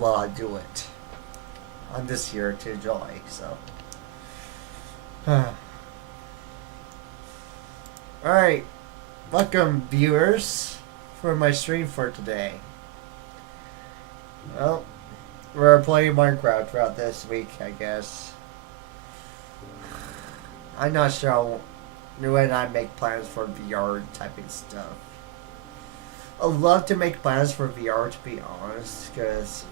well I do it on this year to enjoy. So, all right, welcome viewers for my stream for today. Well, we're playing Minecraft throughout this week, I guess. I'm not sure when I make plans for VR typing stuff. I'd love to make plans for VR, to be honest, because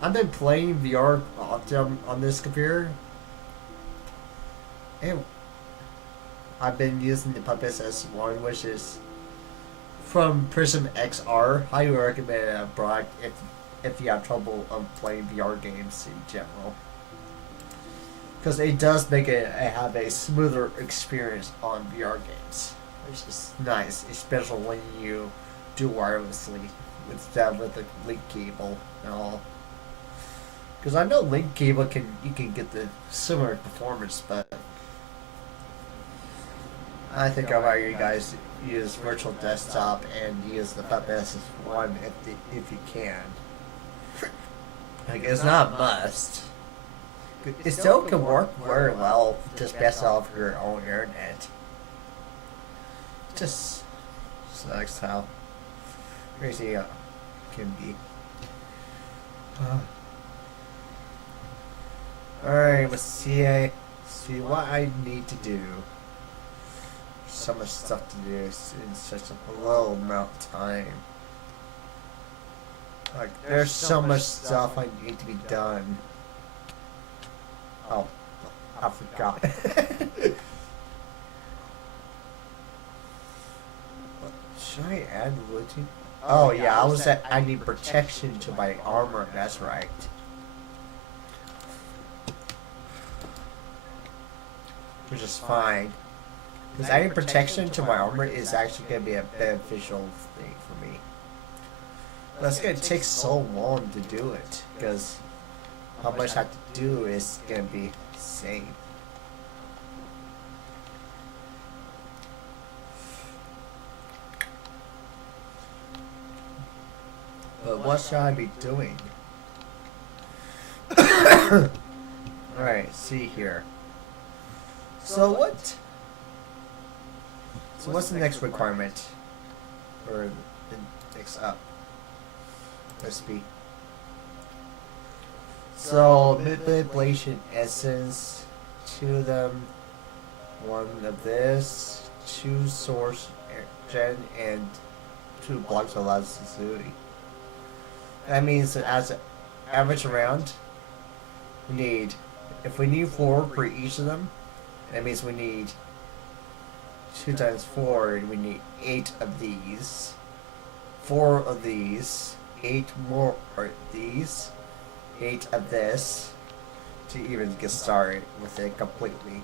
I've been playing VR often on this computer. And I've been using the Puppet S1, which is from Prism XR. Highly recommend it abroad if you have trouble playing VR games in general. Because it does make it have a smoother experience on VR games. Which is nice, especially when you do wirelessly instead with the link cable and all. Because I know link cable you can get the similar performance, but I think I'd rather you guys use virtual desktop and use the Puppet S1 if you can. Like, it's not a must. It still can work very well just based off your own internet. Just sucks how crazy it can be. Alright, let's see what I need to do. So much stuff to do in such a low amount of time. Like, there's so much stuff I need to be done. Oh, I forgot. Should I add wood to? Oh yeah, I need protection to my armor. That's right. Which is fine. Because adding protection to my armor is actually going to be a beneficial thing for me. But it's going to take so long to do it. Because how much I have to do is going to be insane. But what should I be doing? Alright, see here. So what's the next requirement? Or the next up? Recipe. So manipulation essence, 2 of them, 1 of this, 2 source gen, and 2 blocks of elasticity. That means that as an average round, if we need 4 for each of them, that means we need 2 times 4, and we need 8 of these, 4 of these, 8 more of these, 8 of this, to even get started with it completely.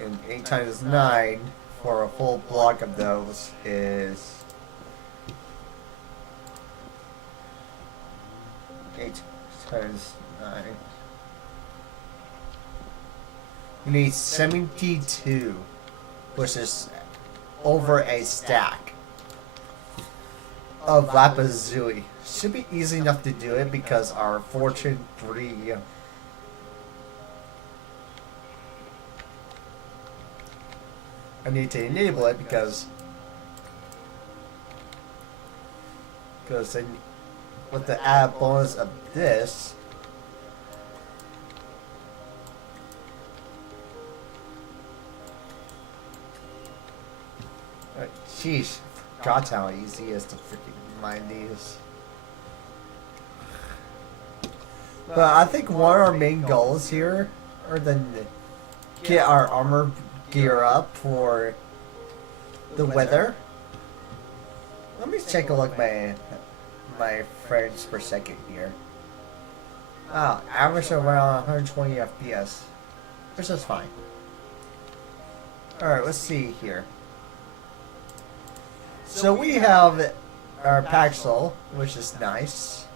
And 8 times 9 for a full block of those is 8 times 9. We need 72, which is over a stack of lapis lazuli. Should be easy enough to do it because our fortune 3 I need to enable it because then with the add bonus of this, sheesh, forgot how easy it is to freaking mine these. But I think one of our main goals here are to get our armor gear up for the weather. Let me take a look at my frames per second here. Oh, average around 120 FPS. Which is fine. Alright, let's see here. So we have our Paxel, which is nice.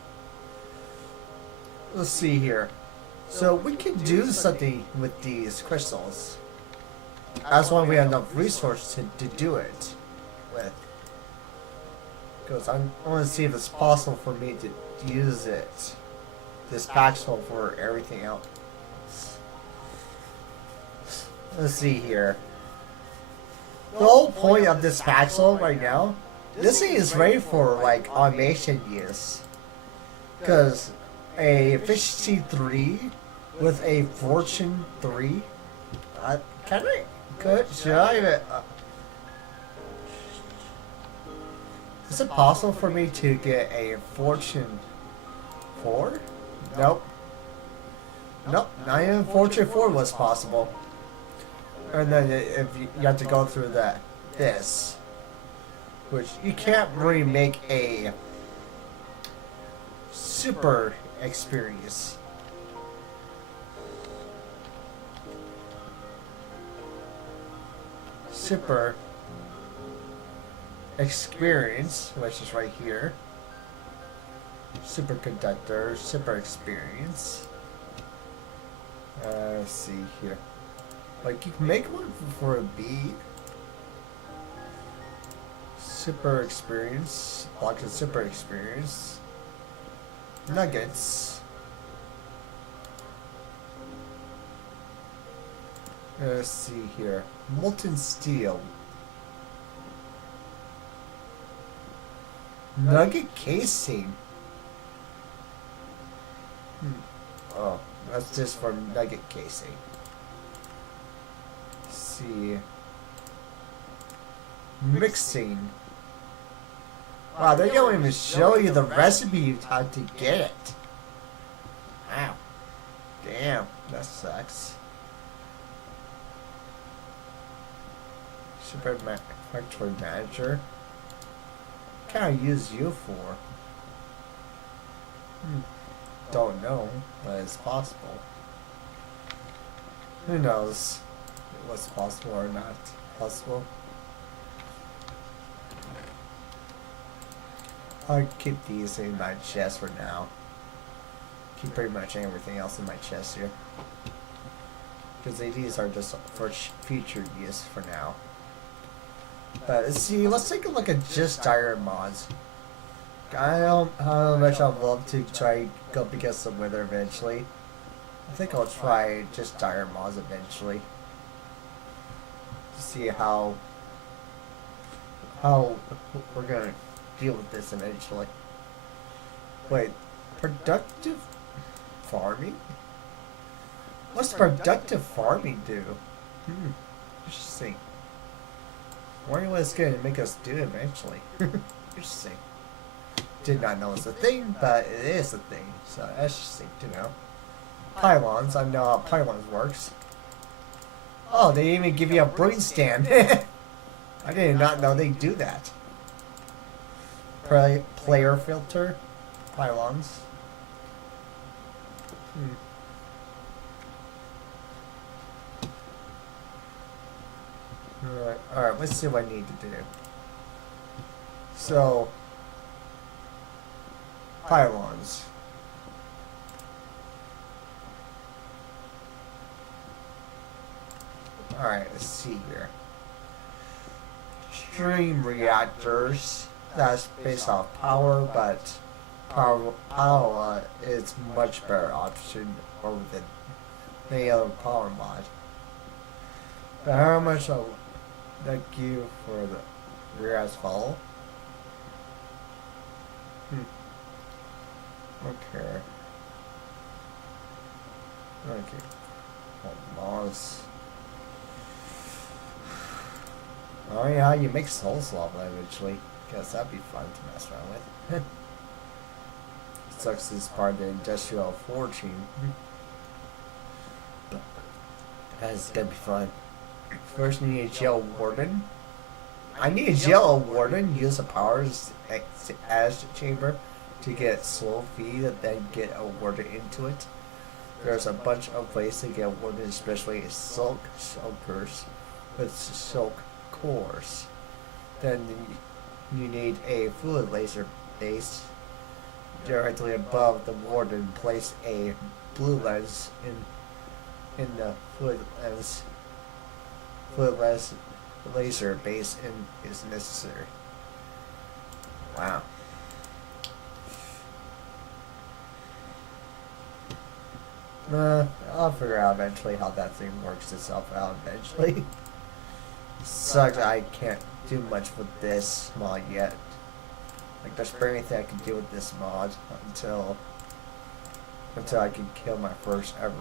Let's see here. So we can do something with these crystals. As long as we have enough resources to do it with. Because I want to see if it's possible for me to use it, this patchel for everything else. Let's see here. The whole point of this patchel right now, this thing is ready for like automation use. Because a efficiency 3 with a fortune 3, can I? Should I? Is it possible for me to get a fortune 4? Nope. Nope, not even fortune 4 was possible. And then if you have to go through this, which you can't really make a super experience. Super experience, which is right here. Superconductor, super experience. Let's see here. Like, you can make one for a B. Super experience. Block of super experience. Nuggets. Let's see here. Molten steel. Nugget casing. Oh, that's just for nugget casing. Let's see. Mixing. Wow, they don't even show you the recipe how to get it. Wow. Damn, that sucks. Super Factory Manager. What can I use you for? Don't know, but it's possible. Who knows what's possible or not possible. I'll keep these in my chest for now. Keep pretty much everything else in my chest here. Because these are just for future use for now. But see, let's take a look at just dire mods. I don't know how much I'd love to try go up against the Wither eventually. I think I'll try just dire mods eventually. To see how we're gonna deal with this eventually. Wait, productive farming? What's productive farming do? Interesting. Wonder what it's gonna make us do eventually. Interesting. Did not know it's a thing, but it is a thing, so that's interesting to know. Pylons, I know how pylons works. Oh, they even give you a brain stand. I did not know they do that. Player filter, pylons. Alright, let's see what I need to do. So, pylons. Alright, let's see here. Stream reactors. That's based off power, but power is much better option over than any other power mod. But how much I'll that give for the rear as follow? Okay. Okay. Laws. Oh yeah, you make Souls Lava eventually. Guess that'd be fun to mess around with. Sucks this part of the industrial fortune. That's gonna be fun. First, you need a Gel Warden. I need a Gel Warden. Use the powers as chamber to get slow feed and then get a warden into it. There's a bunch of ways to get warden, especially silk shulkers with silk cores. Then you need a fluid laser base. Directly above the warden, place a blue lens in the fluid laser base is necessary. Wow. I'll figure out eventually how that thing works itself out eventually. Sucks I can't do much with this mod yet. Like there's barely anything I can do with this mod until I can kill my first ever.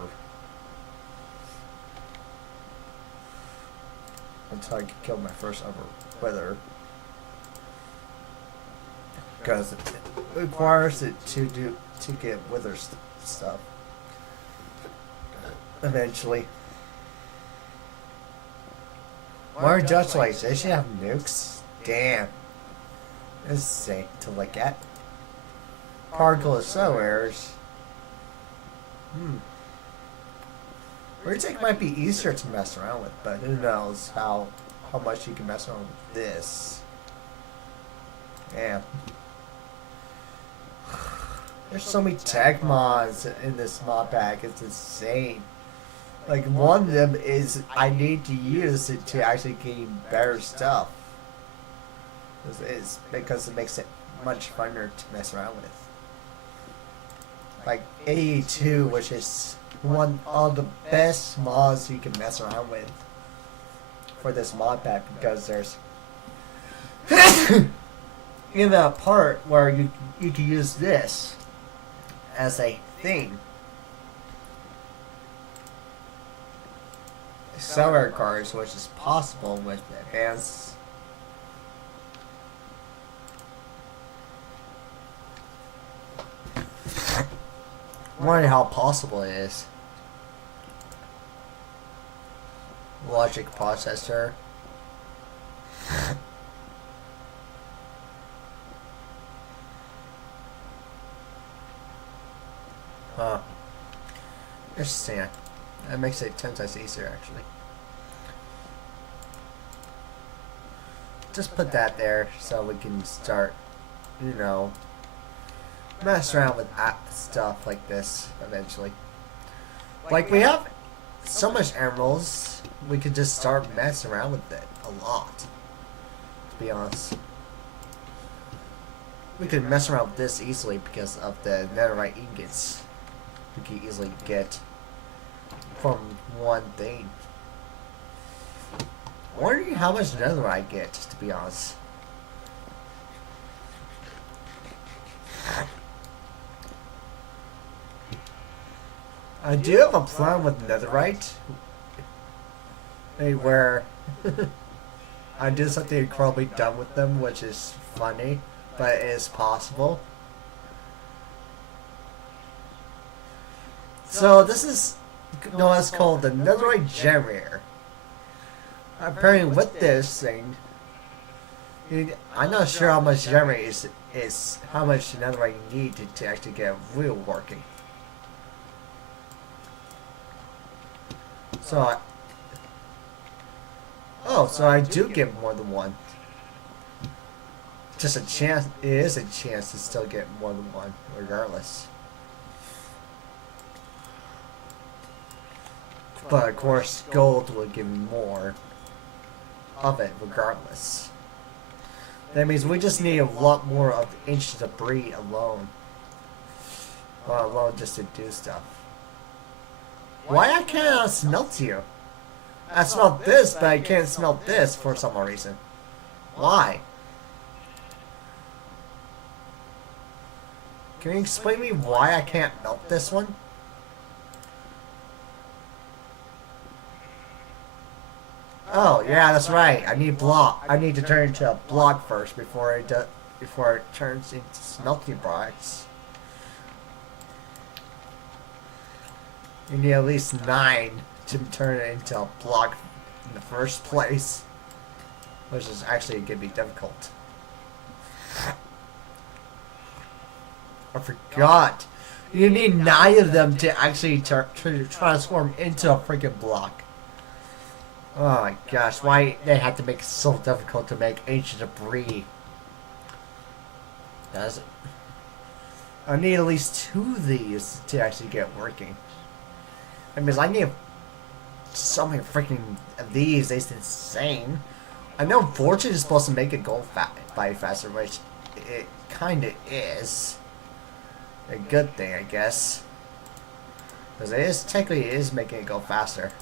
Until I can kill my first ever wither. Because it requires it to get wither stuff. Eventually. More Dutch lights. They should have nukes. Damn. This is sick to look at. Particle of so errors. Retake might be easier to mess around with, but who knows how much you can mess around with this. Damn. There's so many tech mods in this mod pack, it's insane. Like one of them is I need to use it to actually gain better stuff. It's because it makes it much funner to mess around with. Like AE2, which is one of the best mods you can mess around with for this mod pack, because there's in that part where you can use this as a thing. Accelerator cars, which is possible with advanced. Wondering how possible it is. Logic processor. Huh. Interesting. That makes it 10 times easier, actually. Just put that there so we can start, mess around with stuff like this eventually. Like, we have so much emeralds, we could just start messing around with it a lot, to be honest. We could mess around with this easily because of the netherite ingots we could easily get from one thing. Wondering how much netherite I get, to be honest. I do have a plan with netherite, where I do something incredibly dumb with them, which is funny, but it is possible. So this is what's called the netherite generator. Apparently with this thing, I'm not sure how much generator is how much netherite you need to actually get real working. So so I do get more than one. Just a chance. It is a chance to still get more than one, regardless. But of course, gold will give me more of it, regardless. That means we just need a lot more of ancient debris alone. Alone just to do stuff. Why I can't smelt you? I smelt this, but I can't smelt this for some reason. Why? Can you explain me why I can't melt this one? Oh yeah, that's right. I need block. I need to turn into a block first before it turns into smelting blocks. You need at least 9 to turn it into a block in the first place, which is actually going to be difficult. I forgot. You need 9 of them to actually transform into a freaking block. Oh my gosh, why they have to make it so difficult to make ancient debris? Does it? I need at least 2 of these to actually get working. I mean, I need so many freaking of these. It's insane. I know Fortune is supposed to make it go by faster, which it kinda is a good thing, I guess. Because technically it is making it go faster.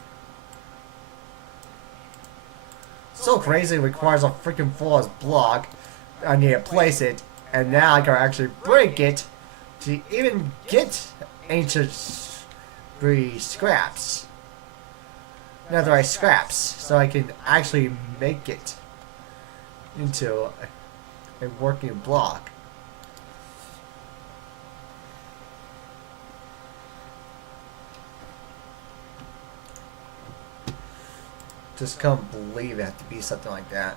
So crazy, it requires a freaking full block. I need to place it, and now I can actually break it to even get ancient scraps. Netherite scraps, so I can actually make it into a working block. Just can't believe it had to be something like that.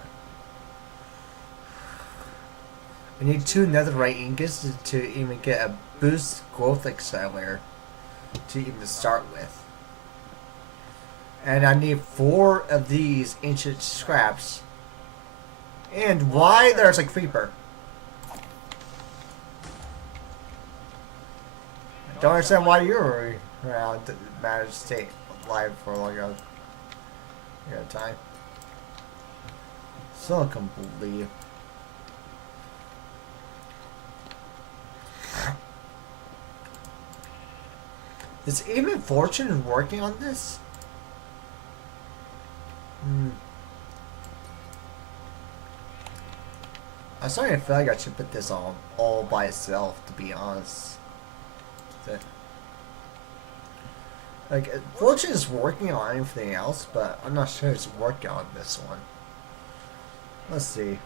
I need 2 netherite ingots to even get a boost growth accelerator to even start with. And I need 4 of these ancient scraps. And why there's a creeper? I don't understand why you're around managed to stay alive for a long time. So I can believe. Is even Fortune working on this? I'm starting to feel like I should put this on all by itself, to be honest. Like, Fortune is working on everything else, but I'm not sure it's working on this one. Let's see.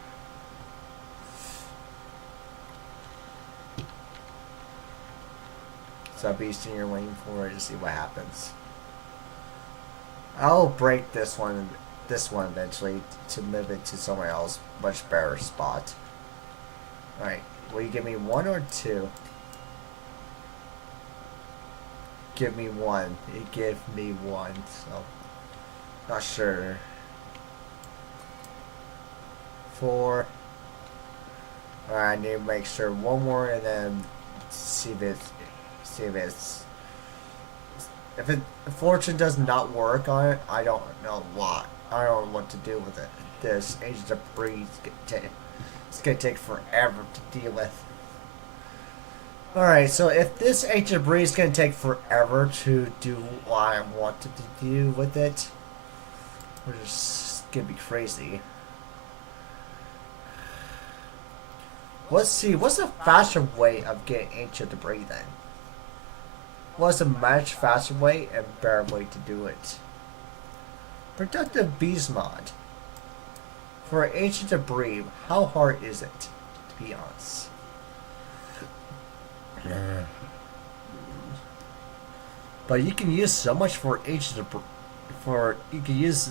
So I'll be sitting here waiting for it to see what happens. I'll break this one eventually to move it to somewhere else, much better spot. Alright, will you give me 1 or 2? Give me 1. You give me 1, so not sure. 4. Alright, I need to make sure 1 more and then see if Fortune does not work on it, I don't know why. I don't know what to do with it. This ancient debris it's gonna take forever to deal with. Alright, so if this ancient debris is gonna take forever to do what I wanted to do with it, we're just gonna be crazy. Let's see, what's a faster way of getting ancient debris then? What's a much faster way and better way to do it? Productive bees mod. For ancient debris, how hard is it, to be honest? But you can use so much for ancient debris. You can use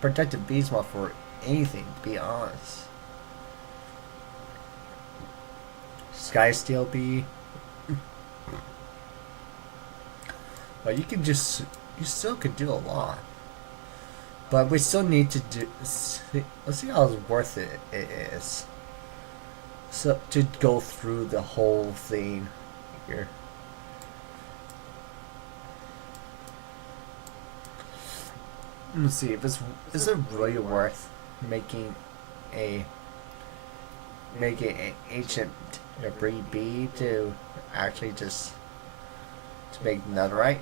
protective bees mod for anything, to be honest. Sky steel bee. But you still could do a lot. But we still need to do. Let's see how worth it is. So to go through the whole thing here. Let's see if is it really worth making an ancient debris bee to actually just to make netherite.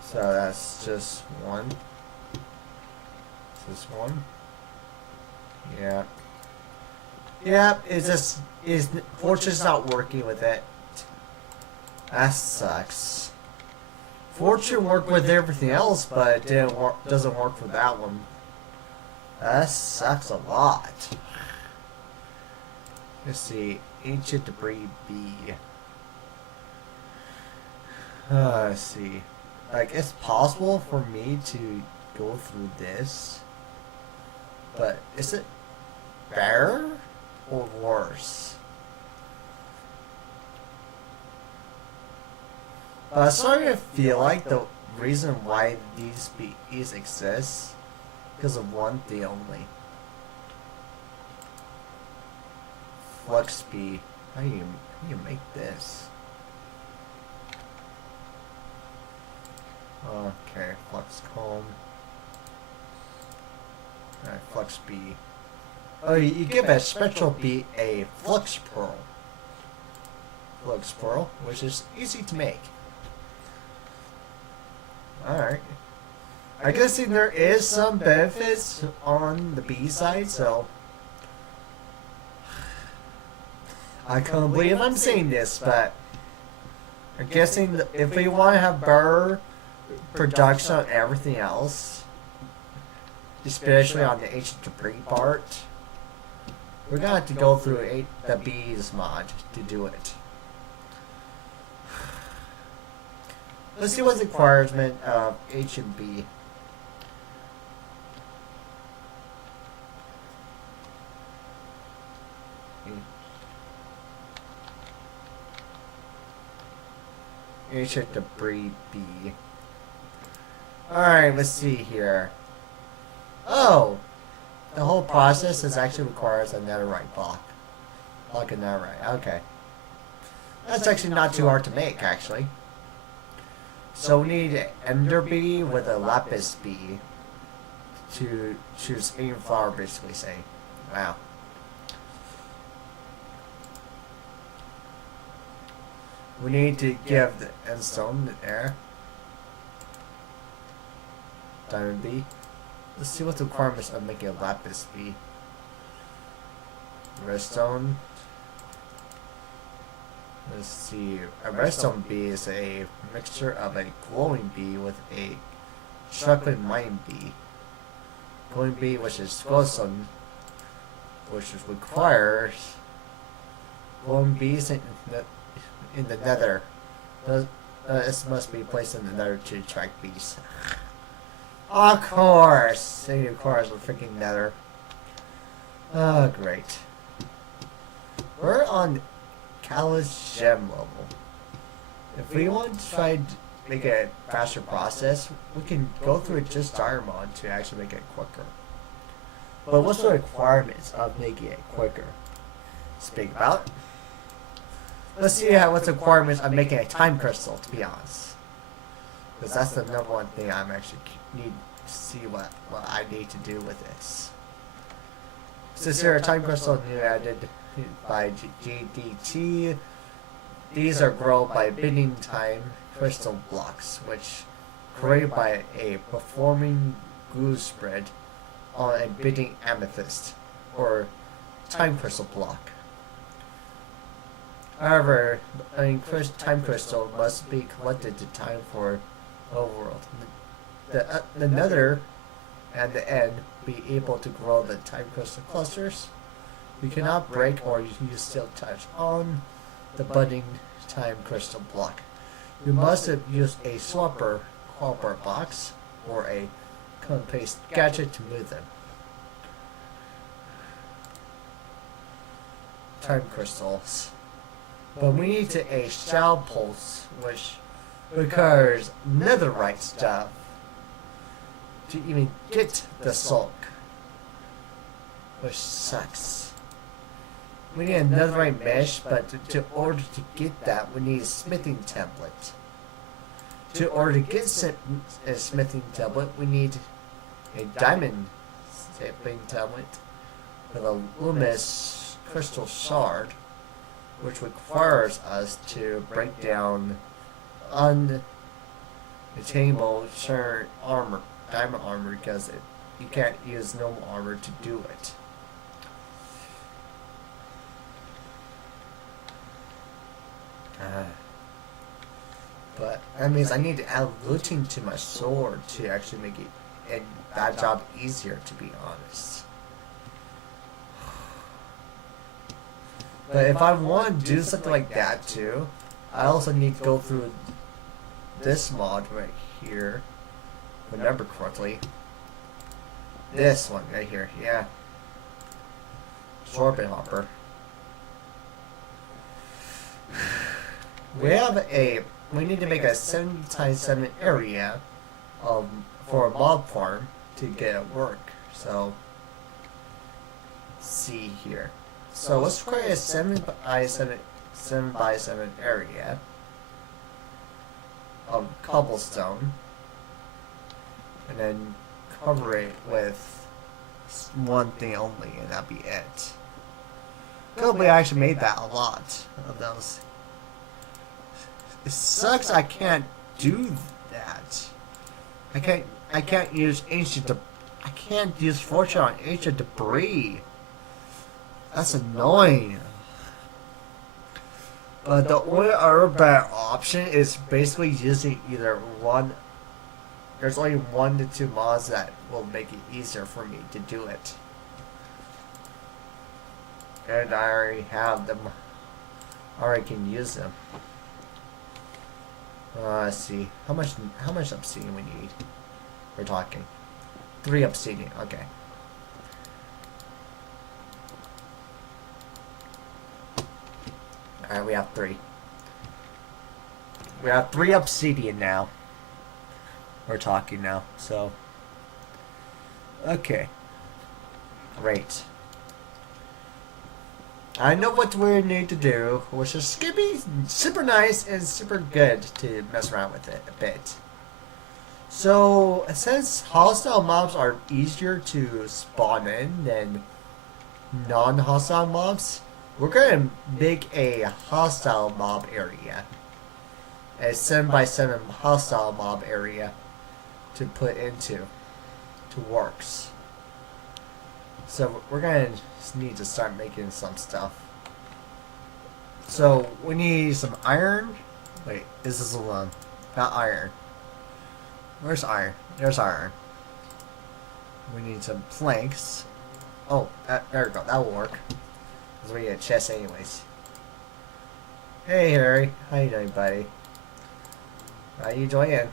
So that's just 1. This 1. Yeah. Yep, Fortune's not working with it. That sucks. Fortune worked with everything else, but it doesn't work for that one. That sucks a lot. Let's see, ancient debris B. Let's see. Like, it's possible for me to go through this, but is it better or worse? But I'm starting to feel like the reason why these bees exist because of one thing only. Flux bee. How do you make this? Okay, flux comb. Alright, flux B. Oh, you give a spectral B a flux pearl. Flux pearl, which is easy to make. Alright. I guess there is some benefits on the B side, so I can't believe I'm saying this, but I'm guessing that if we want to have better production on everything else, especially on the ancient debris part, we're gonna have to go through the B's mod to do it. Let's see what's the requirement of H and B. Ancient debris B. Alright, let's see here. Oh! The whole process is actually requires a netherite block. Like a netherite, okay. That's actually not too hard to make, actually. So we need Ender B with a Lapis B to choose any flower, basically saying. Wow. We need to give the endstone there. Diamond B. Let's see what the requirements of making a Lapis B. Redstone. Let's see. A redstone B is a mixture of a glowing B with a chocolate mine B. Glowing B, which is glowstone, which requires glowing B's in the nether. This must be placed in the nether to attract bees. Of course! It requires a freaking nether. Oh, great. We're on Catalyst Gem level. If we want to try to make a faster process, we can go through just Diamond to actually make it quicker. But what's the requirements of making it quicker? Speak about. Let's see what's the requirements of making a time crystal, to be honest. Because that's the number one thing I'm actually need to see what I need to do with this. Since here a time crystal new added by GDT, these are grown by bidding time crystal blocks, which created by a performing glue spread on a bidding amethyst or time crystal block. However, a time crystal must be collected to time for overworld. The nether and the end be able to grow the time crystal clusters. You cannot break or use steel touch on the budding time crystal block. You must have used a swapper copper box or a cut and paste gadget to move them. Time crystals. But we need a shell pulse, which requires netherite stuff to even get the sulk, which sucks. We need a netherite mesh, but to order to get that, we need a smithing template. To order to get a smithing template, we need a diamond smithing template with a luminous crystal shard, which requires us to break down unattainable diamond armor, because you can't use normal armor to do it. But that means I need to add looting to my sword to actually make that job easier, to be honest. But if I want to do something like that too, I also need to go through this mod right here. Remember correctly. This one right here, yeah. Sorbet hopper. We need to make a 7x7 area for a mob farm to get it work. So, let's see here. So let's create a 7x7 area of cobblestone. and then cover it with one thing only, and that'd be it. Probably actually made that a lot of those. It sucks I can't do that. I can't use I can't use fortune on ancient debris. That's annoying. But the only other better option is basically using either one. There's only 1 to 2 mods that will make it easier for me to do it. And I already have them. I already can use them. Let's see. How much obsidian we need? We're talking 3 obsidian. Okay. Alright, we have 3. We have 3 obsidian now. We're talking now, so. Okay. Great. I know what we need to do, which is gonna be super nice and super good to mess around with it a bit. So, since hostile mobs are easier to spawn in than non-hostile mobs, we're gonna make a hostile mob area. A 7x7 hostile mob area to put into to works. So we're gonna just need to start making some stuff. So we need some iron. Wait, this is not iron. Where's iron? There's iron. We need some planks. Oh, there we go. That will work. Because we need a chest anyways. Hey Harry, how you doing, buddy? How you doing?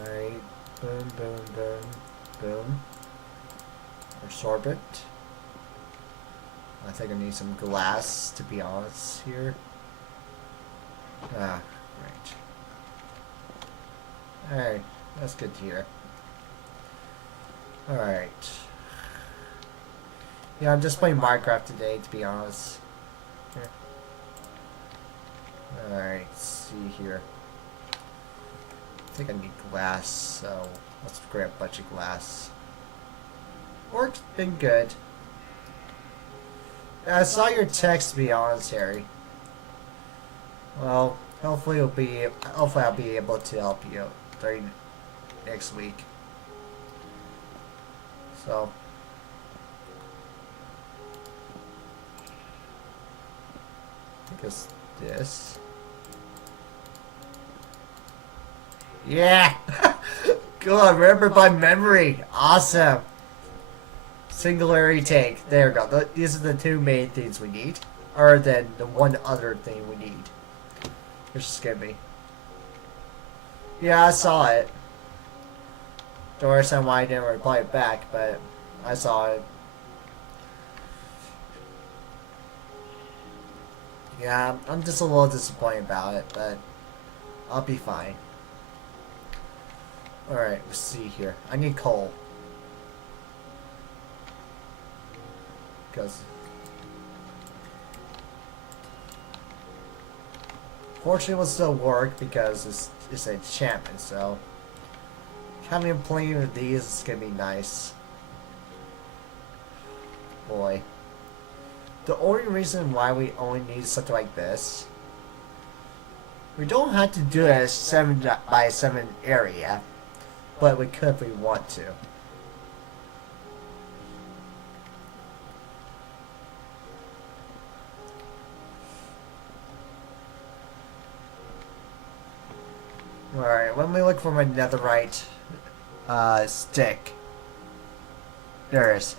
Alright, boom, boom, boom, boom. Absorb it. I think I need some glass, to be honest, here. Ah, right. Alright, that's good to hear. Alright. Yeah, I'm just playing Minecraft today, to be honest. Alright, let's see here. I think I need glass, so let's grab a bunch of glass. Work's been good. I saw your text, to be honest, Harry. Well, hopefully I'll be able to help you during next week. So. Because this. Yeah! Good, remember by memory. Awesome. Singularity tank. There we go. These are the 2 main things we need. Other than the one other thing we need. Which is gonna be. Yeah, I saw it. Don't understand why I didn't reply back, but I saw it. Yeah, I'm just a little disappointed about it, but I'll be fine. Alright, let's see here. I need coal. Because fortunately it will still work because it's an enchantment, so having plenty of these is gonna be nice. Boy. The only reason why we only need something like this, we don't have to do a 7x7 area, but we could if we want to. Alright, let me look for my netherite stick. There it is.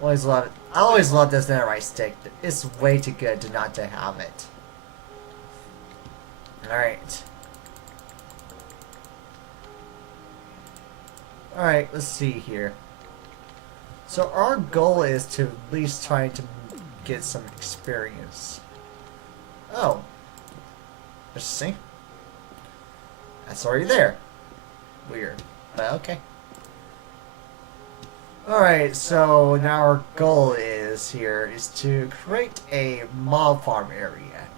Always love it. I always love this netherite stick. It's way too good to not to have it. Alright. Alright, let's see here. So our goal is to at least try to get some experience. Oh. Let's see. That's already there. Weird. But okay. Alright, so now our goal is to create a mob farm area.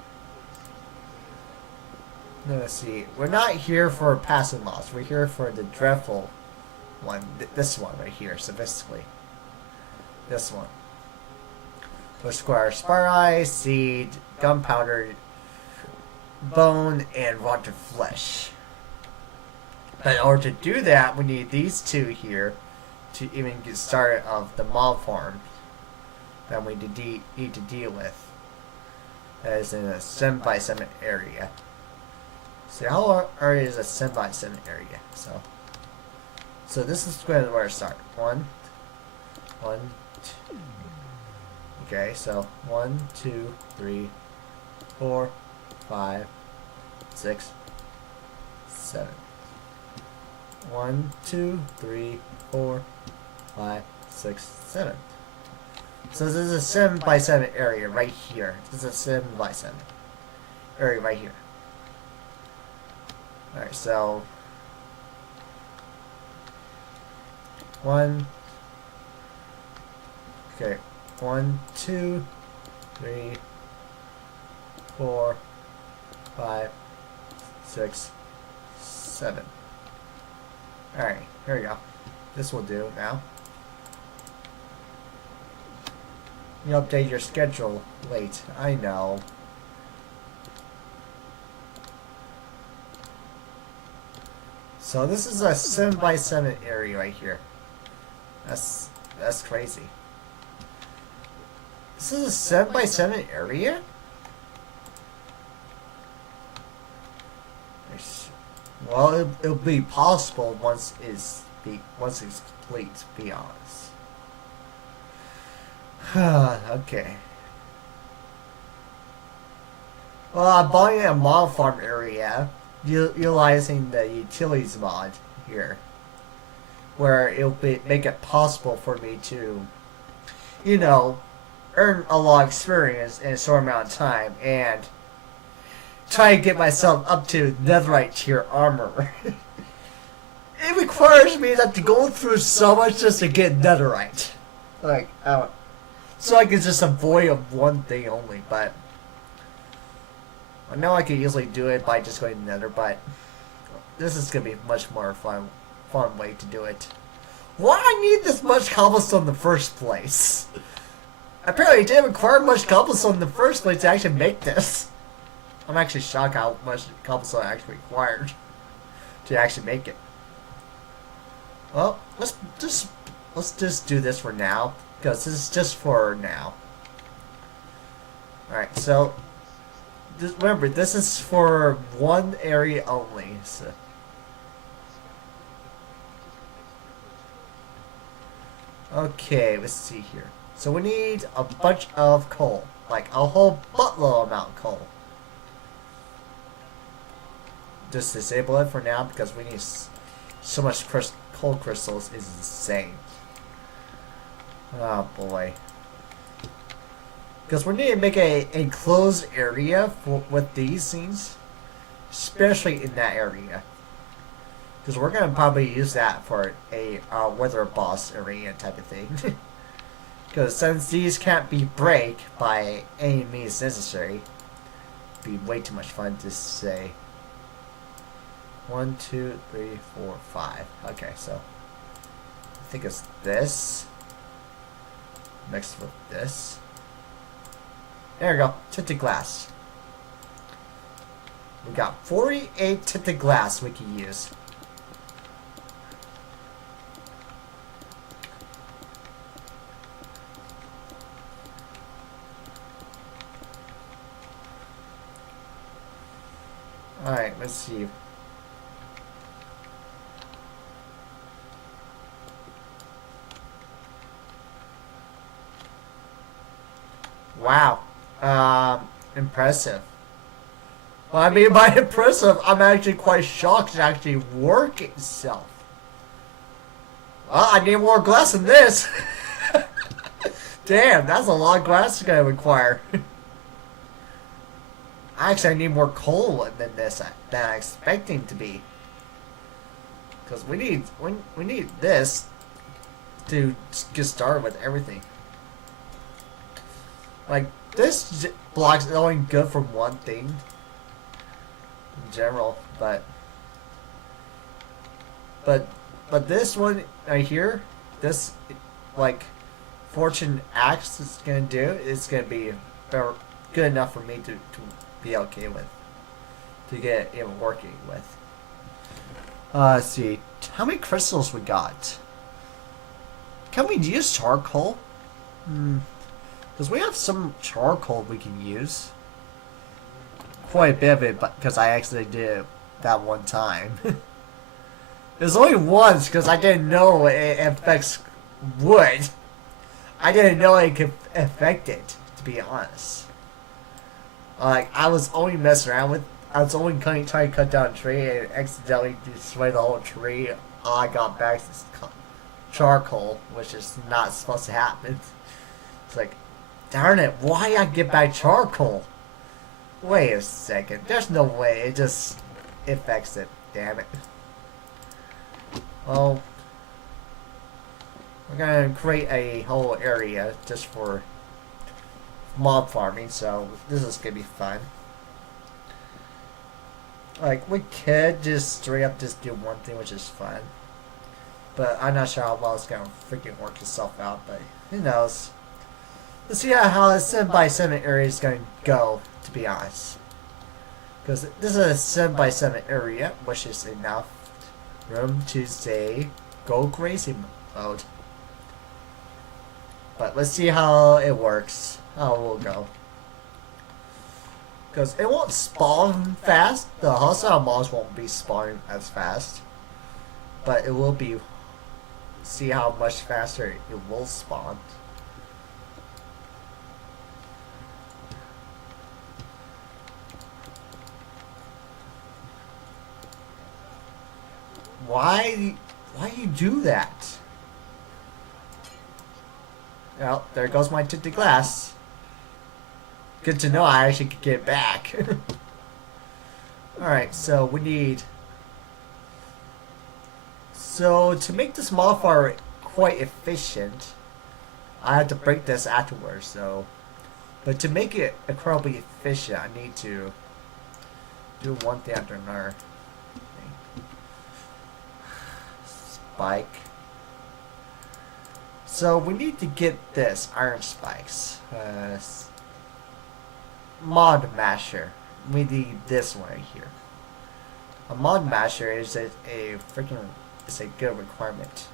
Let's see. We're not here for passing laws. We're here for the dreadful one. This one right here, specifically. This one. Which requires Spire Eye, Seed, Gunpowder, Bone, and Rotten Flesh. But in order to do that, we need these two here to even get started of the mob farm that we need to deal with. That is in a 7x7 area. So how area is a 7x7 area? So this is where I start. One, two. Okay, so 1, 2, 3, 4, 5, 6, 7. 1, 2, 3, 4, 5, 6, 7. So this is a 7x7 area right here. This is a 7x7 area right here. Alright, so 1. Okay, 1, 2, 3, 4, 5, 6, 7. Alright, here we go. This will do now. You update your schedule late. I know. So this is a 7x7 area right here. That's crazy. This is a 7x7 area? Well, it'll be possible once it's complete, to be honest. Okay. Well, I'm buying a mob farm area, utilizing the utilities mod here, where it'll make it possible for me to, you know, earn a lot of experience in a short amount of time and try to get myself up to netherite tier armor. It requires me to go through so much just to get netherite. Like, so I can just avoid one thing only, but I know I could easily do it by just going to nether, but this is going to be a much more fun way to do it. Why I need this much cobblestone in the first place? Apparently it didn't require much cobblestone in the first place to actually make this. I'm actually shocked how much cobblestone I actually required to actually make it. Well, let's just do this for now, because this is just for now. Alright, so remember, this is for one area only. So. Okay, let's see here. So we need a bunch of coal, like a whole buttload amount of coal. Just disable it for now because we need so much coal crystals is insane. Oh boy. Because we need to make a enclosed area with these things, especially in that area. Because we're going to probably use that for a weather boss area type of thing. Because since these can't be break by any means necessary, it'd be way too much fun to say. 1, 2, 3, 4, 5. Okay, so I think it's this mixed with this. There we go, tinted glass. We got 48 tinted glass we can use. Alright, let's see. Wow. Impressive. Well, I mean by impressive, I'm actually quite shocked it actually work itself. Well, I need more glass than this. Damn, that's a lot of glass it's gonna require. Actually, I need more coal than this than I'm expecting to be. Because we need this to get started with everything. Like, this block's only good for one thing. in general, but but this one right here, this like Fortune Axe is gonna do is gonna be good enough for me to be okay with, to get it working with. Let's see, how many crystals we got? Can we use charcoal? Because we have some charcoal we can use. Quite a bit of it, but because I actually did it that one time. There's only once because I didn't know it affects wood. I didn't know it could affect it, to be honest. Like, I was only messing around with, I was only trying to cut down a tree and accidentally destroyed the whole tree. All I got back is charcoal, which is not supposed to happen. It's like, darn it, why I get back charcoal? Wait a second, there's no way, it just affects it, damn it. Well, we're gonna create a whole area just for mob farming, so this is gonna be fun. Like, we could just straight up just do one thing, which is fun. But I'm not sure how well it's gonna freaking work itself out, but who knows. Let's see how the 7x7 area is gonna go, to be honest. Because this is a 7x7 area, which is enough room to say go crazy mode. But let's see how it works, how it will go. Because it won't spawn fast, the hostile mobs won't be spawning as fast. But it will be, see how much faster it will spawn. Why you do that? Well, there goes my tinted glass. Good to know I actually could get it back. Alright, so we need... So, to make this modifier quite efficient, I have to break this afterwards, so... But to make it incredibly efficient, I need to do one thing after another. Spike. So we need to get this iron spikes. Mod masher. We need this one right here. A mod masher is a freaking, it's a good requirement.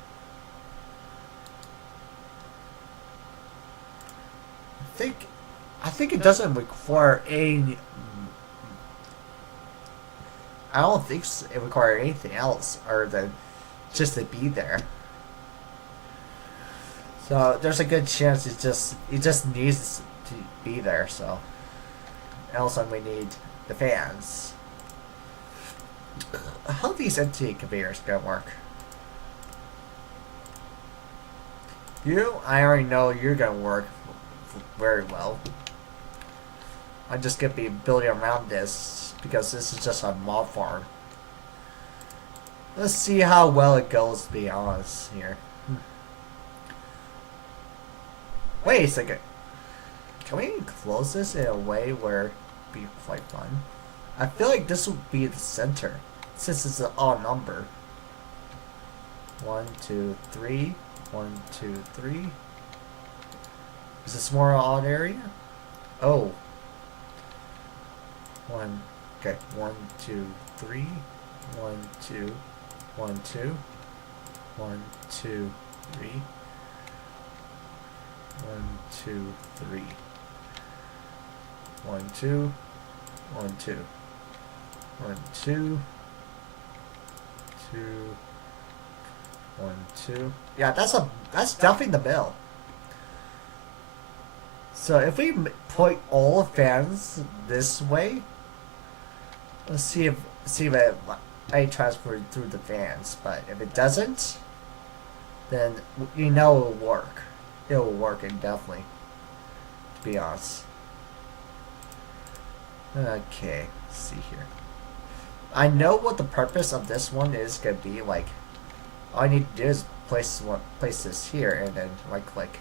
I think it doesn't require any. I don't think it requires anything else other than just to be there. So there's a good chance it just needs to be there. So, and also we need the fans. How are these empty conveyors gonna work? I already know you're gonna work very well. I'm just gonna be building around this because this is just a mob farm. Let's see how well it goes, to be honest here. Wait a second. Can we close this in a way where it'd be quite fun? I feel like this would be the center, since it's an odd number. 1, 2, 3. 1, 2, 3. Is this more an odd area? Oh. 1. Okay. 1, 2, 3. 1, 2. 1, 2. 1, 2, 3. 1, 2, 3. 1, 2. 1, 2. 1, 2. 2. 1, 2. Yeah, that's definitely the middle. So if we point all fans this way, let's see if it transferred through the fans. But if it doesn't, then you know it'll work. It'll work indefinitely. To be honest. Okay, let's see here. I know what the purpose of this one is gonna be. Like, all I need to do is place this here and then right click.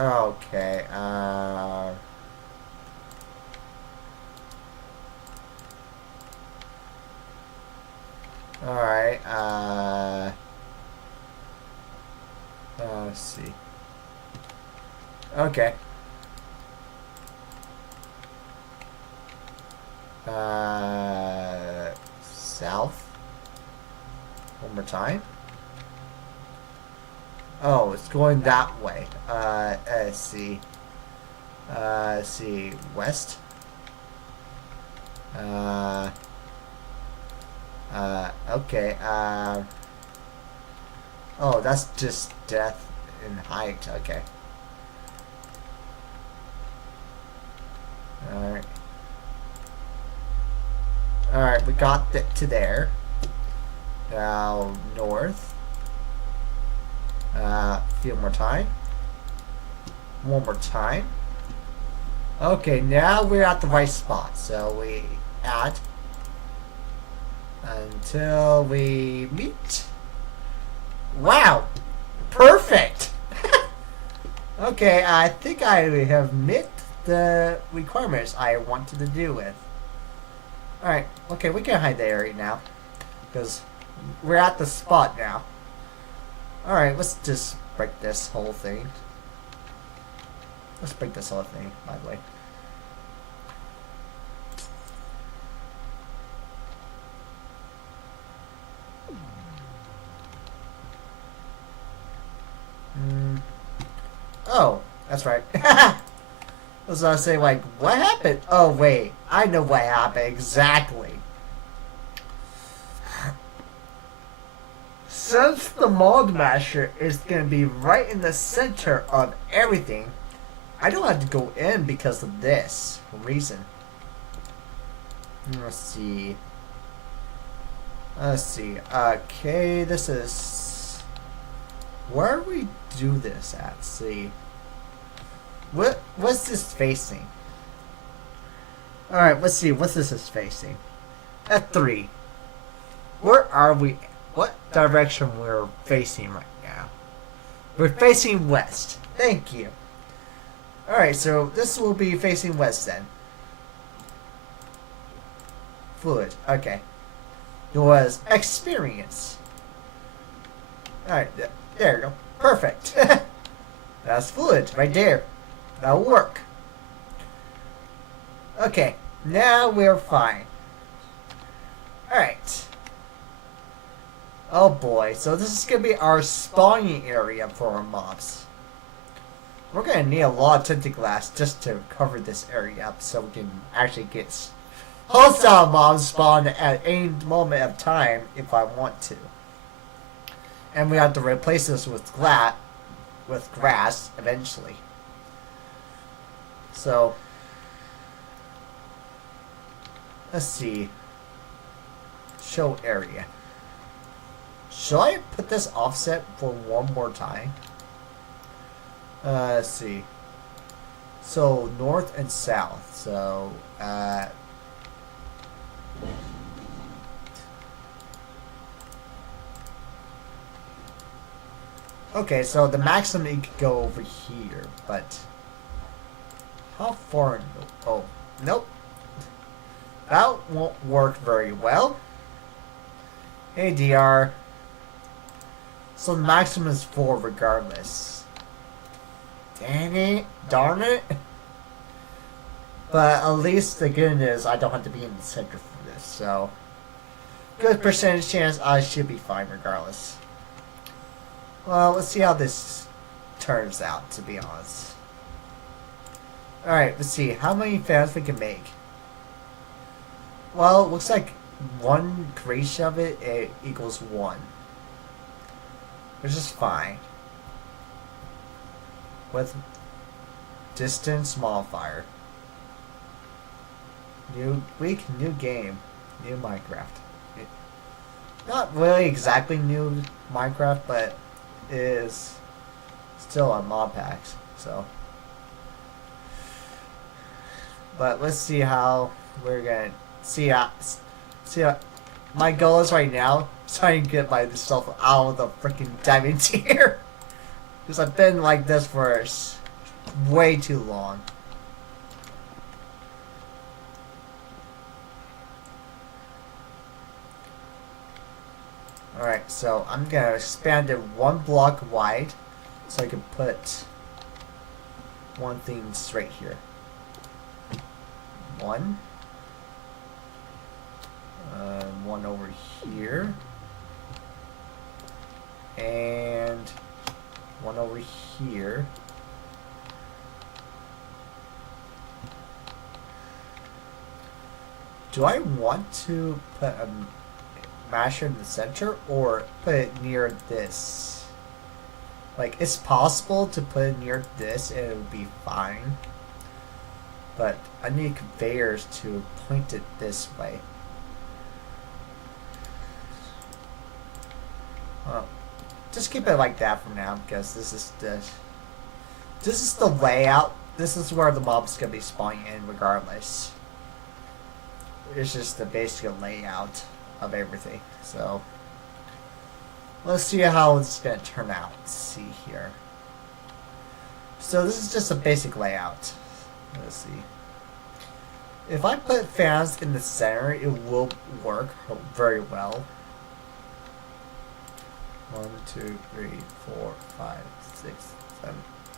Okay. Alright. Let's see. Okay. South. One more time. Oh, it's going that way. Let's see. Let's see. West. Okay. Oh, that's just death in height. Okay. Alright. Alright, we got to there. Now, north. A few more time. One more time. Okay, now we're at the right spot. So we add until we meet. Wow! Perfect! Okay, I think I have met the requirements I wanted to do with. Alright, okay, we can hide there right now. Because we're at the spot now. Alright, let's just break this whole thing. Let's break this whole thing, by the way. Oh, that's right. I was gonna say, like, what happened? Oh, wait. I know what happened exactly. Since the Mold Masher is gonna be right in the center of everything, I don't have to go in because of this reason. Let's see. Let's see. Okay, this is... Where do we do this at? Let's see. What's this facing? Alright, let's see. What's this is facing? F3. Where are we? What direction we're facing right now? We're facing west. Thank you. Alright, so this will be facing west then. Fluid. Okay. It was experience. Alright, there you go. Perfect. That's fluid right there. That'll work. Okay, now we're fine. Alright. Oh boy, so this is going to be our spawning area for our mobs. We're going to need a lot of Tinted just to cover this area up so we can actually get hostile mobs spawned at any moment of time if I want to. And we have to replace this with grass eventually. So, let's see. Show area. Should I put this offset for one more time? Let's see. So, north and south. So, okay, so the maximum it could go over here, but how far? Oh, nope. That won't work very well. Hey, DR. So the maximum is 4 regardless. Dang it. Darn it. But at least the good news, I don't have to be in the center for this, so good percentage chance I should be fine regardless. Well, let's see how this turns out, to be honest. Alright, let's see. How many fans we can make? Well, it looks like one creation of it equals 1. Which is fine. With distance modifier. New week, new game. New Minecraft. Not really exactly new Minecraft, but it is still on mod packs, so. But let's see how we're gonna see how my goal is right now trying to get myself out of the freaking diamond tier because I've been like this for way too long. Alright, so I'm gonna expand it one block wide so I can put one thing straight here. One. One over here. And one over here. Do I want to put a masher in the center or put it near this? Like, it's possible to put it near this and it would be fine. But I need conveyors to point it this way. Well, just keep it like that for now because this is the layout. This is where the mob's gonna be spawning in regardless. It's just the basic layout of everything. So let's see how it's gonna turn out. Let's see here. So this is just a basic layout. Let's see. If I put fans in the center, it will work very well. 1, 2, 3, 4, 5, 6, 7,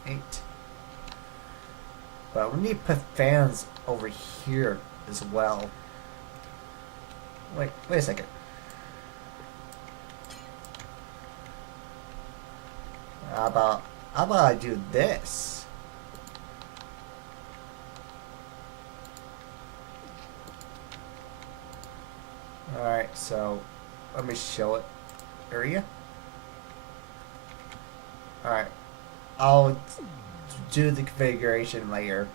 8. But we need to put fans over here as well. Wait a second. How about I do this? Alright, so let me show it area. Alright. I'll do the configuration later.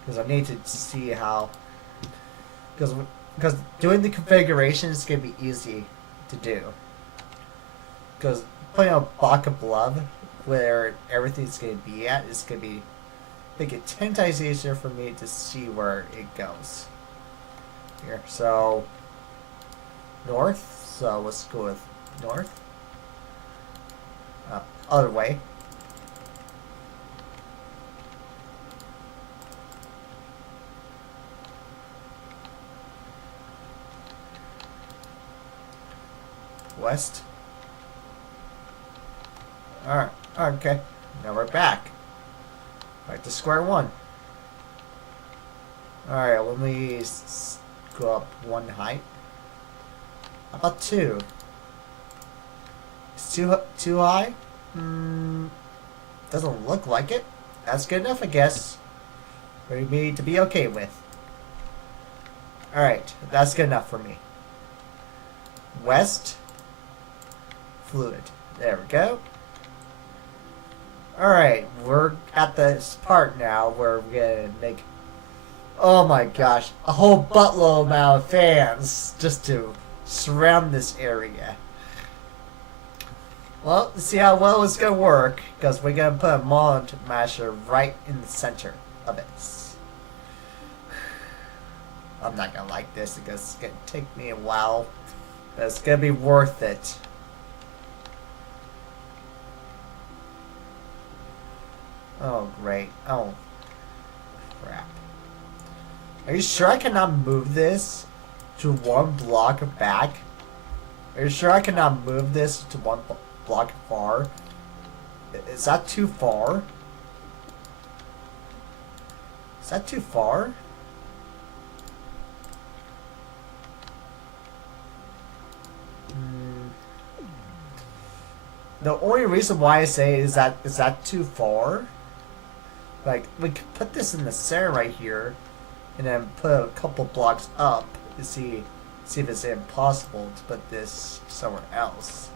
Because I need to see how. Because doing the configuration is going to be easy to do. Because putting a block of love where everything's going to be at is going to be make it 10 times easier for me to see where it goes. Here, so north. So let's go with north. Other way. West. Alright, okay. Now we're back. Back to square one. Alright, let me go up one height. How about two? It's too high? Doesn't look like it. That's good enough, I guess. For me to be okay with. Alright, that's good enough for me. West. Fluid. There we go. Alright, we're at this part now where we're gonna make, oh my gosh, a whole buttload amount of fans just to surround this area. Well, let's see how well it's gonna work, because we're gonna put a mod masher right in the center of it. I'm not gonna like this because it's gonna take me a while, but it's gonna be worth it. Oh, great. Oh, crap. Are you sure I cannot move this to one block back? Are you sure I cannot move this to one block far? Is that too far? Is that too far? The only reason why I say is that too far? Like, we could put this in the center right here, and then put a couple blocks up to see if it's impossible to put this somewhere else.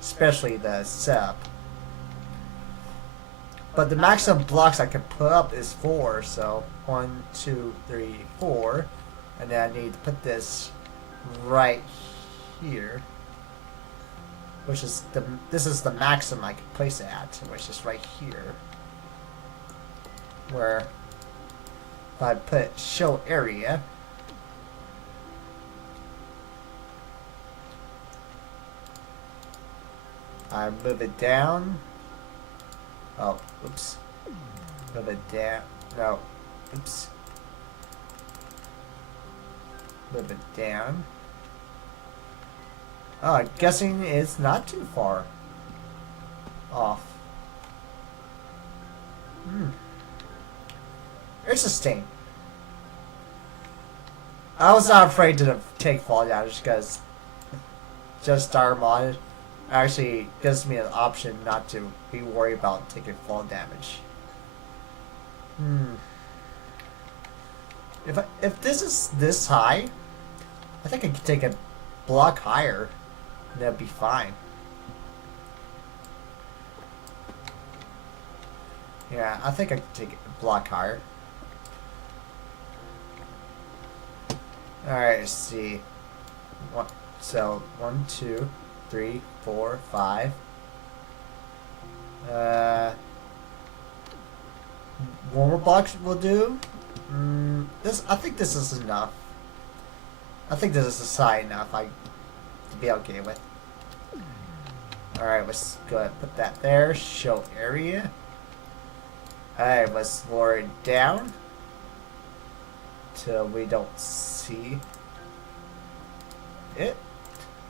Especially the setup. But the maximum blocks I can put up is 4, so 1, 2, 3, 4. And then I need to put this right here. This is the maximum I can place it at, which is right here. Where if I put show area, I move it down Oh, oops. Move it down. No. Oops. Move it down. Oh, I'm guessing it's not too far off. There's a stain. I was not afraid to take fall damage because just Star Mod actually gives me an option not to be worried about taking fall damage. If this is this high, I think I could take a block higher. And that'd be fine. Yeah, I think I could take a block higher. Alright, let's see. So, 1, 2, 3, 4, 5. One more block will do. I think this is enough. I think this is high enough to be okay with. Alright, let's go ahead and put that there. Show area. Alright, let's lower it down till we don't see it.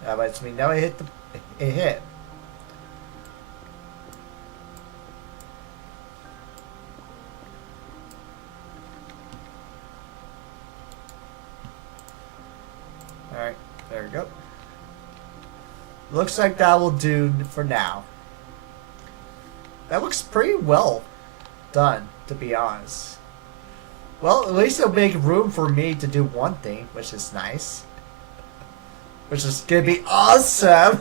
That lets me know it hit. Alright, there we go. Looks like that will do for now. That looks pretty well done, to be honest. Well, at least it'll make room for me to do one thing, which is nice. Which is gonna be awesome!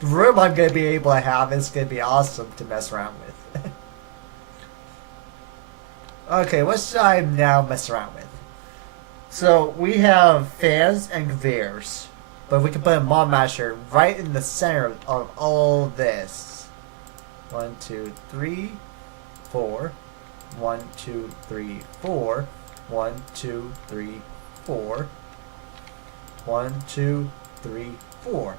The room I'm gonna be able to have is gonna be awesome to mess around with. Okay, what should I now mess around with? So, we have fans and conveyors. But we can put a Mod Masher right in the center of all this. 1, 2, 3, 4. 1, 2, 3, 4. 1, 2, 3, 4. 1, 2, 3, 4.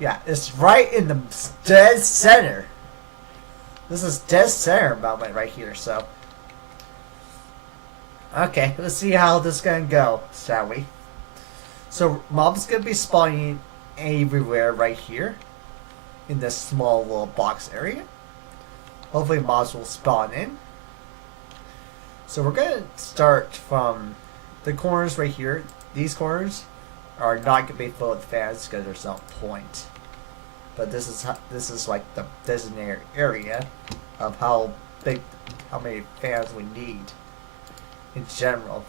Yeah, it's right in the dead center. This is dead center moment right here, so. Okay, let's see how this is gonna go, shall we? So mobs gonna be spawning everywhere right here in this small little box area. Hopefully mobs will spawn in. So we're gonna start from the corners right here. These corners are not gonna be full of fans because there's no point. But this is like the designated area of how many fans we need in general.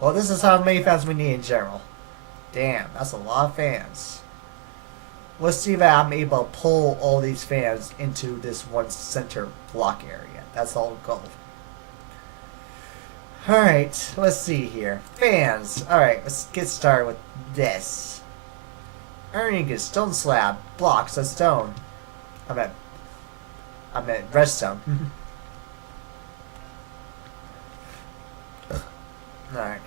Well, this is how many fans we need in general. Damn, that's a lot of fans. Let's see if I'm able to pull all these fans into this one center block area. That's the whole goal. Alright, let's see here. Fans. Alright, let's get started with this. Earning a stone slab. Blocks of stone. I meant redstone. Alright.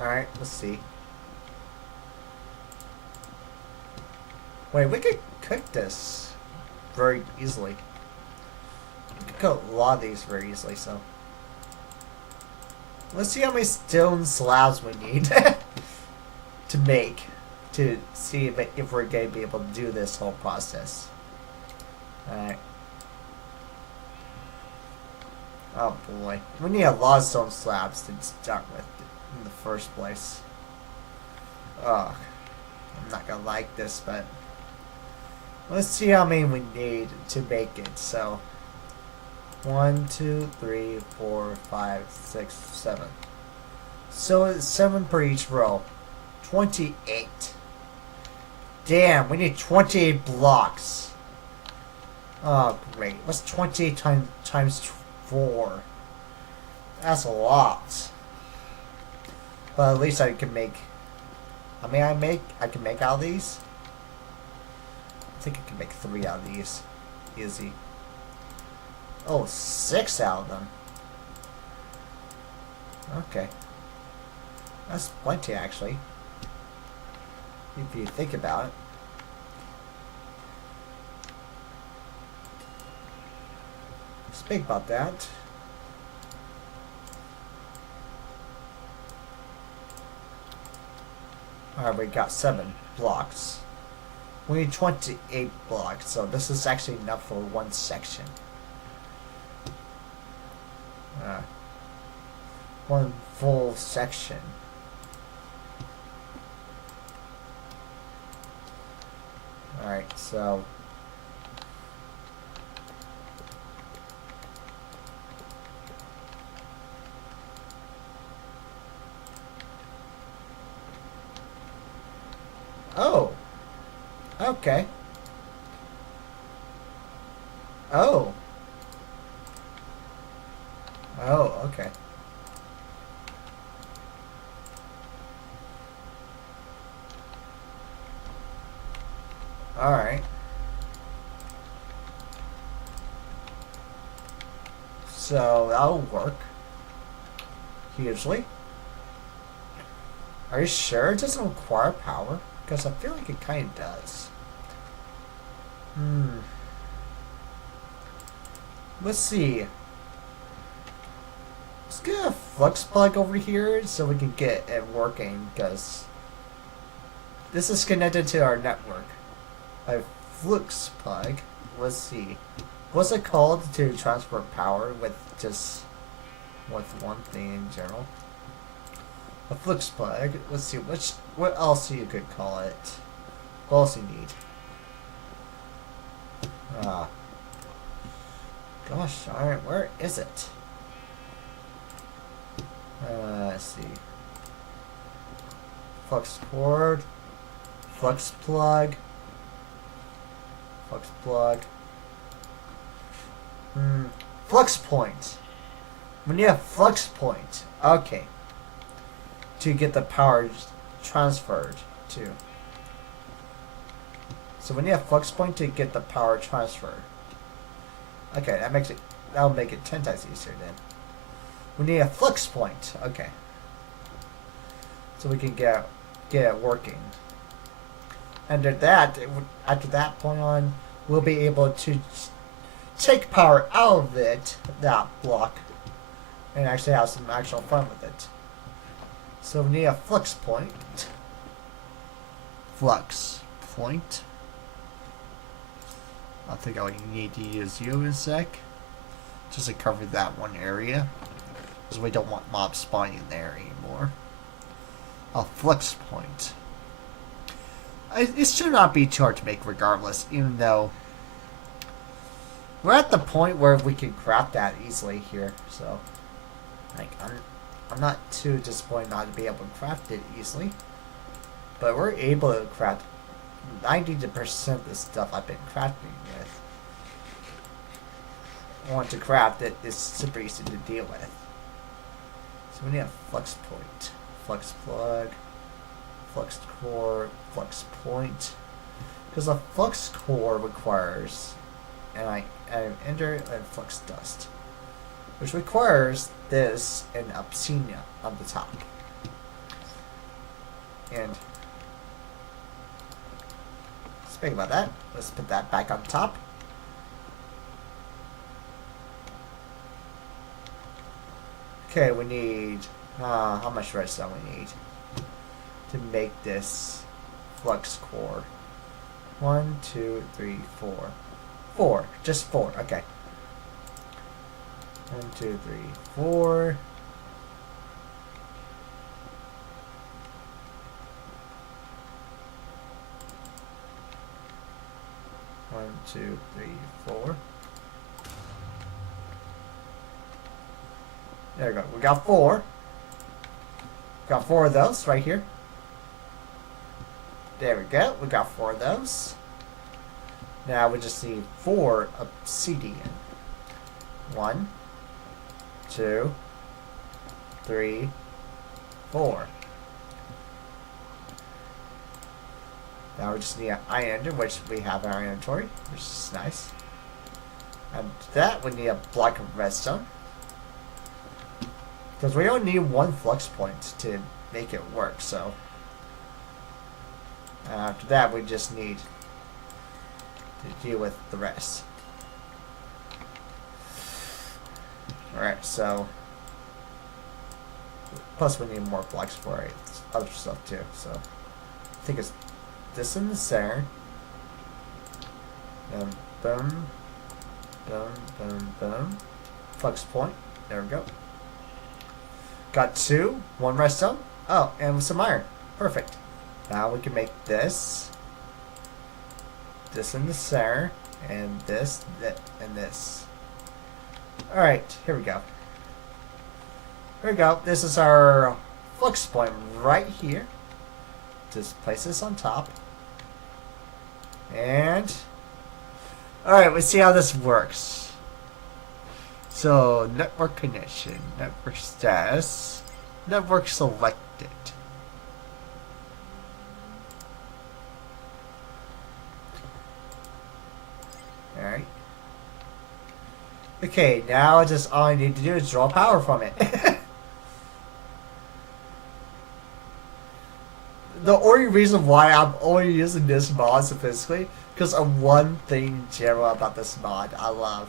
Alright, let's see. Wait, we could cook this very easily. We could cook a lot of these very easily, so. Let's see how many stone slabs we need to make to see if we're going to be able to do this whole process. Alright. Oh boy. We need a lot of stone slabs to start with in the first place. Oh, I'm not gonna like this, but let's see how many we need to make it. So 1, 2, 3, 4, 5, 6, 7. So it's 7 per each row. 28. Damn, we need 28 blocks. Oh great. What's 28 times 4? That's a lot. But at least I can make. I can make out of these. I think I can make 3 out of these. Easy. Oh, 6 out of them. Okay. That's plenty, actually. If you think about it. Speak about that. Alright, we got 7 blocks. We need 28 blocks, so this is actually enough for one section. One full section. Alright, so... Oh! Okay. Oh! Oh, okay. Alright. So, that'll work. Usually. Are you sure it doesn't require power? Because I feel like it kind of does. Let's see. Let's get a flux plug over here so we can get it working, because this is connected to our network. A flux plug. Let's see. What's it called to transfer power with one thing in general? A flux plug. Let's see. What else you could call it? What else you need? Gosh darn it, where is it? Let's see. Flux cord. Flux plug. Flux plug. Flux point. We need a flux point. Okay. To get the power transferred to. So we need a flux point to get the power transferred. Okay, that'll make it 10 times easier then. We need a flux point. Okay. So we can get it working. And after that point on, we'll be able to take power out of that block, and actually have some actual fun with it. So we need a flux point. Flux point. I think I need to use you in a sec, just to cover that one area, because we don't want mobs spawning there anymore. A flux point. It should not be too hard to make regardless, even though we're at the point where we can craft that easily here, so like I'm not too disappointed not to be able to craft it easily. But we're able to craft 90% of the stuff I've been crafting with. I want to craft it, it's super easy to deal with. So we need a flux point. Flux plug. Flux core. Flux point. Because a flux core requires an ender and flux dust, which requires this and obsidian on the top. And speaking about that, let's put that back on top. Okay, we need how much redstone we need to make this flux core. 1, 2, 3, 4. 4. Just 4. Okay. 1, 2, 3, 4. One, two, three, 4. There we go. We got 4. Got 4 of those right here. There we go. We got 4 of those. Now we just need 4 obsidian. 1, 2, 3, 4. Now we just need an iron ender, which we have in our inventory, which is nice. And that we need a block of redstone. Because we only need one flux point to make it work, so. After that, we just need to deal with the rest. Alright, so. Plus, we need more blocks for other stuff too, so. I think it's this in the center. And boom. Boom, boom, boom. Flux point. There we go. Got 2. 1 redstone. Oh, and some iron. Perfect. Now we can make this. This in the center. And this, and this. Alright, here we go. Here we go. This is our flux point right here. Just place this on top. And alright, let's see how this works. So, network connection, network status, network selected. Alright. Okay, now just all I need to do is draw power from it. The only reason why I'm only using this mod specifically because of one thing in general about this mod I love.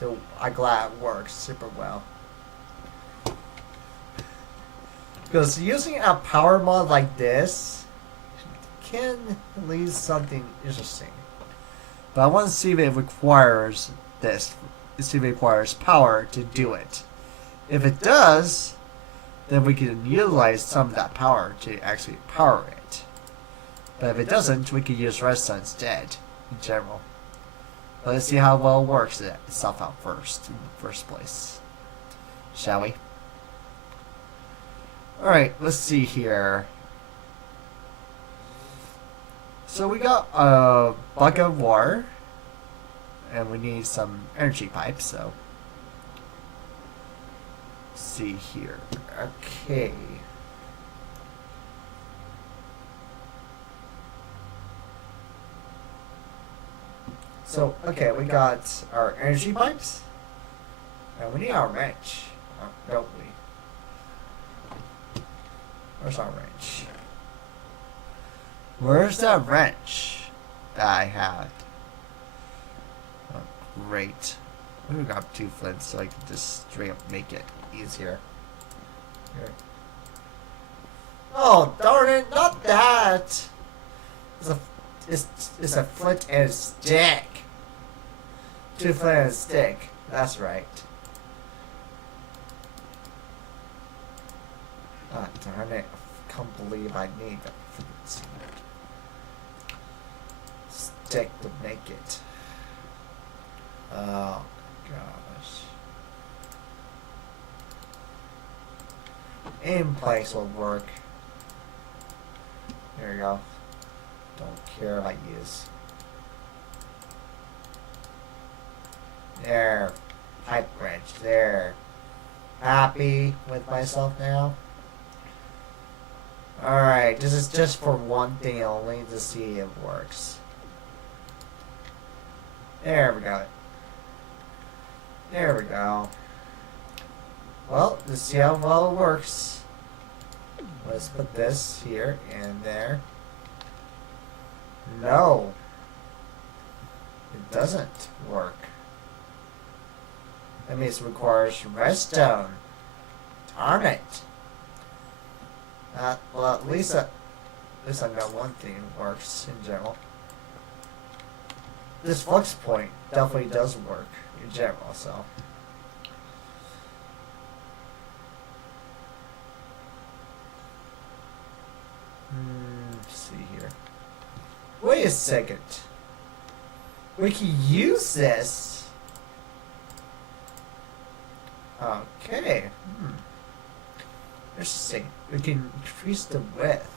So I'm glad it works super well. Because using a power mod like this can lead something interesting. But I want to see if it requires this. See if it requires power to do it. If it does, then we can utilize some of that power to actually power it. But if it doesn't, we can use redstone instead, in general. But let's see how well it works itself out first, in the first place. Shall we? Alright, let's see here. So we got a bucket of water. And we need some energy pipes, so. Let's see here. Okay. So, okay, we got our energy pipes. And we need our wrench, don't we? Where's our wrench? Where's that wrench that I had? Oh, great. We got 2 flints so I can just straight up make it easier. Here. Oh, darn it, not that! It's a flint and a stick. 2 flint and a stick. That's right. Ah, darn it. I can't believe I need that freaking stick to make it. Oh, gosh. In place will work. There you go. Don't care if I use. There. Pipe wrench. There. Happy with myself now? Alright, this is just for one thing only to see if it works. There we go. There we go. Well, let's see how well it works. Let's put this here and there. No. It doesn't work. That means it requires redstone. Darn it. Well, at least I know one thing works in general. This flux point definitely does work in general, so. Let's see here. Wait a second. We can use this. Okay. Interesting. We can increase the width.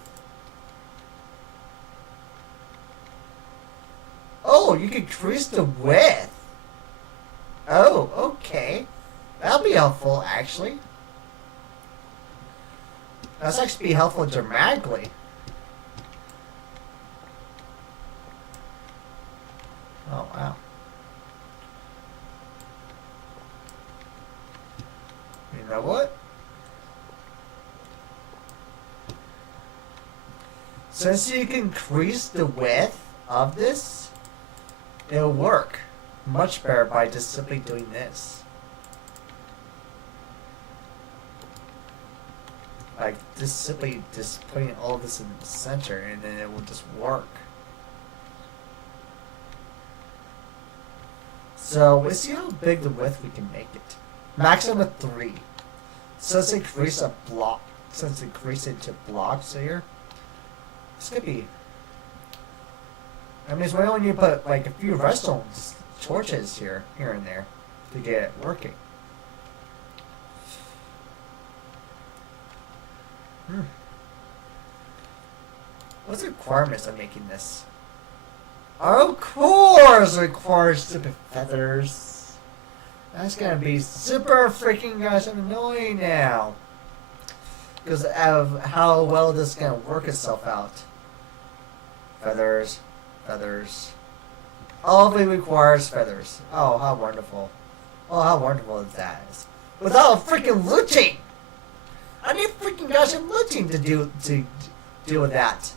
Oh, you can increase the width. Oh, okay. That'll be helpful, actually. That's actually be helpful dramatically. Oh, wow. Since you can increase the width of this, it'll work much better by just simply doing this. Like, just simply just putting all this in the center and then it will just work. So, let's see how big the width we can make it. Maximum of 3. So let's increase a block. So let's increase it to blocks here. This could be... I mean, it's why don't you put like a few redstones, torches here and there to get it working. What's the requirements of making this? Of course, it requires stupid feathers. That's gonna be super freaking gosh annoying now. Because of how well this is gonna work itself out. Feathers, feathers. All of it requires feathers. Oh, how wonderful. Oh, how wonderful that is. Without freaking looting! I need freaking gosh looting to deal with that.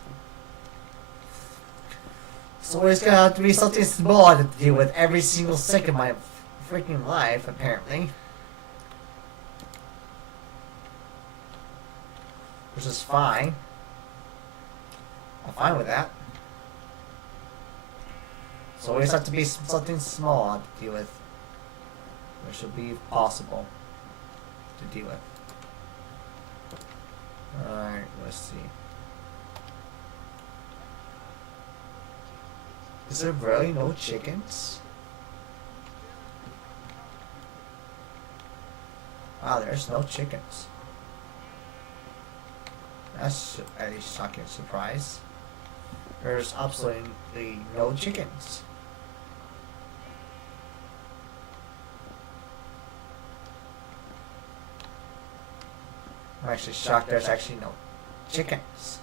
So it's gonna have to be something small to deal with every single second of my freaking life, apparently. Which is fine. I'm fine with that. So always have to be something small to deal with. Which will be possible to deal with. Alright, let's see. Is there really no chickens? Wow, there's no chickens. That's a shocking surprise. There's absolutely no chickens. I'm actually shocked there's actually no chickens.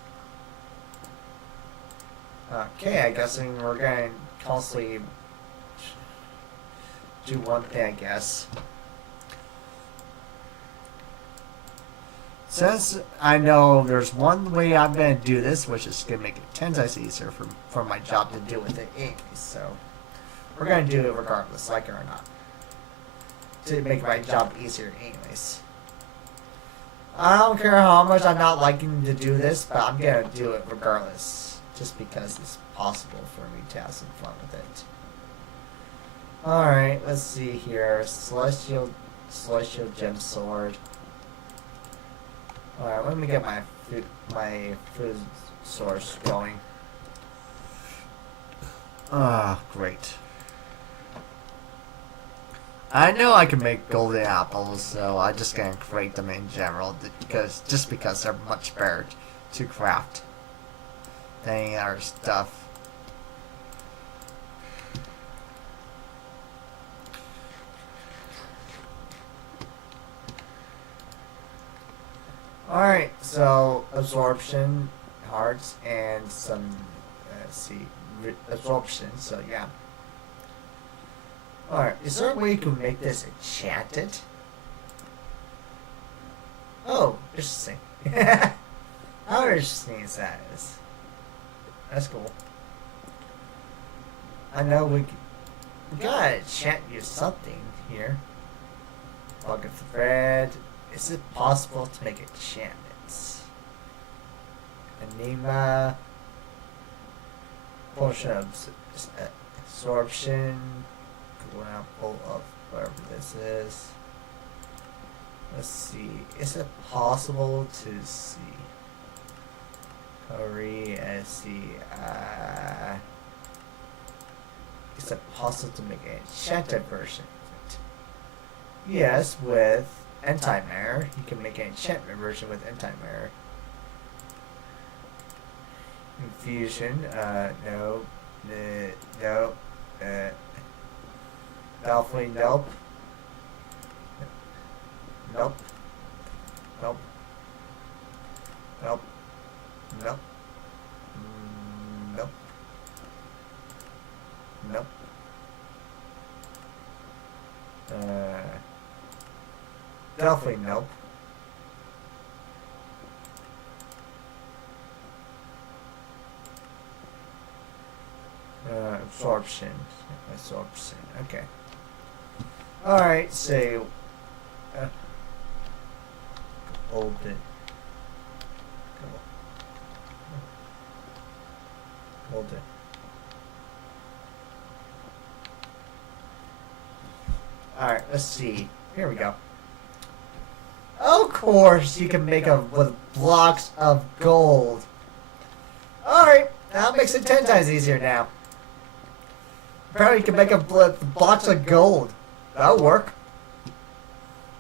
Okay, I guess we're going to constantly do one thing, I guess. Since I know there's one way I'm going to do this, which is going to make it 10 times easier for my job to deal with it anyways, so we're going to do it regardless, like it or not. To make my job easier anyways. I don't care how much I'm not liking to do this, but I'm going to do it regardless. Just because it's possible for me to have some fun with it. Alright, let's see here. Celestial Gem Sword. Alright, let me get my food source going. Ah, great. I know I can make golden apples, so I'm just gonna create them in general because they're much better to craft than any other stuff. Alright, so absorption, hearts, and some, let's see, absorption, so yeah. Alright, is there a way you can make this enchanted? Oh, interesting. How interesting is that? That's cool. I know we gotta enchant you something here. Bucket of thread. Is it possible to make enchantments? Anima. Potion of absorption. Example of whatever this is. Let's see. Is it possible to see? Hurry and see. Is it possible to make an enchanted version of it? Yes, with Antimare. You can make an enchantment version with Antimare. Infusion. No. No. Definitely nope. Nope. Nope. Nope. Nope. Nope. Nope. Definitely nope. Absorption. Absorption. Okay. Alright, so... hold it. Hold it. Alright, let's see. Here we go. Of course, you can make them with blocks of gold. Alright, that makes it 10 times easier now. Apparently, you can make them with blocks of gold. That'll work.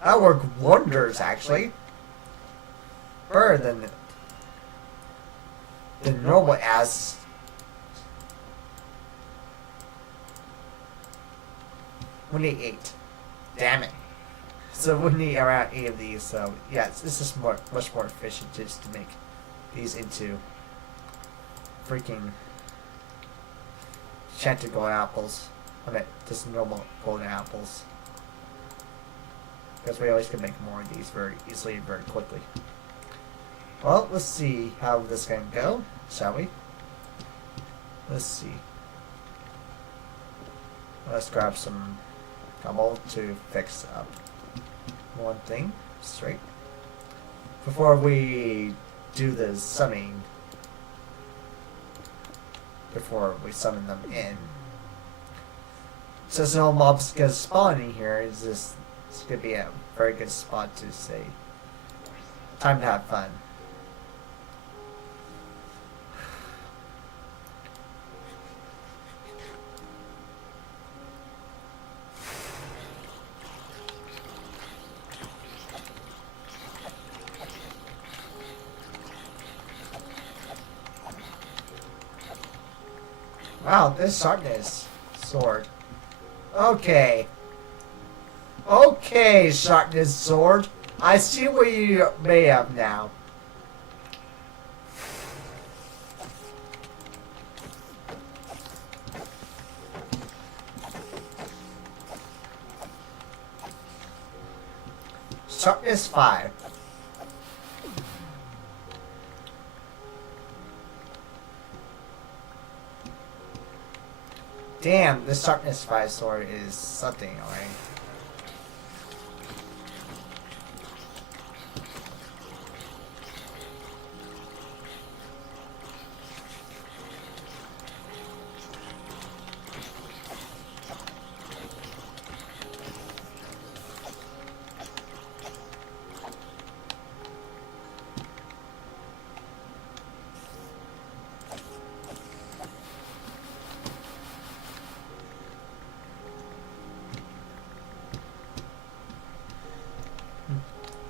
That'll work wonders, actually. Better than normal as. We need 8. Damn it. So we need around 8 of these. So yeah, this is much more efficient just to make these into freaking enchanted golden apples. I mean, just normal golden apples. Because we always can make more of these very easily and very quickly. Well, let's see how this can go, shall we? Let's see. Let's grab some cobble to fix up one thing straight before we do the summoning. Before we summon them in, since no mobs gonna spawn in here, it's gonna be a very good spot to say time to have fun. Wow, this sharpness sword. Okay. Okay, sharpness sword. I see what you made of now. Sharpness 5. Damn, this sharpness 5 sword is something, alright.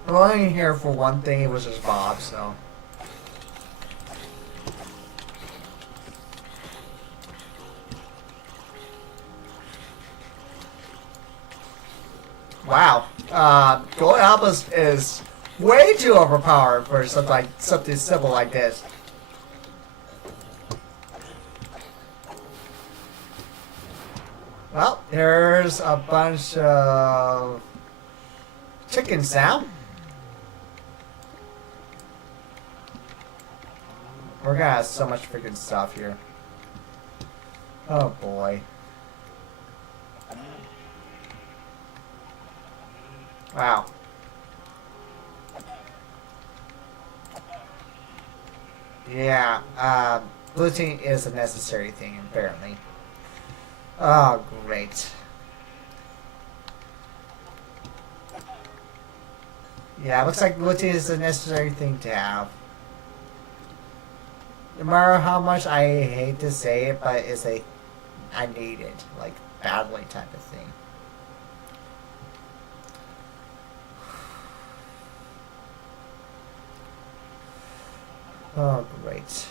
I'm only here for one thing, it was just Bob, so. Wow. Golden Apples is way too overpowered for something simple like this. Well, there's a bunch of chickens now. We're gonna have so much freaking stuff here. Oh boy. Wow. Yeah, looting is a necessary thing, apparently. Oh, great. Yeah, looks like looting is a necessary thing to have. No matter how much I hate to say it, but it's a I need it, like badly type of thing. Oh great.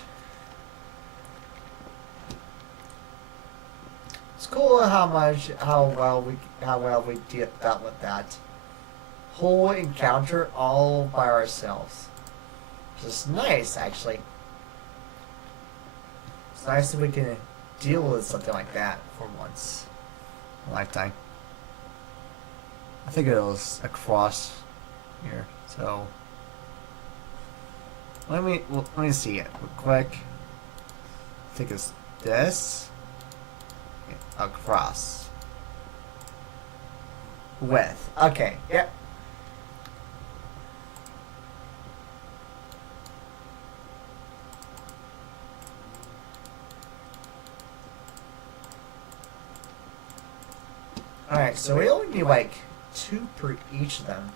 It's cool how well we dealt with that whole encounter all by ourselves. Which is nice actually. It's nice that we can deal with something like that for once in a lifetime. I think it was across here, so let me see it real quick. I think it's this. across. Width. Okay, yep. Alright, so we only need like 2 per each of them.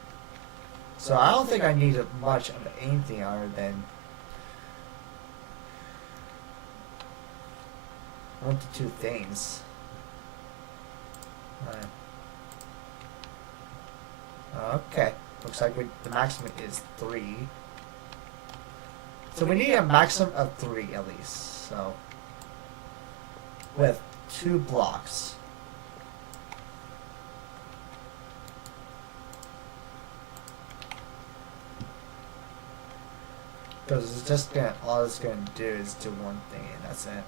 So I don't think I need much of anything other than 1 to 2 things. Okay, looks like the maximum is 3. So we need a maximum of 3 at least. So with 2 blocks. Because it's just gonna, all it's gonna do is do one thing and that's it.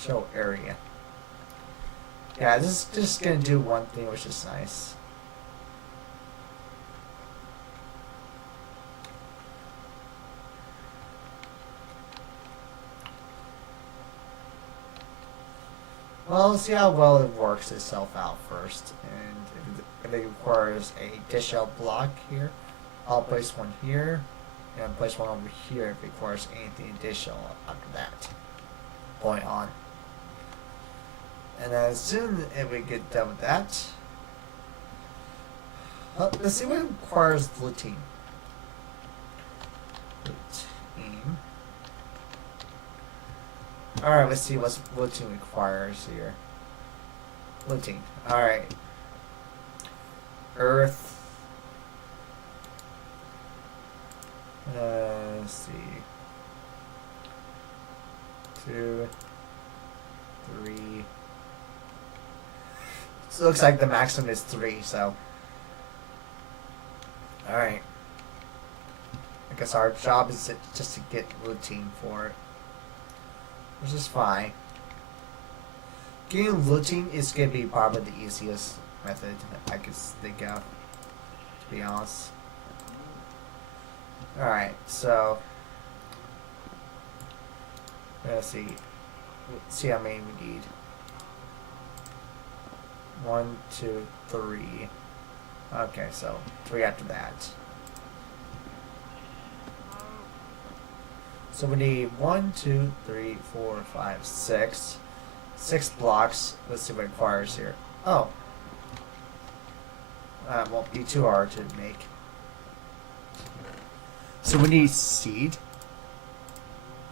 Show area. Yeah, this is just gonna do one thing, which is nice. Well, let's see how well it works itself out first. And if it requires a dish out block here, I'll place one here, and place one over here if it requires anything additional after that point on. And as soon as we get done with that, let's see what it requires lutein. Alright, let's see what lutein requires here. Lutein. Alright. Earth. Let's see. 2, 3. So it looks like the maximum is 3, so. Alright. I guess our job is just to get lutein for it. Which is fine. Getting lutein is going to be probably the easiest method I could think of, to be honest. Alright, so let's see. Let's see how many we need. 1, 2, 3. Okay, so 3 after that. So we need 1, 2, 3, 4, 5, 6. 6 blocks. Let's see what it requires here. Oh. That won't be too hard to make. So we need seed,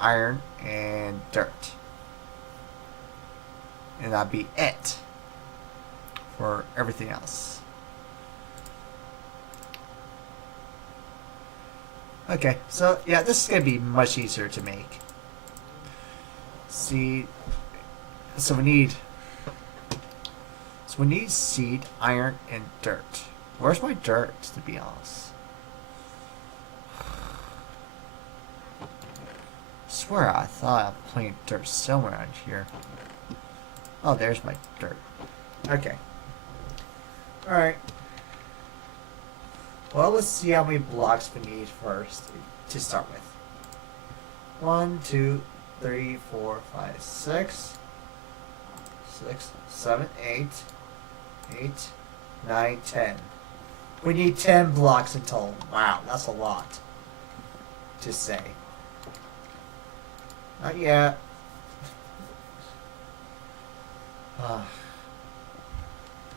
iron, and dirt. And that'd be it for everything else. Okay, so yeah, this is going to be much easier to make. Seed. So we need seed, iron, and dirt. Where's my dirt, to be honest? I swear I thought I played dirt somewhere around here. Oh, there's my dirt. Okay. Alright. Well, let's see how many blocks we need first to start with. 1, 2, 3, 4, 5, 6. 6, 7, 8. 8, 9, 10. We need 10 blocks in total. Wow, that's a lot to say. Not yet.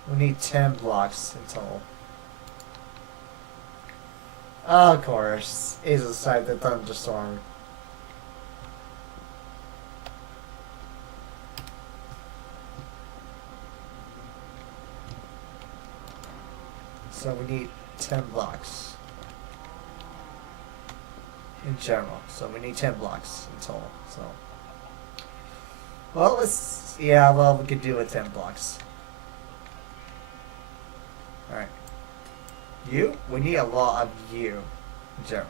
We need 10 blocks in total. Of course, is inside the thunderstorm. So we need 10 blocks in general. So we need 10 blocks in total. So, well, we could do with 10 blocks. All right. We need a lot of you in general.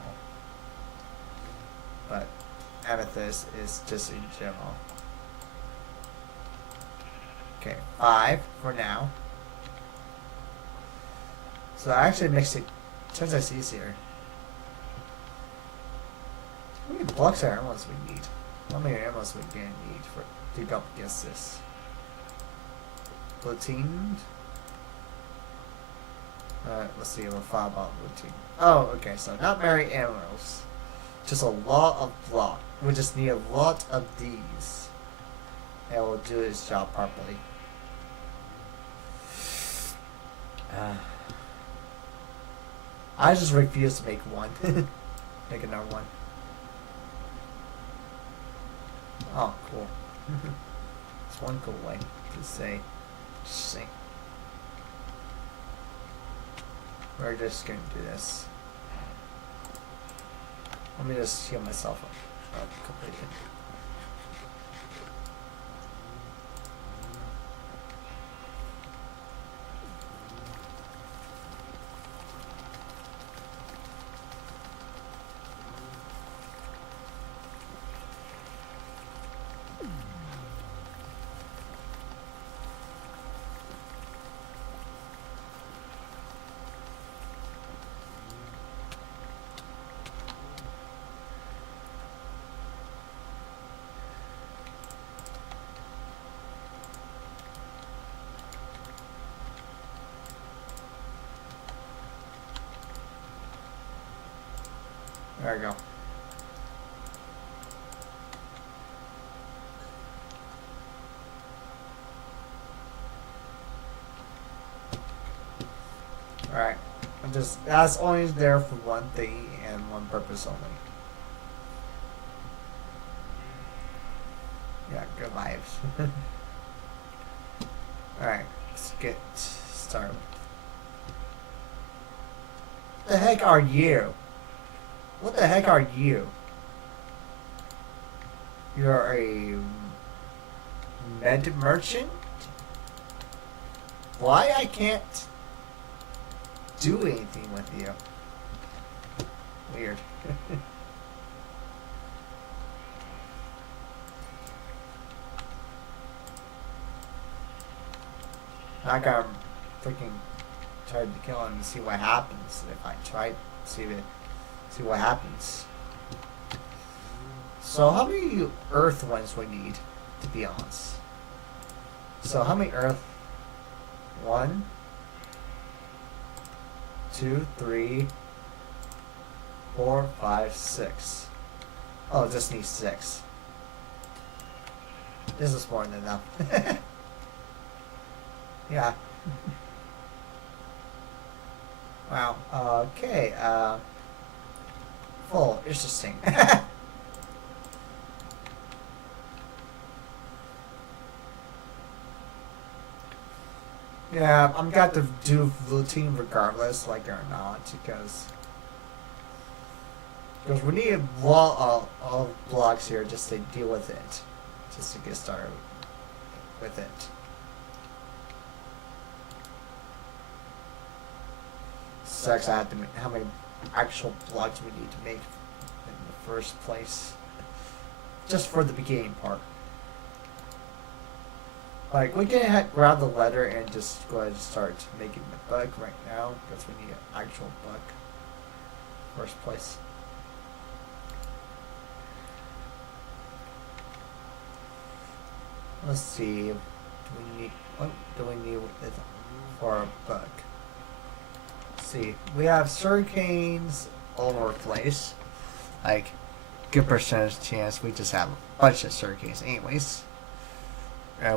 But amethyst is just in general. Okay, 5 for now. So that actually makes it 10 times easier. We can blocks of animals we need? How many animals we gonna need to go up against this? Routine? Let's see, we'll file about routine. Oh, okay, so not very animals. Just a lot of block. We just need a lot of these. And we'll do his job properly. I just refuse to make one. Make another one. Oh, cool. It's one cool way to say sing. We're just gonna do this. Let me just heal myself up completely. There we go. Alright. That's only there for one thing and one purpose only. Yeah, good vibes. Alright, let's get started. What the heck are you? What the heck are you? You're a med merchant? Why I can't do anything with you? Weird. I gotta freaking try to kill him and see what happens if I try to see what happens. So how many earth ones we need, to be honest? So how many earth? 1, 2, 3, 4, 5, 6. Oh, just need 6. This is more than enough. Yeah. Wow. Okay. Full. Interesting. Yeah, I'm got to do routine regardless, like or not, because we need a lot of blocks here just to deal with it, just to get started with it. Sucks. I have to make how many actual blocks we need to make in the first place, just for the beginning part. Like, we can grab the letter and just go ahead and start making the book right now, because we need an actual book first place. Let's see. What do we need for a book? Let's see. We have hurricanes all over the place. Like, good percentage chance we just have a bunch of hurricanes anyways.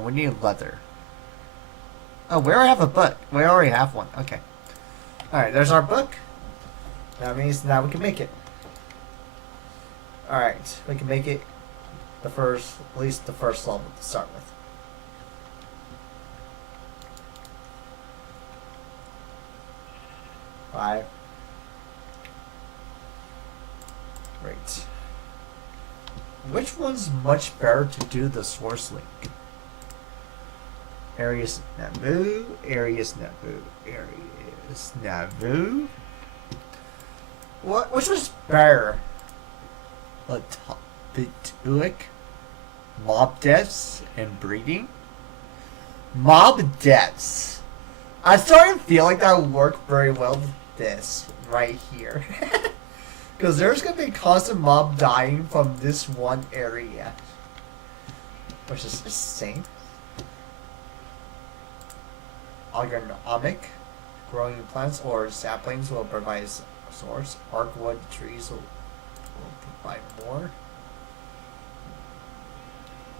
We need leather. Oh, we already have a book. We already have one. Okay. Alright, there's our book. That means now we can make it. Alright, we can make it at least the first level to start with. Five. Great. Which one's much better to do the source link? Areas Navu, Areas Navu, Areas Navu. Which was better? Bituic, mob deaths, and breeding? Mob deaths. I started to feel like that would work very well with this right here. Because there's going to be constant mob dying from this one area. Which is insane. Agronomic. Growing plants or saplings will provide a source. Arcwood trees will provide more.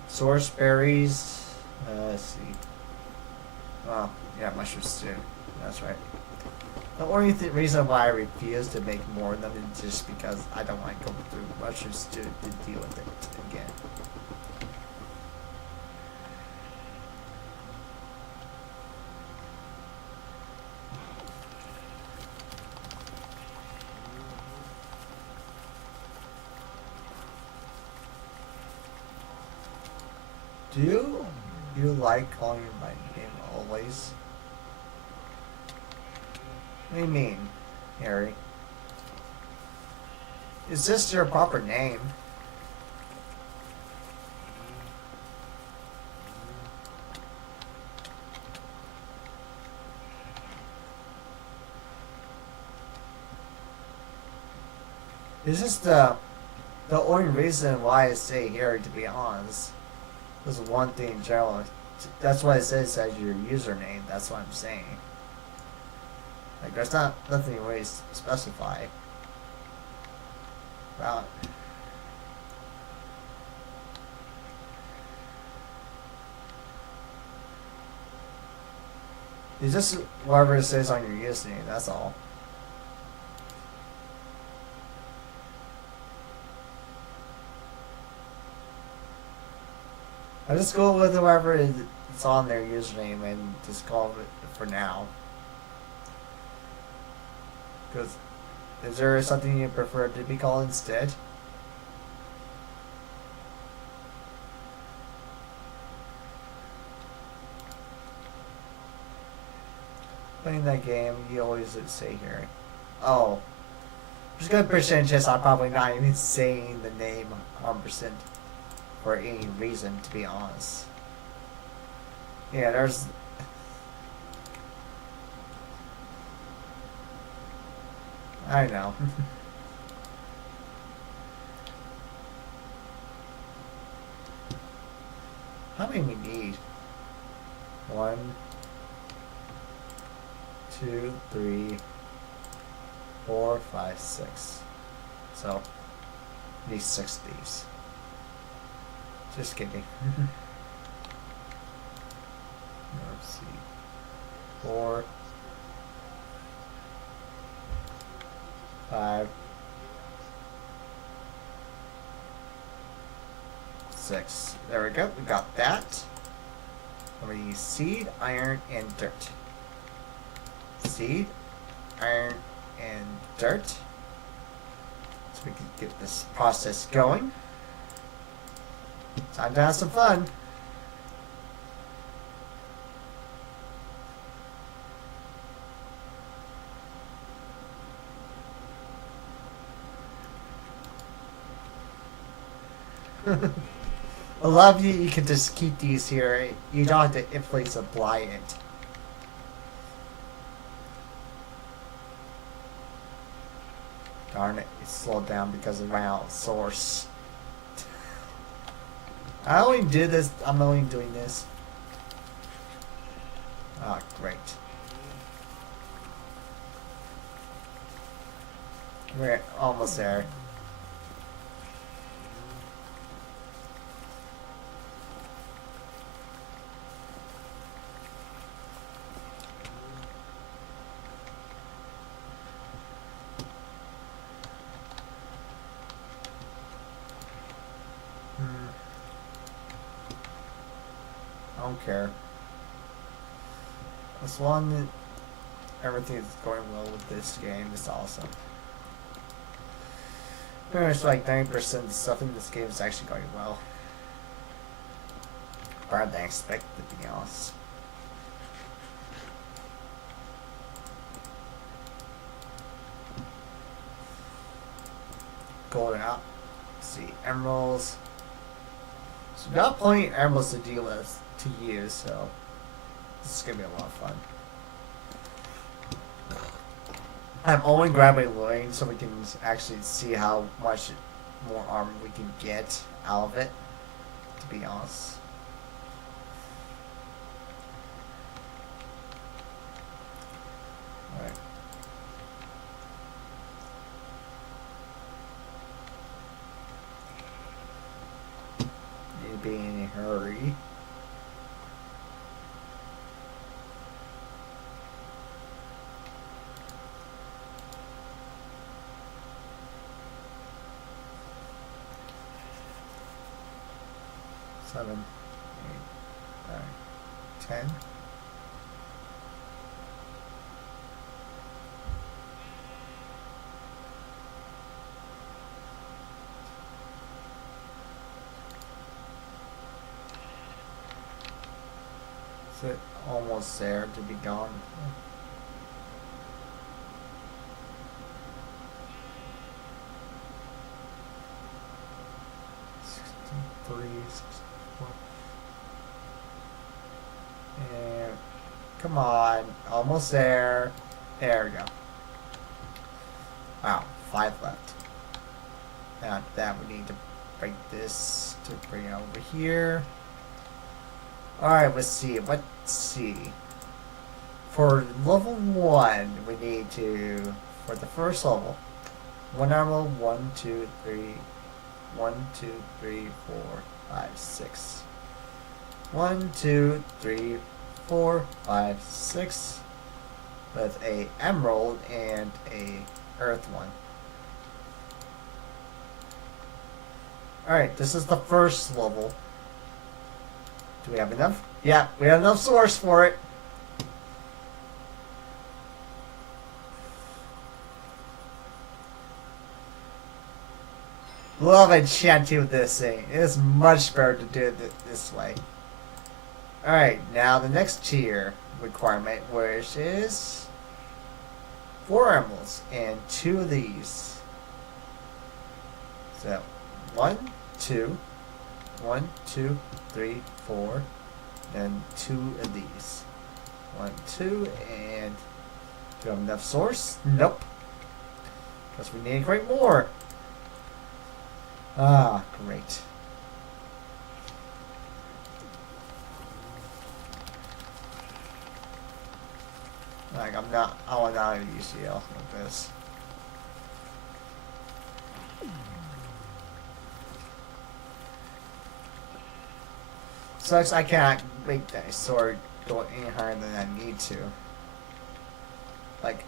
Source berries. Let's see. Well, yeah, mushrooms too. That's right. The only reason why I refuse to make more of them is just because I don't want to go through mushrooms to deal with it again. Do you like calling my name always? What do you mean, Harry? Is this your proper name? Is this the only reason why I say Harry, to be honest? There's one thing in general. That's why it says as your username. That's what I'm saying. Like, there's nothing really specify about. It's just whatever it says on your username. That's all. I just go with whoever it's on their username and just call it for now. Because is there something you prefer to be called instead? Playing that game, you always say here. Oh, there's a good percentage I'm probably not even saying the name 100%. For any reason, to be honest. Yeah, there's. I know. How many we need? 1, 2, 3, 4, 5, 6. So, need 6 of these. Just kidding. Let's see. 4, 5, 6. There we go. We got that. We need seed, iron, and dirt. Seed, iron, and dirt. So we can get this process going. Time to have some fun. I love you can just keep these here. You don't have to infinitely supply it. Darn it, it slowed down because of my source. I only did this. I'm only doing this. Ah, great. We're almost there. I don't care. As long as everything is going well with this game, it's awesome. Pretty much like 90% of the stuff in this game is actually going well. Better than I expected, to be honest. Gold out. Let's see, emeralds. So we got plenty of emeralds to deal with, to use, so this is gonna be a lot of fun. I'm only grabbing Loin so we can actually see how much more armor we can get out of it, to be honest. Alright. Need to be in a hurry. Seven, 8, 9, 10. Is it almost there to be gone? 63, 64. And come on, almost there. There we go. Wow, 5 left. Now that we need to break this to bring it over here. Alright, let's see. Let's see. For level 1, we need to, for the first level, 1 armor, 1, 2, 3, 1, 2, 3, 4, 5, 6. 1, 2, 3, 4, 5, 6. With a emerald and a earth one. Alright, this is the first level. Do we have enough? Yeah, we have enough source for it. Love enchanting with this thing. It is much better to do it this way. Alright, now the next tier requirement, which is 4 emeralds and 2 of these. So, 1, 2, 1, 2, 3, 4, and 2 of these. 1, 2, and do we have enough source? Nope. Because we need to create more. Ah, great. Like, I want out of UCL with this. Sucks I can't make that sword go any higher than I need to. Like,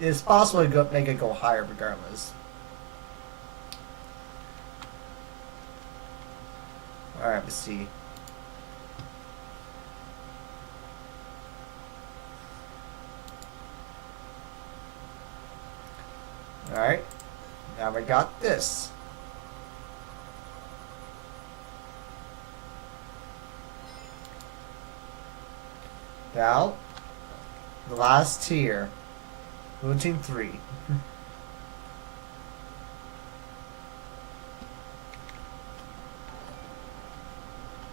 it's possible to make it go higher regardless. Alright, let's see. Alright, now we got this. Now, the last tier, routine 3.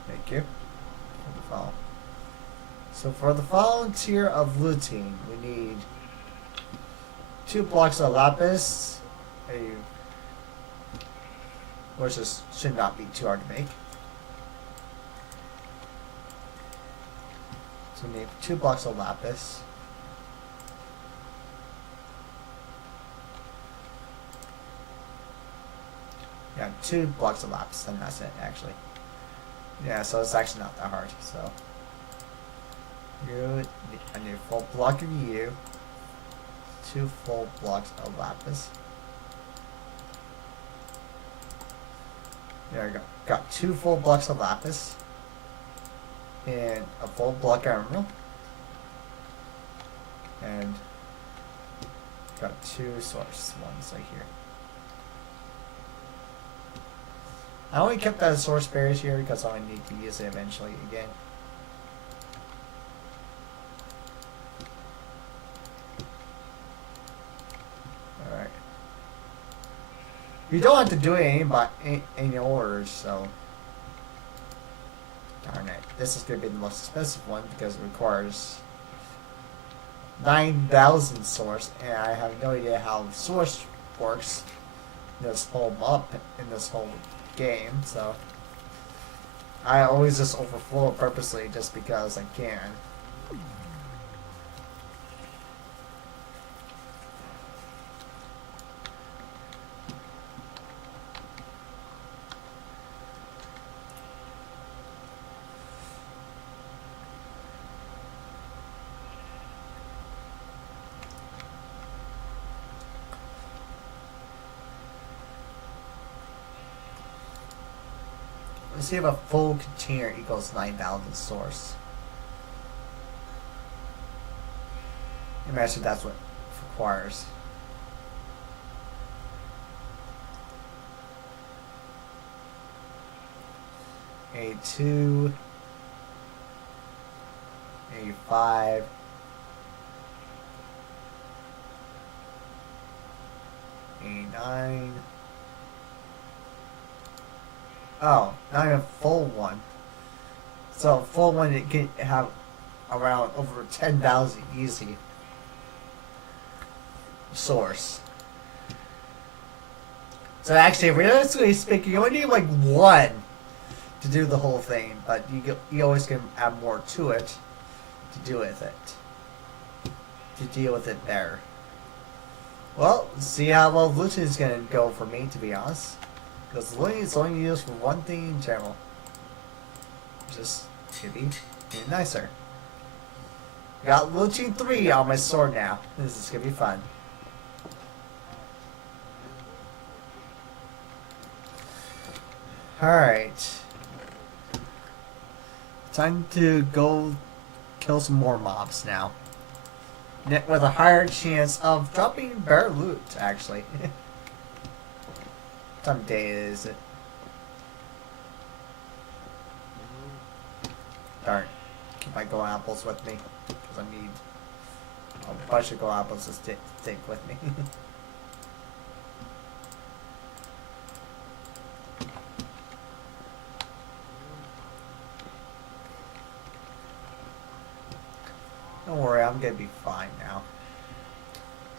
Thank you. For the follow. So for the following tier of lutein, we need 2 blocks of lapis, which should not be too hard to make. So we need 2 blocks of lapis. Yeah, 2 blocks of lapis, and that's it, actually. Yeah, so it's actually not that hard, so. I need a full block of you. 2 full blocks of lapis. There we go. Got 2 full blocks of lapis. And a full block of emerald. And got 2 source ones right here. I only kept that source berries here because I need to use it eventually again. Alright. You don't have to do it any orders, so. Darn it. This is going to be the most expensive one because it requires 9,000 source, and I have no idea how source works in this whole in this whole game, so I always just overflow purposely just because I can. Let's see if a full container equals 9,000 source. Imagine that's what it requires. A2, A5, A9. Oh, not even a full one. So a full one it can have around over 10,000 easy source. So actually, realistically speaking, you only need like one to do the whole thing, but you always can add more to it to do with it, to deal with it better. Well, see how well looting is gonna go for me, to be honest. Because looting is only used for one thing in general. Just to be nicer. Got looting 3 on my sword now. This is gonna be fun. Alright. Time to go kill some more mobs now. With a higher chance of dropping better loot, actually. What time of day is it? Darn. Keep my gold apples with me. Because I need a bunch of gold apples to take with me. Don't worry, I'm gonna be fine now.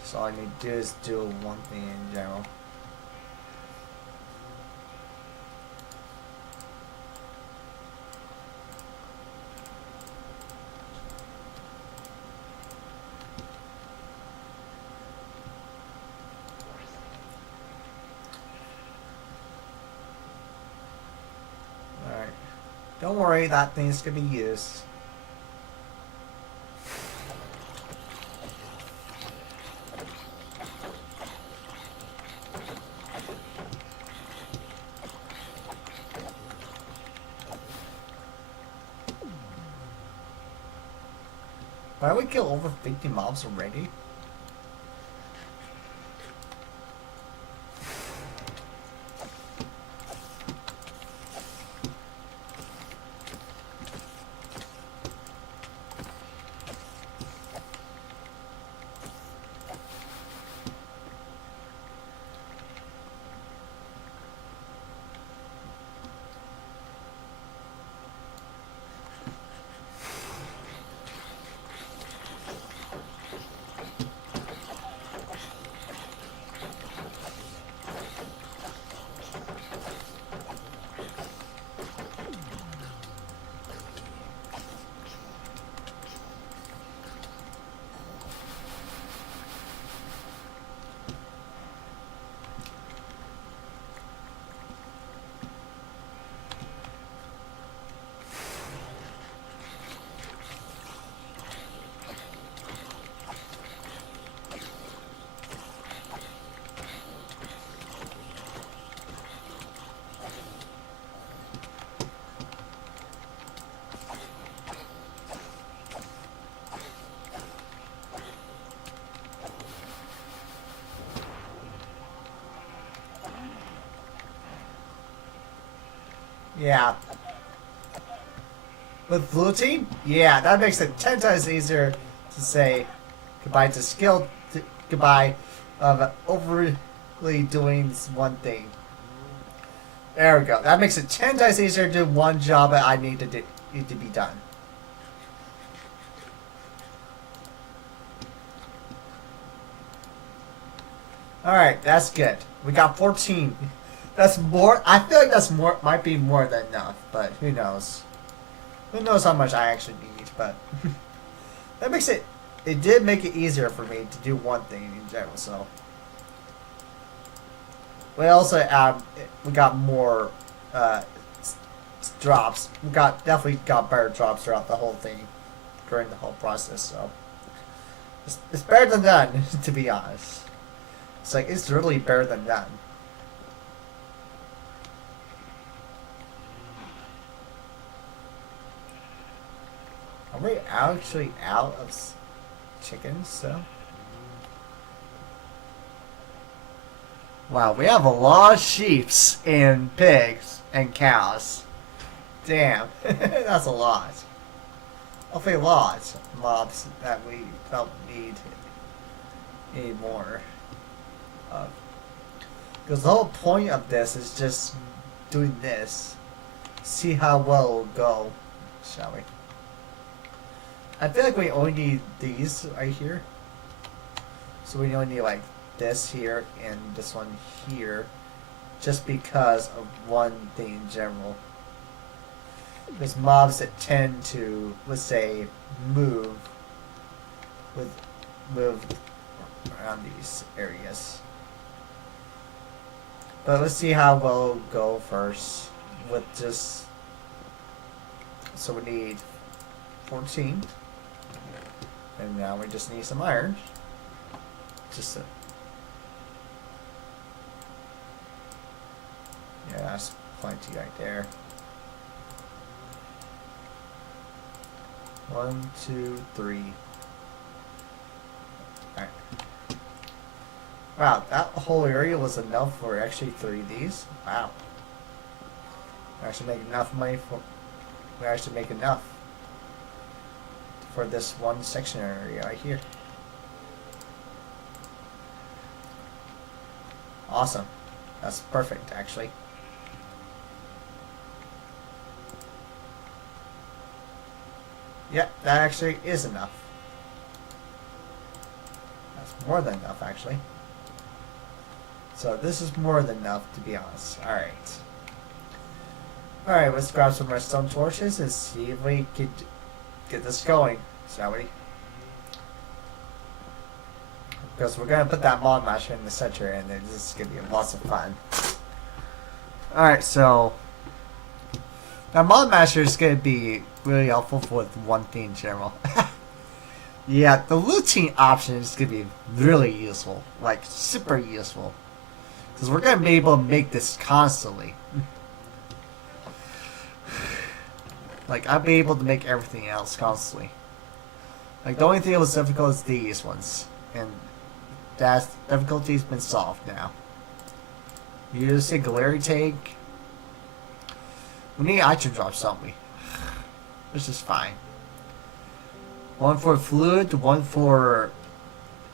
So all I need to do is do one thing in general. Alright. Don't worry, that thing's gonna be used. Why did we kill over 50 mobs already? Yeah. With looting? Yeah, that makes it 10 times easier to say goodbye to skill, goodbye of overly doing one thing. There we go. That makes it 10 times easier to do one job that I need to be done. Alright, that's good. We got 14. That's more. I feel like that's more. Might be more than enough, but who knows? Who knows how much I actually need? But that makes it. It did make it easier for me to do one thing in general. So we also we got more drops. We definitely got better drops throughout the whole thing during the whole process. So it's better than none, to be honest. It's like it's really better than none. Are we actually out of chickens, so? Wow, we have a lot of sheeps and pigs and cows. Damn, that's a lot. Awfully lot of mobs that we don't need more of. Because the whole point of this is just doing this. See how well it'll go, shall we? I feel like we only need these right here. So we only need like this here and this one here. Just because of one thing in general. There's mobs that tend to, let's say, move around these areas. But let's see how well it'll go first with just. So we need 14. And now we just need some iron. Just yeah, that's plenty right there. 1, 2, 3. Alright. Wow, that whole area was enough for actually 3 of these. Wow. We actually make enough money for. We actually make enough for this one section area right here. Awesome. That's perfect, actually. Yep, that actually is enough. That's more than enough, actually. So this is more than enough, to be honest. Alright. Alright, let's grab some redstone torches and see if we could get this going, shall we? Because we're gonna put that mod masher in the center, and this is gonna be lots of fun. Alright, so that mod masher is gonna be really helpful with one thing in general. Yeah, the looting option is gonna be really useful, like super useful, because we're gonna be able to make this constantly. Like, I'll be able to make everything else constantly. Like, the only thing that was difficult is these ones. And that difficulty's been solved now. Use a Galarian tank. We need item drops, don't we? Which is fine. One for fluid, one for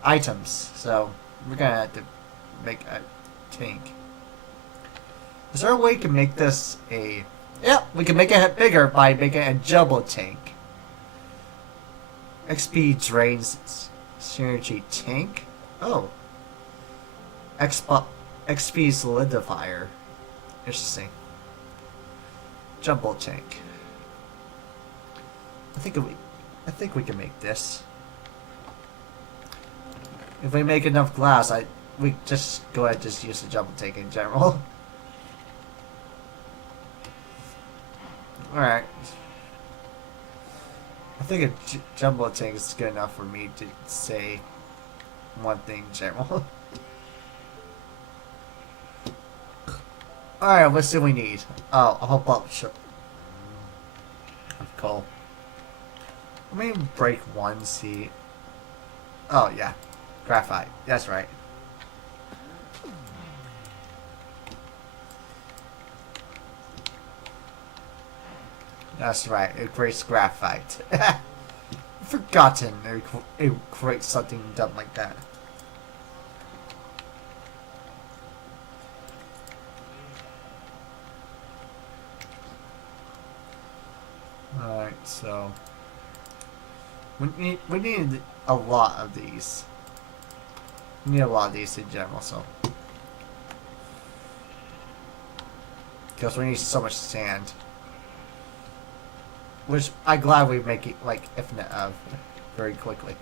items. So, we're gonna have to make a tank. Is there a way we can make this a... Yeah, we can make it bigger by making a jumbo tank. XP drains synergy tank. Oh. XP solidifier. Interesting. Jumbo tank. I think we can make this. If we make enough glass, we just go ahead and just use the jumbo tank in general. Alright. I think a jumbo tank is good enough for me to say one thing in general. Alright, let's see what we need. Oh, a whole bunch of coal. Let me break one, see. Oh, yeah. Graphite. That's right. That's right, it creates graphite. Forgotten it creates something dumb like that. Alright, so we need a lot of these. You need a lot of these in general, so. Because we need so much sand. Which I'm glad we make it, like, if not, very quickly.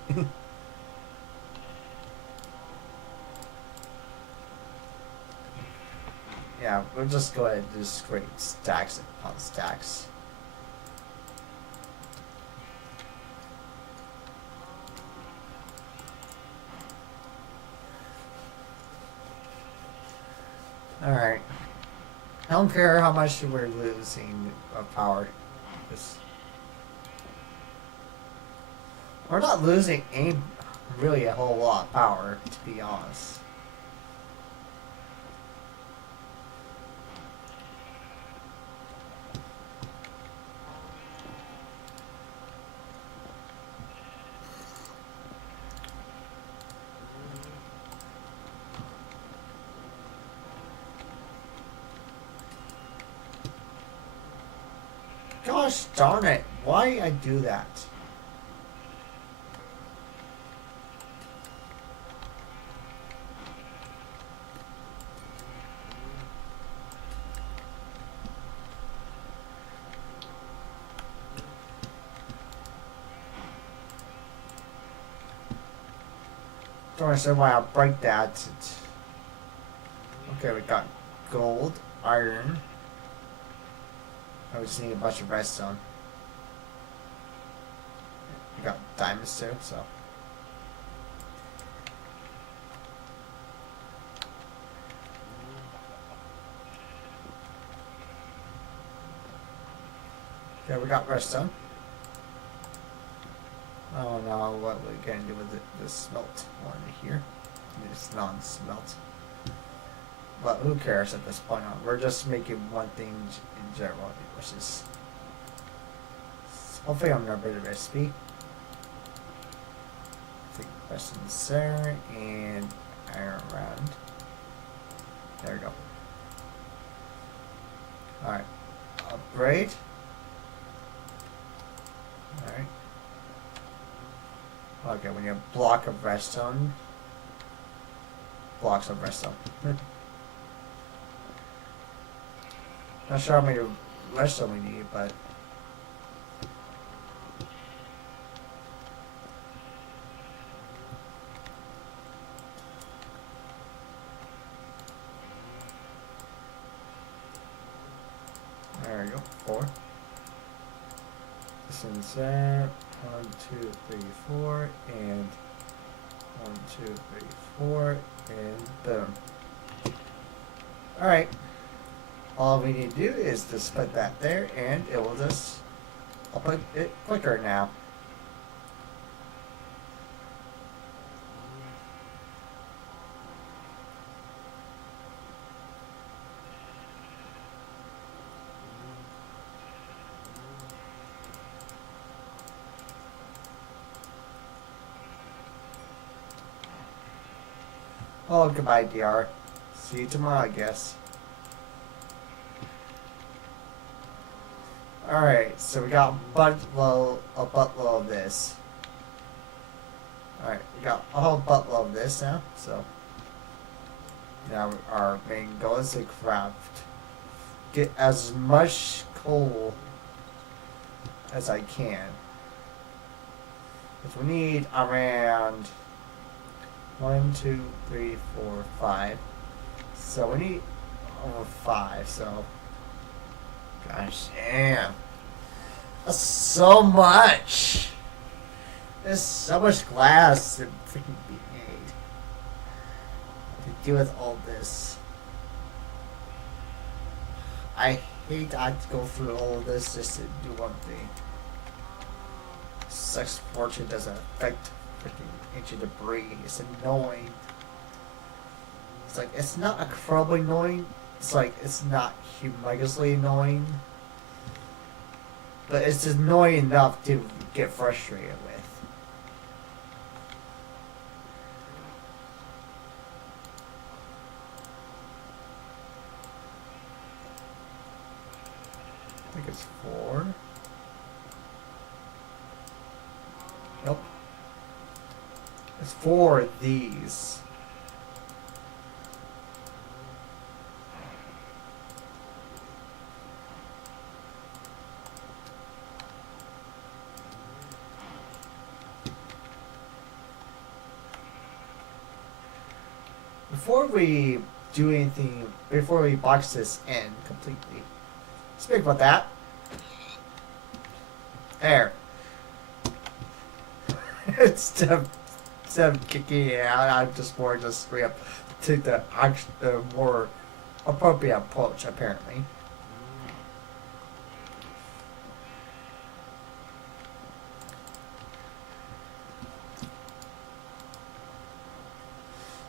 Yeah, we'll just go ahead and just create stacks upon stacks. Alright. I don't care how much we're losing of power. Just... We're not losing really a whole lot of power, to be honest. Gosh darn it, why I do that? Don't understand why I'll break that. Okay, we got gold, iron. I just need a bunch of redstone. We got diamonds too, so. Okay, we got redstone. I don't know what we're gonna do with the smelt one here. It's non-smelt. But who cares at this point? We're just making one thing in general, which is hopefully I'm not better recipe. Take questions there and iron round. There we go. Alright. Upgrade. Alright. Okay, we need a block of redstone. Blocks of redstone. Not sure how many redstone we need, but there we go. 4. This one's there. 1, 2, 3, 4, and 1, 2, 3, 4, and boom. Alright. All we need to do is just put that there, and it will just, I'll put it quicker now. Oh, goodbye, DR. See you tomorrow, I guess. Alright, so we got a buttload of this. Alright, we got a whole buttload of this now, so now our main goal is to craft. Get as much coal as I can. Because we need around 1, 2, 3, 4, 5. So we need over 5, so gosh damn. That's so much. There's so much glass to freaking be made to deal with all this. I hate I have to go through all of this just to do one thing. Such fortune doesn't affect freaking ancient debris. It's annoying. It's like, it's not incredibly annoying. It's like, it's not humongously annoying. But it's annoying enough to get frustrated with. I think it's 4. Nope. It's 4 of these. Before we do anything, before we box this in completely, speak about that. There. instead of kicking it out, I'm just more just straight up take the more appropriate approach, apparently.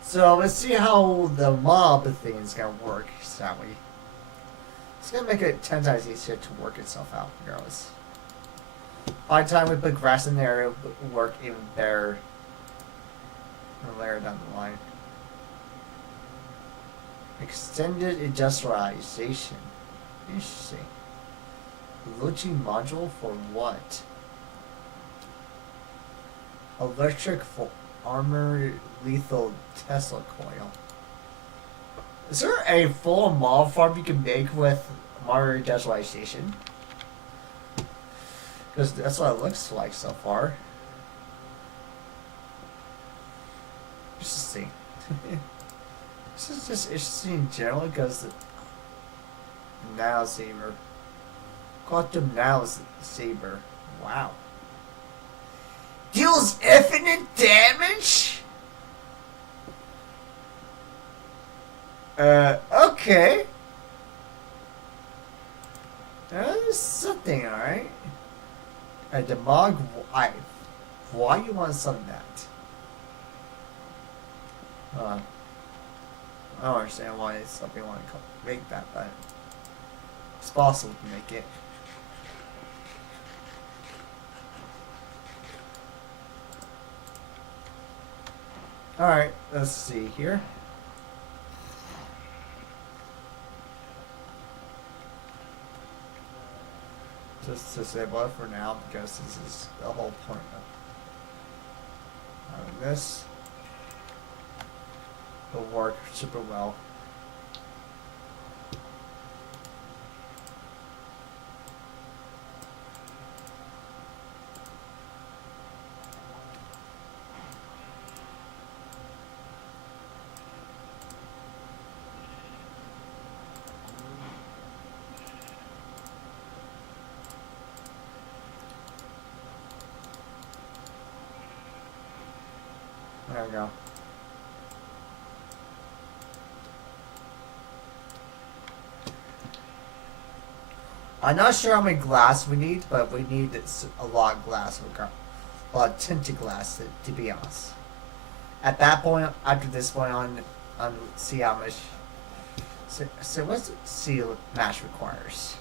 So let's see how the mob thing is gonna work, shall we? It's gonna make it 10 times easier to work itself out, regardless. By the time we put grass in there, it'll work even better later down the line. Extended industrialization. Interesting. Launching module for what? Electric for armor lethal Tesla coil. Is there a full mob farm you can make with modern industrialization? Because that's what it looks like so far. Interesting. This is just interesting in general because the Nano Saber. Quantum Nano Saber. Wow. Deals infinite damage? Okay. There's something, alright. A Demog Wife. Why you want something that? I don't understand why some people want to make that, but it's possible to make it. Alright, let's see here. Just disable it for now because this is the whole point of this. Will work super well. There we go. I'm not sure how many glass we need, but we need a lot of glass. A lot of tinted glass, to be honest. At that point, after this point on see how much. So what's seal match requires?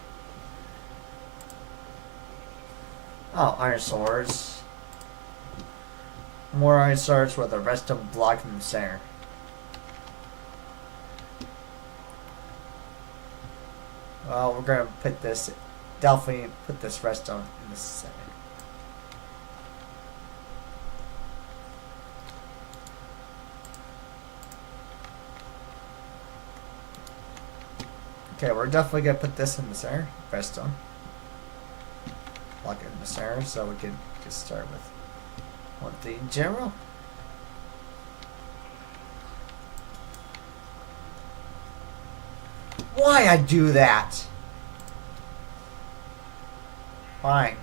Oh, iron swords. More iron swords with the rest of them blocked in the center. Well, we're gonna put this, definitely put this redstone in the center. Okay, we're definitely gonna put this in the center, redstone. Block it in the center so we can just start with one thing in general. Why I do that? Fine.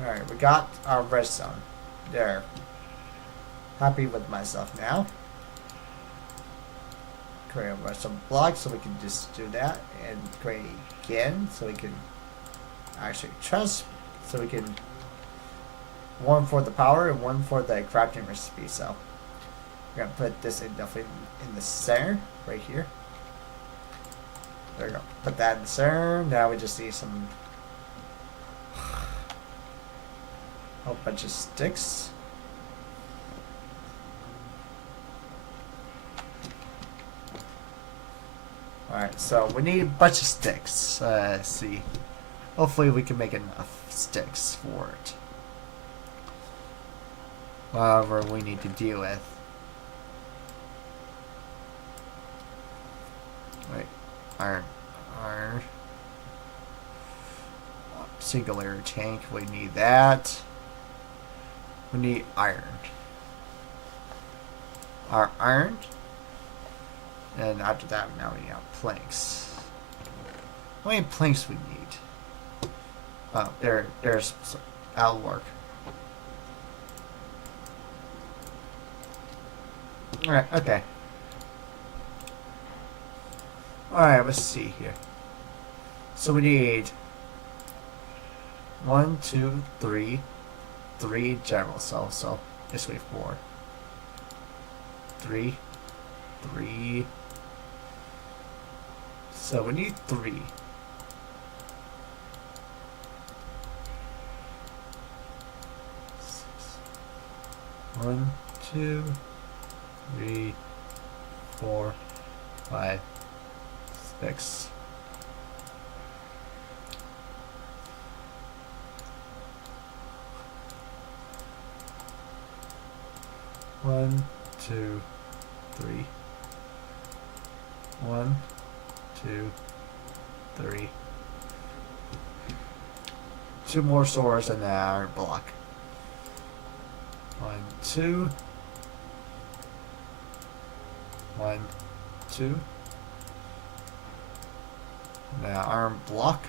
Alright, we got our redstone. There. Happy with myself now. Create a redstone block so we can just do that. And create again so we can actually trust. So we can one for the power and one for the crafting recipe. So we're gonna put this in definitely in the center right here. There we go. Put that in the center. Now we just need some whole bunch of sticks. Alright, so we need a bunch of sticks. Let's see. Hopefully we can make enough sticks for it. Whatever we need to deal with. Wait. Iron. Single layer tank. We need that. We need iron. Our iron. And after that, now we have planks. How many planks we need? Oh, there's that'll work. Alright, okay. Alright, let's see here. So we need 1, 2, 3, 3 general cells. So this way 4. 3, 3. So we need 3. 1, 2, 3, 4, 5, 6. One, two, three. 1, 2, 3. 2 more swords and our block. 1, 2. 1, 2. Now arm block.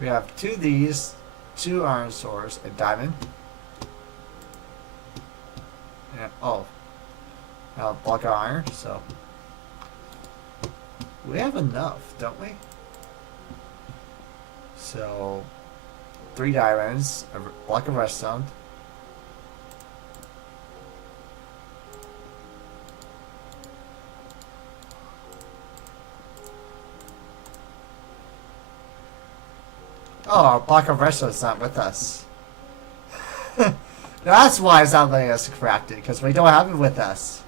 We have 2 of these, 2 iron swords, a diamond. And oh, now block of iron. So we have enough, don't we? So 3 diamonds, a block of redstone. Oh, a block of redstone's not with us. That's why it's not letting us craft it, because we don't have it with us.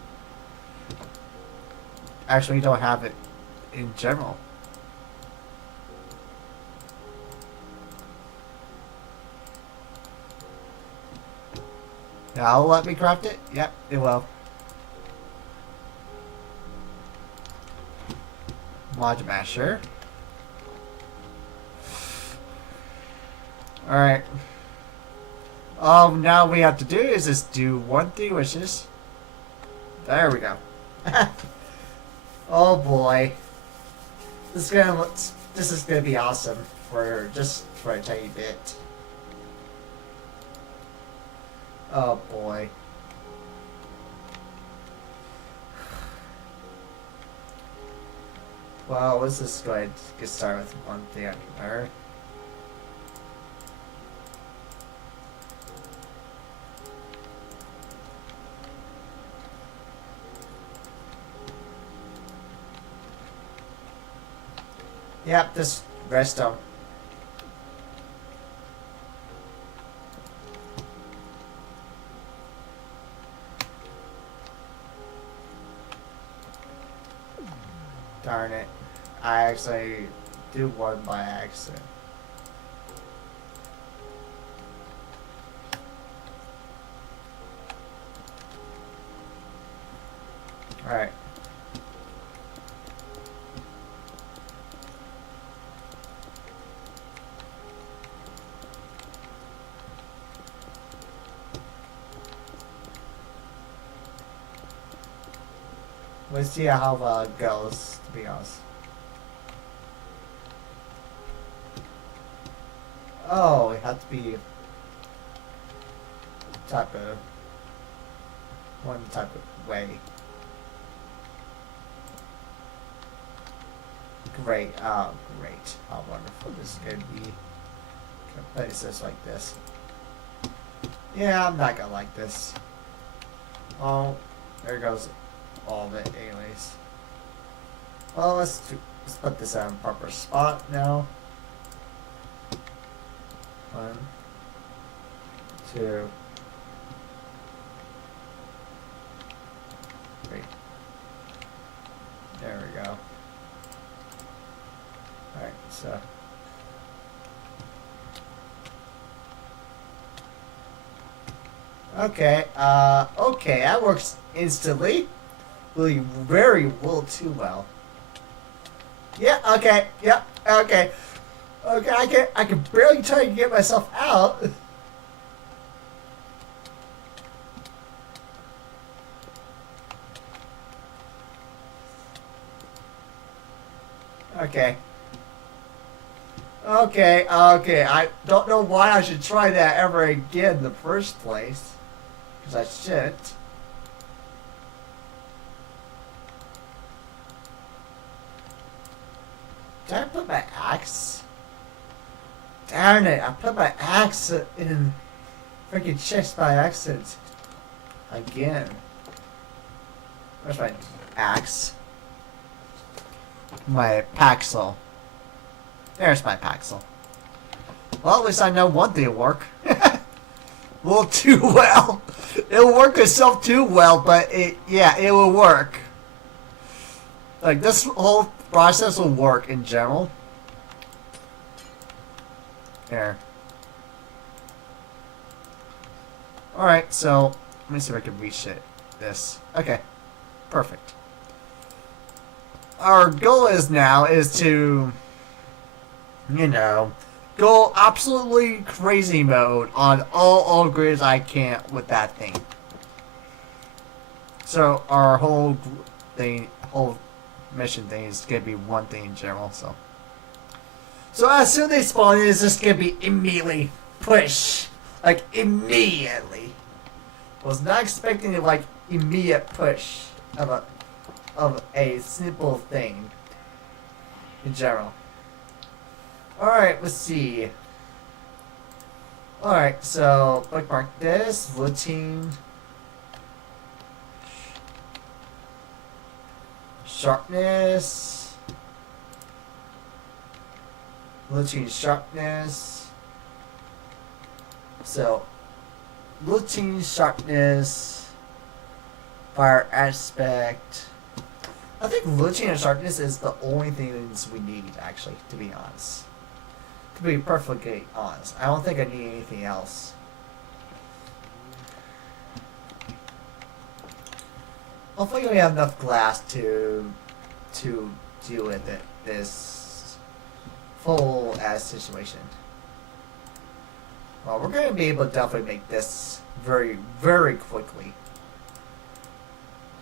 Actually, we don't have it in general. Now, will let me craft it? Yep, it will. Mod Masher. Alright. Now we have to do is just do one thing, which is... There we go. Oh boy. This is gonna be awesome for a tiny bit. Oh boy. Well, let's just go ahead and get started with one thing I can learn. Yep, this redstone. Darn it. I actually do one by accident. Alright. Let's see how it goes, to be honest. Oh, it had to be one type of way. Great, oh great, how wonderful this is going to be. Gonna place this like this. Yeah, I'm not gonna like this. Oh, there goes all of it anyways. Well, let's put this on proper spot now. 1, 2, 3. There we go. Alright, so okay, okay, that works instantly. really very little too well. Yeah, okay, yep, okay. Okay, I can barely try to get myself out. Okay. Okay, okay. I don't know why I should try that ever again in the first place. Because I shouldn't. Did I put my axe? Darn it, I put my axe in freaking chest by accident. Again. Where's my axe? My Paxel. There's my Paxel. Well, at least I know one thing will work. A little too well. It'll work itself too well, but it will work. Like, this whole process will work in general. There. Alright, so let me see if I can reach it. This. Okay. Perfect. Our goal is to, you know, go absolutely crazy mode on all upgrades I can with that thing. So our whole mission thing is gonna be one thing in general. So as soon as they spawn, it's just gonna be immediately push, like immediately. Was not expecting like immediate push of a simple thing in general. Alright, let's see. Alright, so bookmark this, routine, sharpness, routine sharpness. So routine sharpness, fire aspect. I think routine and sharpness is the only things we need, actually, to be honest. To be perfectly honest. I don't think I need anything else. Hopefully we have enough glass to deal with this full ass situation. Well, we're going to be able to definitely make this very, very quickly.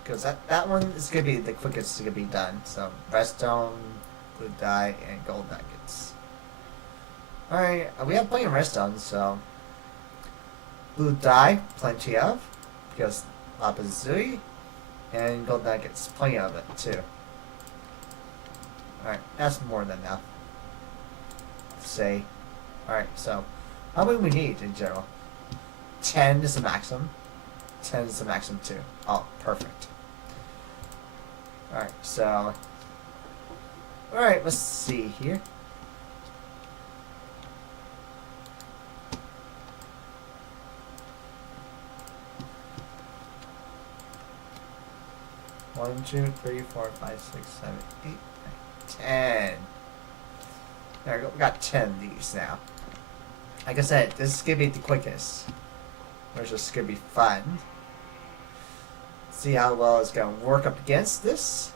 Because that one is going to be the quickest to be done. So, redstone, blue dye, and gold nuggets. Alright, we have plenty of redstone, so... Blue dye, plenty of. Because lapis and gold nuggets, plenty of it, too. Alright, that's more than enough. Say. Alright, so... How many we need in general? 10 is the maximum. 10 is the maximum, too. Oh, perfect. Alright, so... Alright, let's see here. One, two, three, 4, 5, 6, 7, 8, 9, 10. There we go. We got 10 of these now. Like I said, this is gonna be the quickest. Which is gonna be fun. See how well it's gonna work up against this.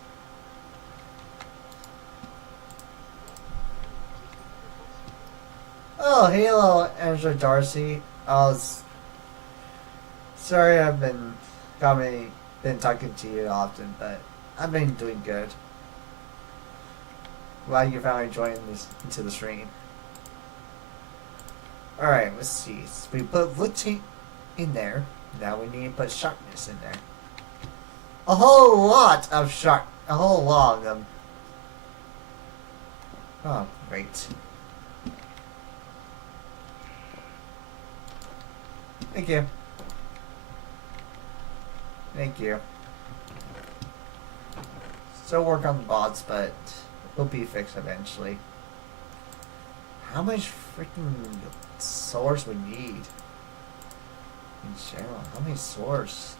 Oh, hello, Angela Darcy. Sorry I've been talking to you often, but I've been doing good. Glad you finally joined this into the stream. Alright, let's see. So we put routine in there. Now we need to put sharpness in there. A whole lot of them. Oh, great. Thank you. Thank you. Still work on the bots, but it'll be fixed eventually. How much freaking swords we need? In general, how many swords?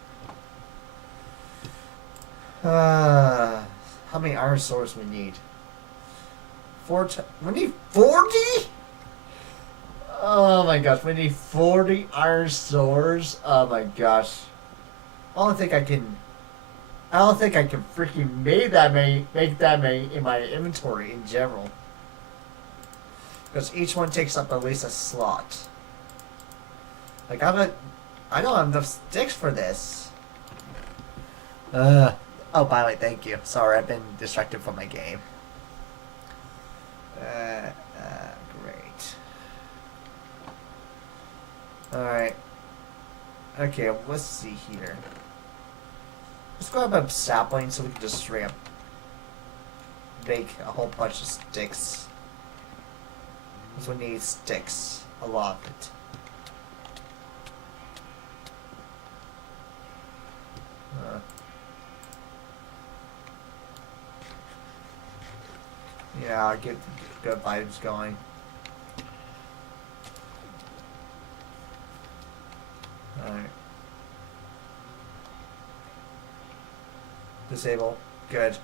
How many iron swords we need? We need 40? Oh my gosh, we need 40 iron swords. Oh my gosh. I don't think I can I don't think I can freaking make that many in my inventory in general. Because each one takes up at least a slot. Like I don't have enough sticks for this. Oh, by the way, thank you. Sorry, I've been distracted from my game. Great. Alright. Okay, let's see here. Let's grab a sapling so we can just straight up make a whole bunch of sticks. Because we need sticks. A lot of it. Yeah, I'll get good vibes going. Alright. Disable. Good.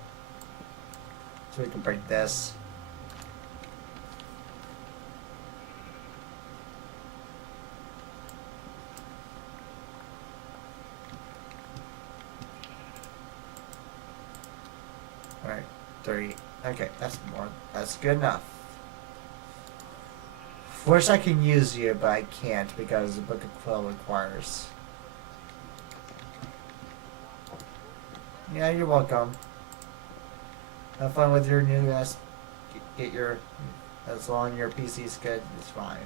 So we can break this. Alright. 30. Okay, that's more. That's good enough. Wish I can use you, but I can't because the Book of Quill requires. Yeah, you're welcome. Have fun with your new get your as long as your PC's good, it's fine.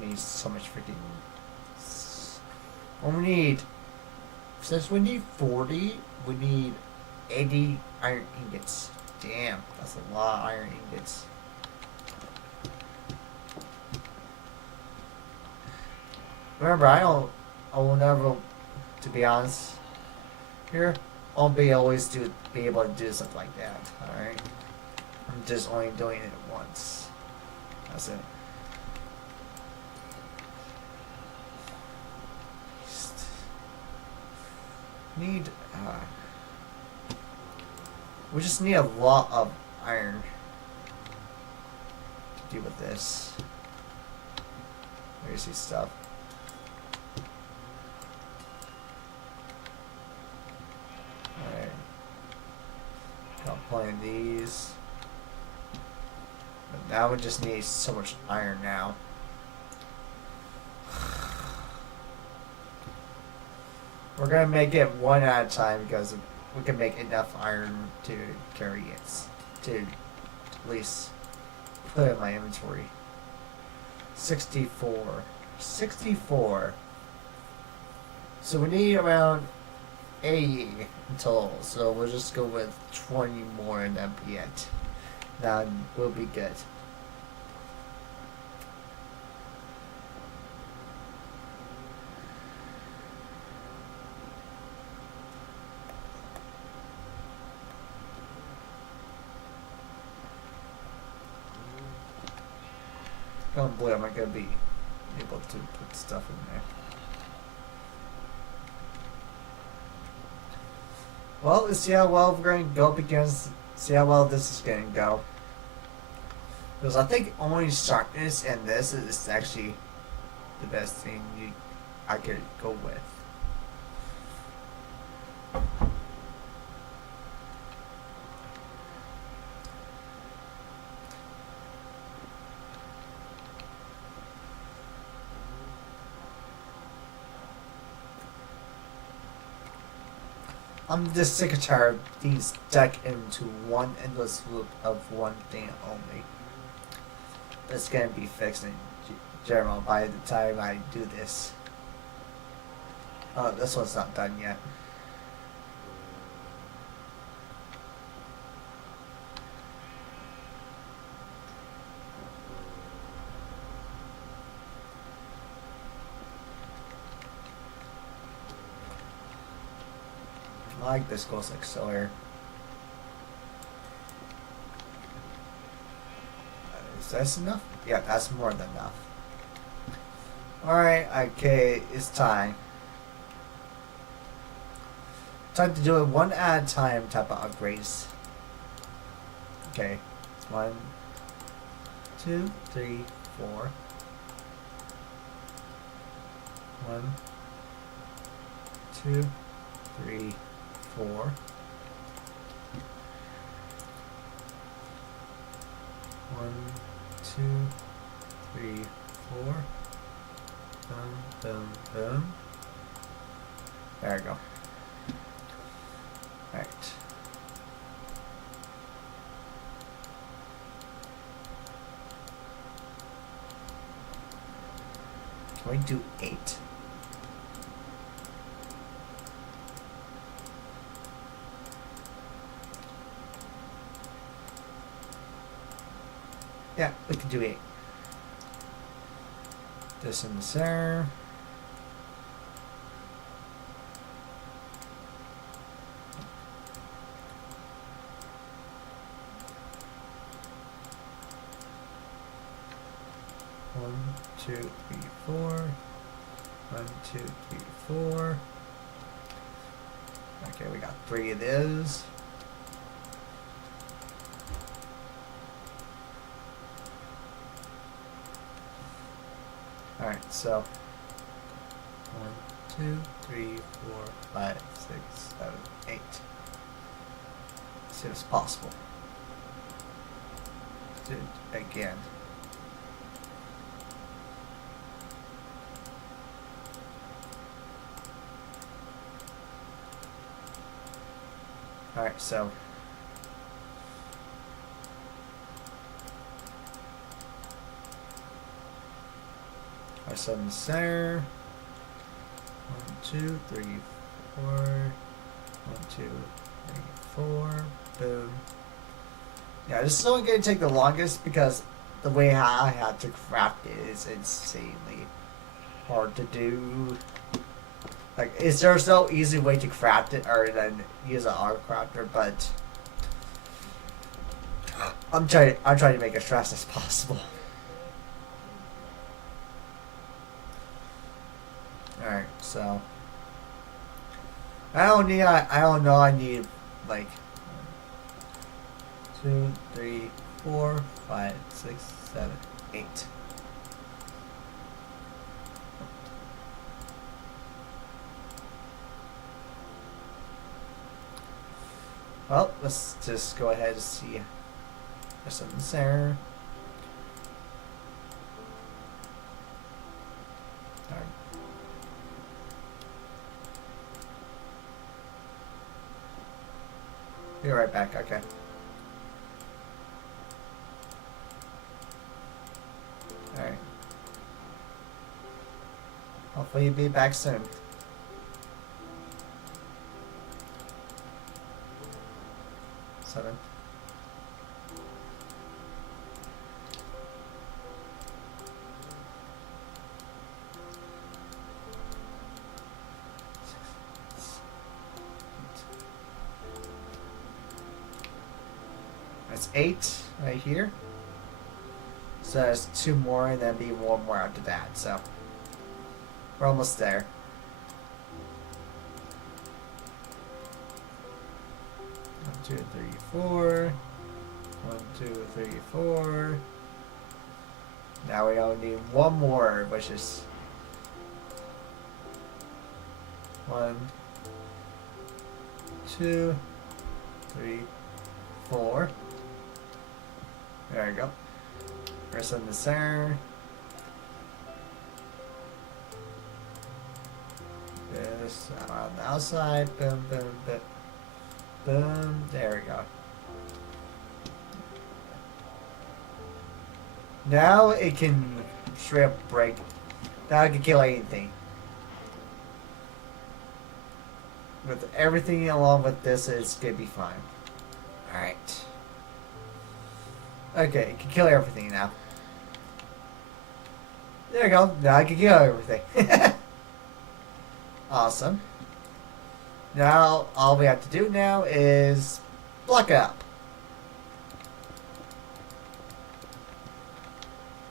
We need so much freaking. We need. Since we need 40, we need 80 iron ingots. Damn, that's a lot of iron ingots. Remember, I will never, to be honest, here, I'll be able to do something like that. All right, I'm just only doing it once. That's it. Need we just need a lot of iron to deal with this. Where's this stuff? Alright. Got plenty of these. But now we just need so much iron now. We're gonna make it one at a time because we can make enough iron to carry it. To at least put it in my inventory. 64. 64. So we need around 80 in total. So we'll just go with 20 more and that'll be it. That will be good. Oh boy, am I gonna be able to put stuff in there. Well, let's see how well we're going to go against. See how well this is going to go. Because I think only sharpness and this is actually the best thing I could go with. I'm just sick and tired of being stuck into one endless loop of one thing only. It's gonna be fixed in general by the time I do this. Oh, this one's not done yet. I like this goes like so here. Is that enough? Yeah, that's more than enough. Alright, okay, it's time. Time to do it one at a time type of upgrades. Okay. 1, 2, 3, 4. 1, 2, 3, 4. 1, 2, 3, 4. Boom, boom, boom. There we go. Right. Can we do 8? Yeah, we can do 8. This in the center. One, two, three, four. 1, 2, 3, 4. Okay, we got 3 of those. Alright, so 1, 2, 3, 4, 5, 6, 7, 8. As soon as possible. Do it again. Alright, so our sun center. 1, 2, 3, 4. 1, 2, 3, 4. Boom. Yeah, this is only going to take the longest because the way I had to craft it is insanely hard to do. Like, there's no easy way to craft it other than use an art crafter, but I'm trying to make it as fast as possible. Alright, so I don't know I need like 2, 3, 4, 5, 6, 7, 8. Well, let's just go ahead and see. There's something there. Darn. Be right back, okay. Alright. Hopefully you'll be back soon. Seven. That's 8 right here. So there's 2 more and then be 1 more after that. So we're almost there. One, 2, 3, 4. 1, 2, 3, 4. Now we only need 1 more, which is 1, 2, 3, 4. There we go. Rest in the center. This on the outside. Boom, boom, boom. Boom. There we go. Now it can straight up break. Now it can kill anything. With everything along with this, it's gonna be fine. Alright. Okay, it can kill everything now. There we go. Now I can kill everything. Awesome. Now, all we have to do now is block it up.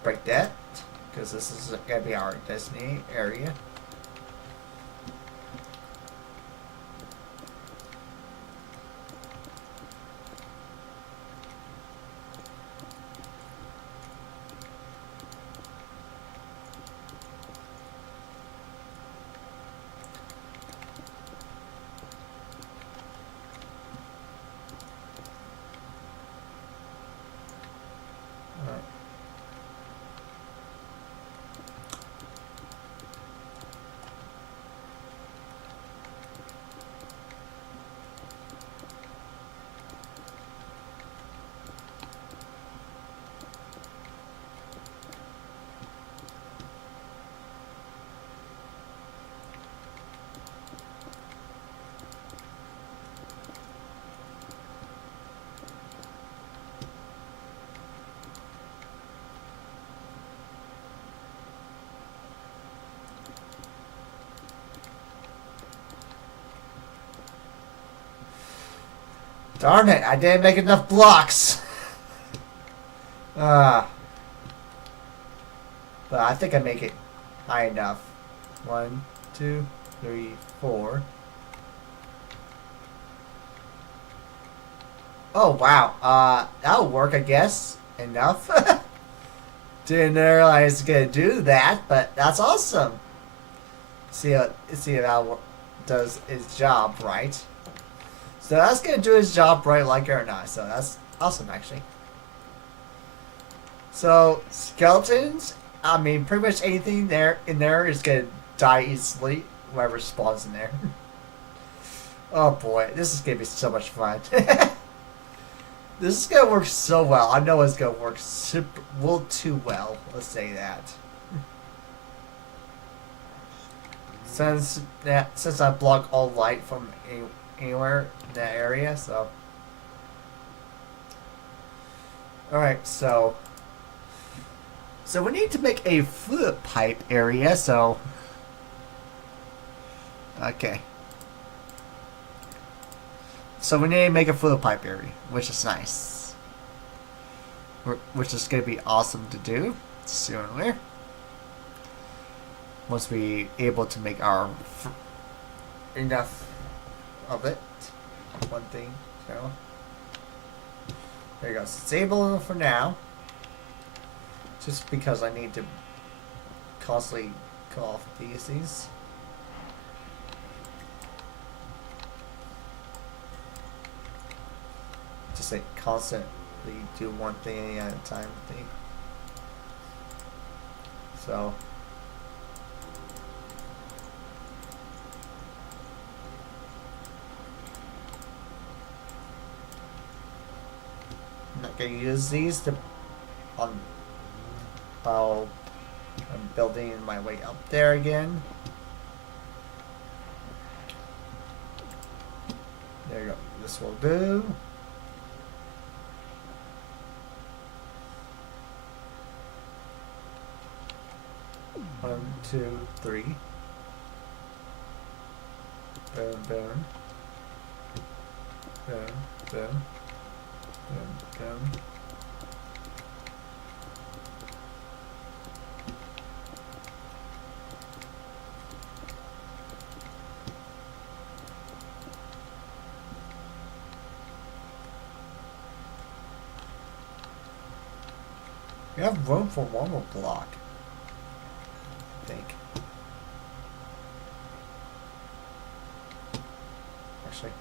Break that, because this is going to be our destiny area. Darn it, I didn't make enough blocks. Ah. But I think I make it high enough. 1, 2, 3, 4. Oh, wow. That'll work, I guess. Enough. Didn't realize it's gonna do that, but that's awesome. See how that does its job right. So that's gonna do its job right, like it or not. So that's awesome, actually. So skeletons, I mean, pretty much anything in there is gonna die easily. Whoever spawns in there. Oh boy, this is gonna be so much fun. This is gonna work so well. I know it's gonna work too well. Let's say that. Since I block all light from anywhere in that area, so. Alright, so we need to make a fluid pipe area, so. Okay. So we need to make a fluid pipe area, which is nice. Which is going to be awesome to do sooner. Once we able to make our enough of it. One thing. So there you go. So it's able for now. Just because I need to constantly call off these. Just like constantly do one thing at a time thing. So I'm not gonna use these to I'm building my way up there again. There you go. This will do. 1, 2, 3. Boom, boom. Boom, boom. Boom, boom. We have room for one more block, I think. Actually.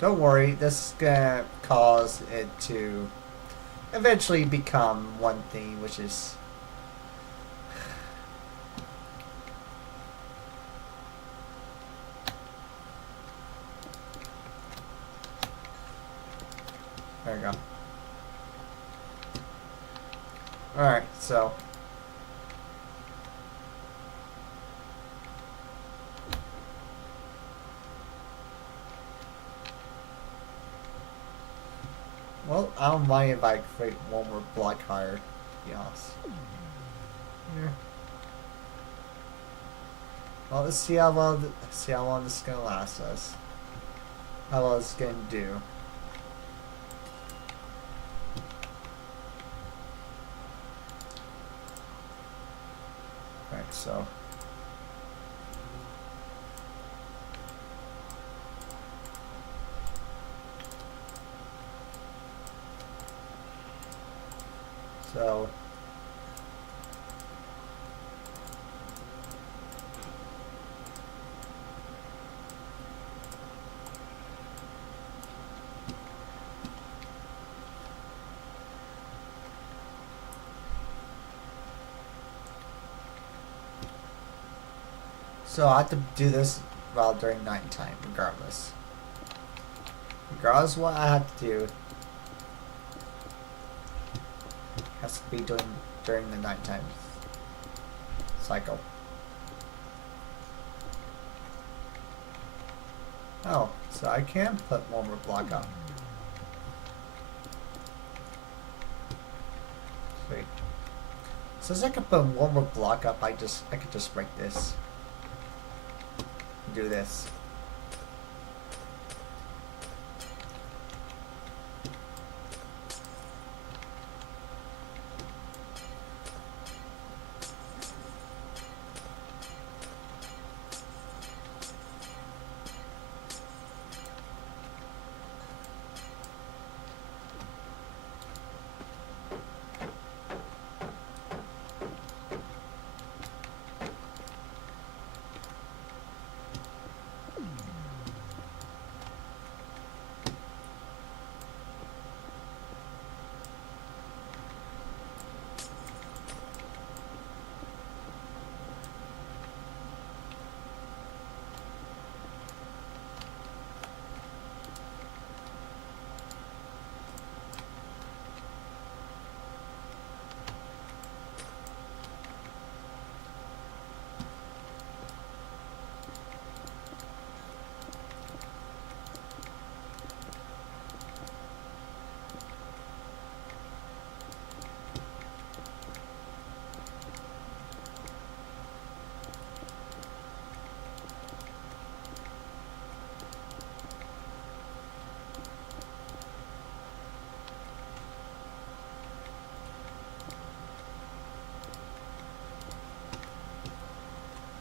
Don't worry, this is gonna cause it to eventually become one thing, which is there you go. Alright, so well, I don't mind if I create one more block higher, to be honest. Yeah. Well, let's see how long this is gonna last us. How long it's gonna do. Right, so. So. So I have to do this while during nighttime, regardless. Regardless of what I have to do. has to be doing during the nighttime cycle. Oh, so I can put one more block up. Sweet. Since I can put one more block up, I could just break this. Do this.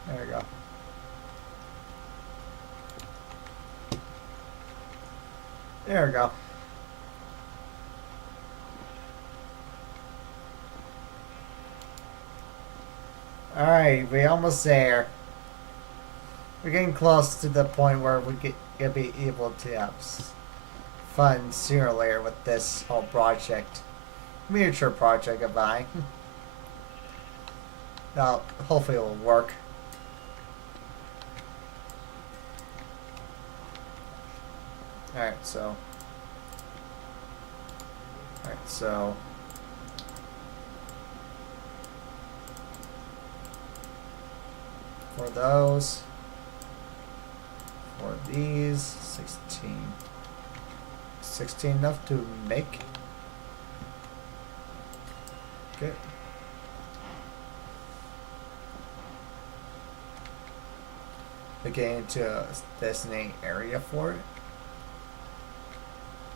There we go. There we go. Alright, we're almost there. We're getting close to the point where gonna be able to have fun sooner or later with this whole project. Miniature project of mine. Now, hopefully it will work. Alright, so for those, for these, 16 enough to make. Okay. To get into a designated area for it.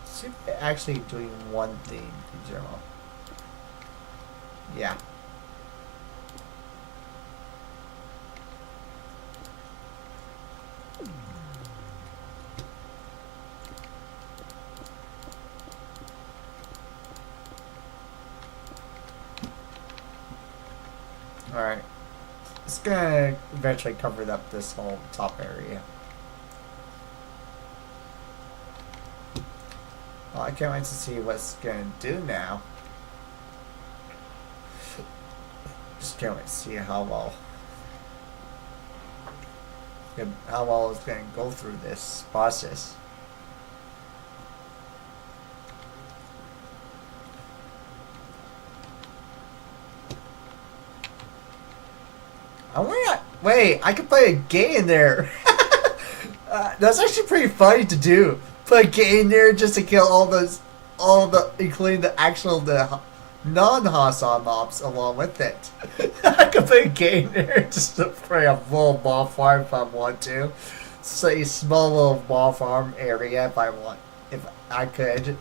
See if they're actually doing one thing in general. Yeah. Alright. It's gonna eventually cover up this whole top area. Well, I can't wait to see what it's gonna do now. Just can't wait to see how well it's gonna go through this process. Wait, I could play a game in there. That's actually pretty funny to do. Put a game in there just to kill all the, including the non-Hassan mobs along with it. I could play a game in there just to play a little mob farm if I want to. So a small little mob farm area if I could.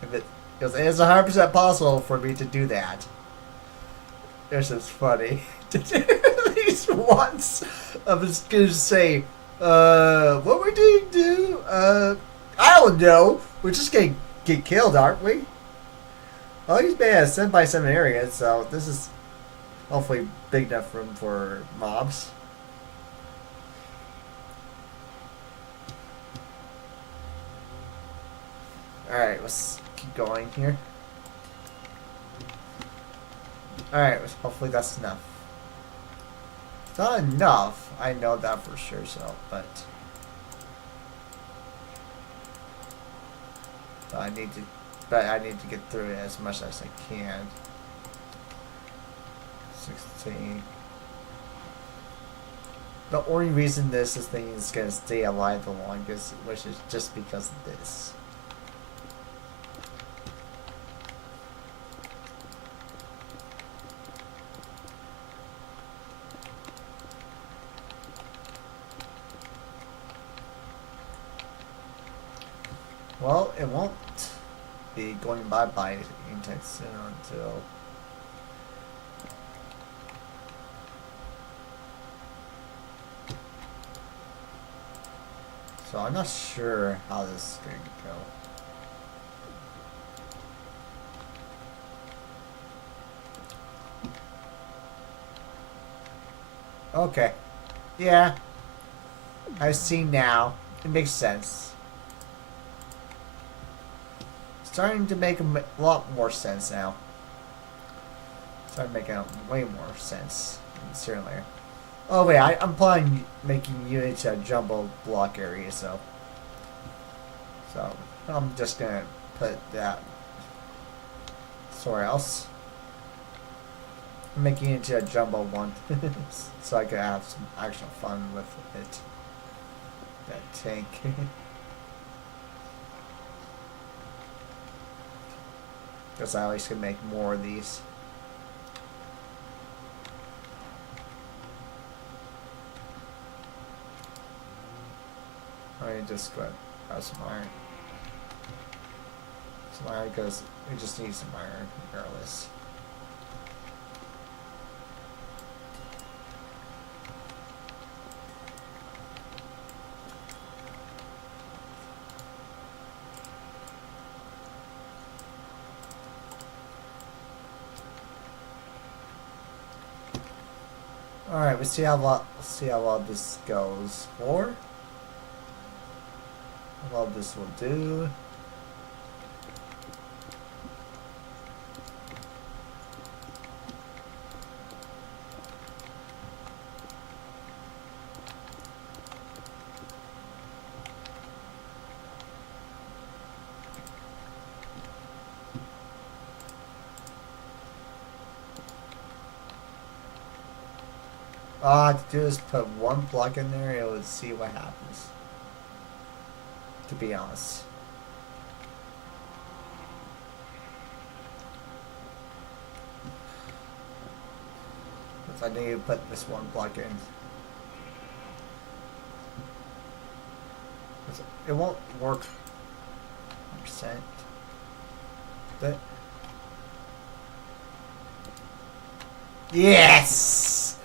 Because it is 100% possible for me to do that. This is funny. At least once, I was gonna say, what we're doing, dude? I don't know. We're just gonna get killed, aren't we? Well, he's been a 7x7 area, so this is hopefully big enough room for mobs. Alright, let's keep going here. Alright, hopefully that's enough. It's not enough, I know that for sure, so, but I need to But I need to get through it as much as I can. 16. The only reason this thing is going to stay alive the longest, which is just because of this. Well, it won't be going bye-bye anytime soon until... So I'm not sure how this is going to go. Okay. Yeah. I see now. It makes sense. Starting to make a lot more sense now. Starting making way more sense. Certainly. Oh wait, I'm planning making units a jumbo block area, so I'm just gonna put that somewhere else. I'm making it into a jumbo one, so I can have some actual fun with it. That tank. Because I always can make more of these. I just got some iron. Some iron because we just need some iron regardless. Alright, we'll see how well this goes for. How well this will do. All I have to do is put one block in there and we'll see what happens. To be honest. Because I need to put this one block in. It won't work 100%. But yes!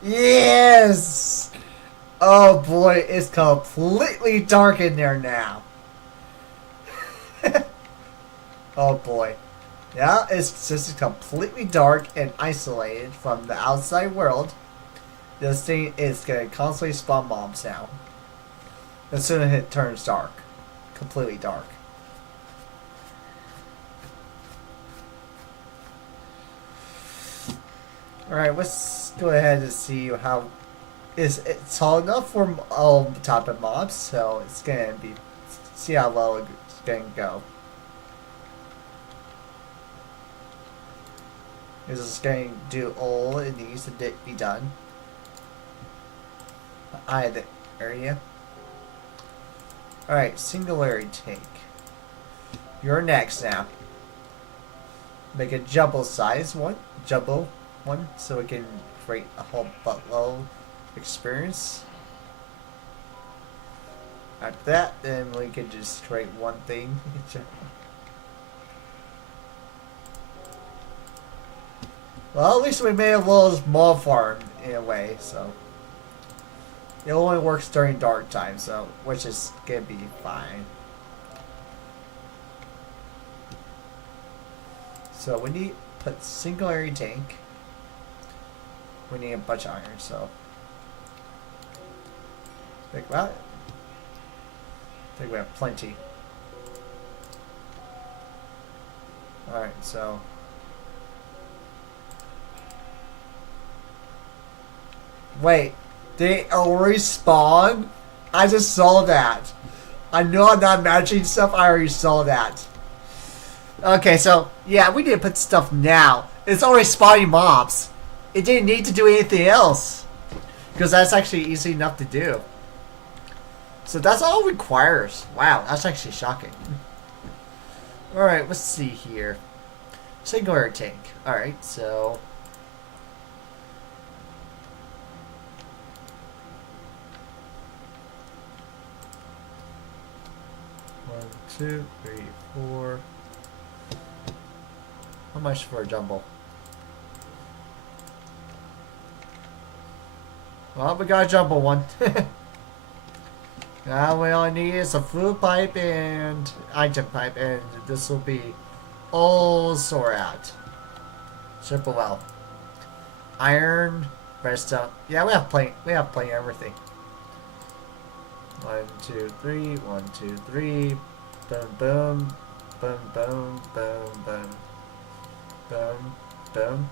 Yes! Oh boy, it's completely dark in there now. Oh boy. Yeah, it's just completely dark and isolated from the outside world. This thing is going to constantly spawn mobs now. As soon as it turns dark. Completely dark. Alright, let's go ahead and see how... It's tall enough for all type of mobs, so it's going to be... See how well it's going to go. This is going to do all it needs to be done. Eye the area. Alright, Singularity Tank. You're next now. Make a jumbo size one. Jumbo one, so we can create a whole buttload experience. After that, then we can just create one thing. Well, at least we made a little mob farm in a way, so it only works during dark time, so which is gonna be fine. So we need to put Singularity Tank. We need a bunch of iron, so think about it. I think we have plenty. Alright, so wait, they already spawned? I just saw that. I know I'm not matching stuff, I already saw that. Okay, so yeah, we need to put stuff now. It's already spawning mobs. It didn't need to do anything else because that's actually easy enough to do. So that's all it requires. Wow, that's actually shocking. All right, let's see here. Singular tank. All right, so one, two, three, four. How much for a jumble? Well, we got a jumble one. Now we all need is a food pipe and item pipe, and this will be all sort out. Simple well. Iron, redstone. Yeah, we have plenty. We have plenty of everything. 1, 2, 3. 1, 2, 3. Boom, boom, boom, boom, boom, boom, boom, boom.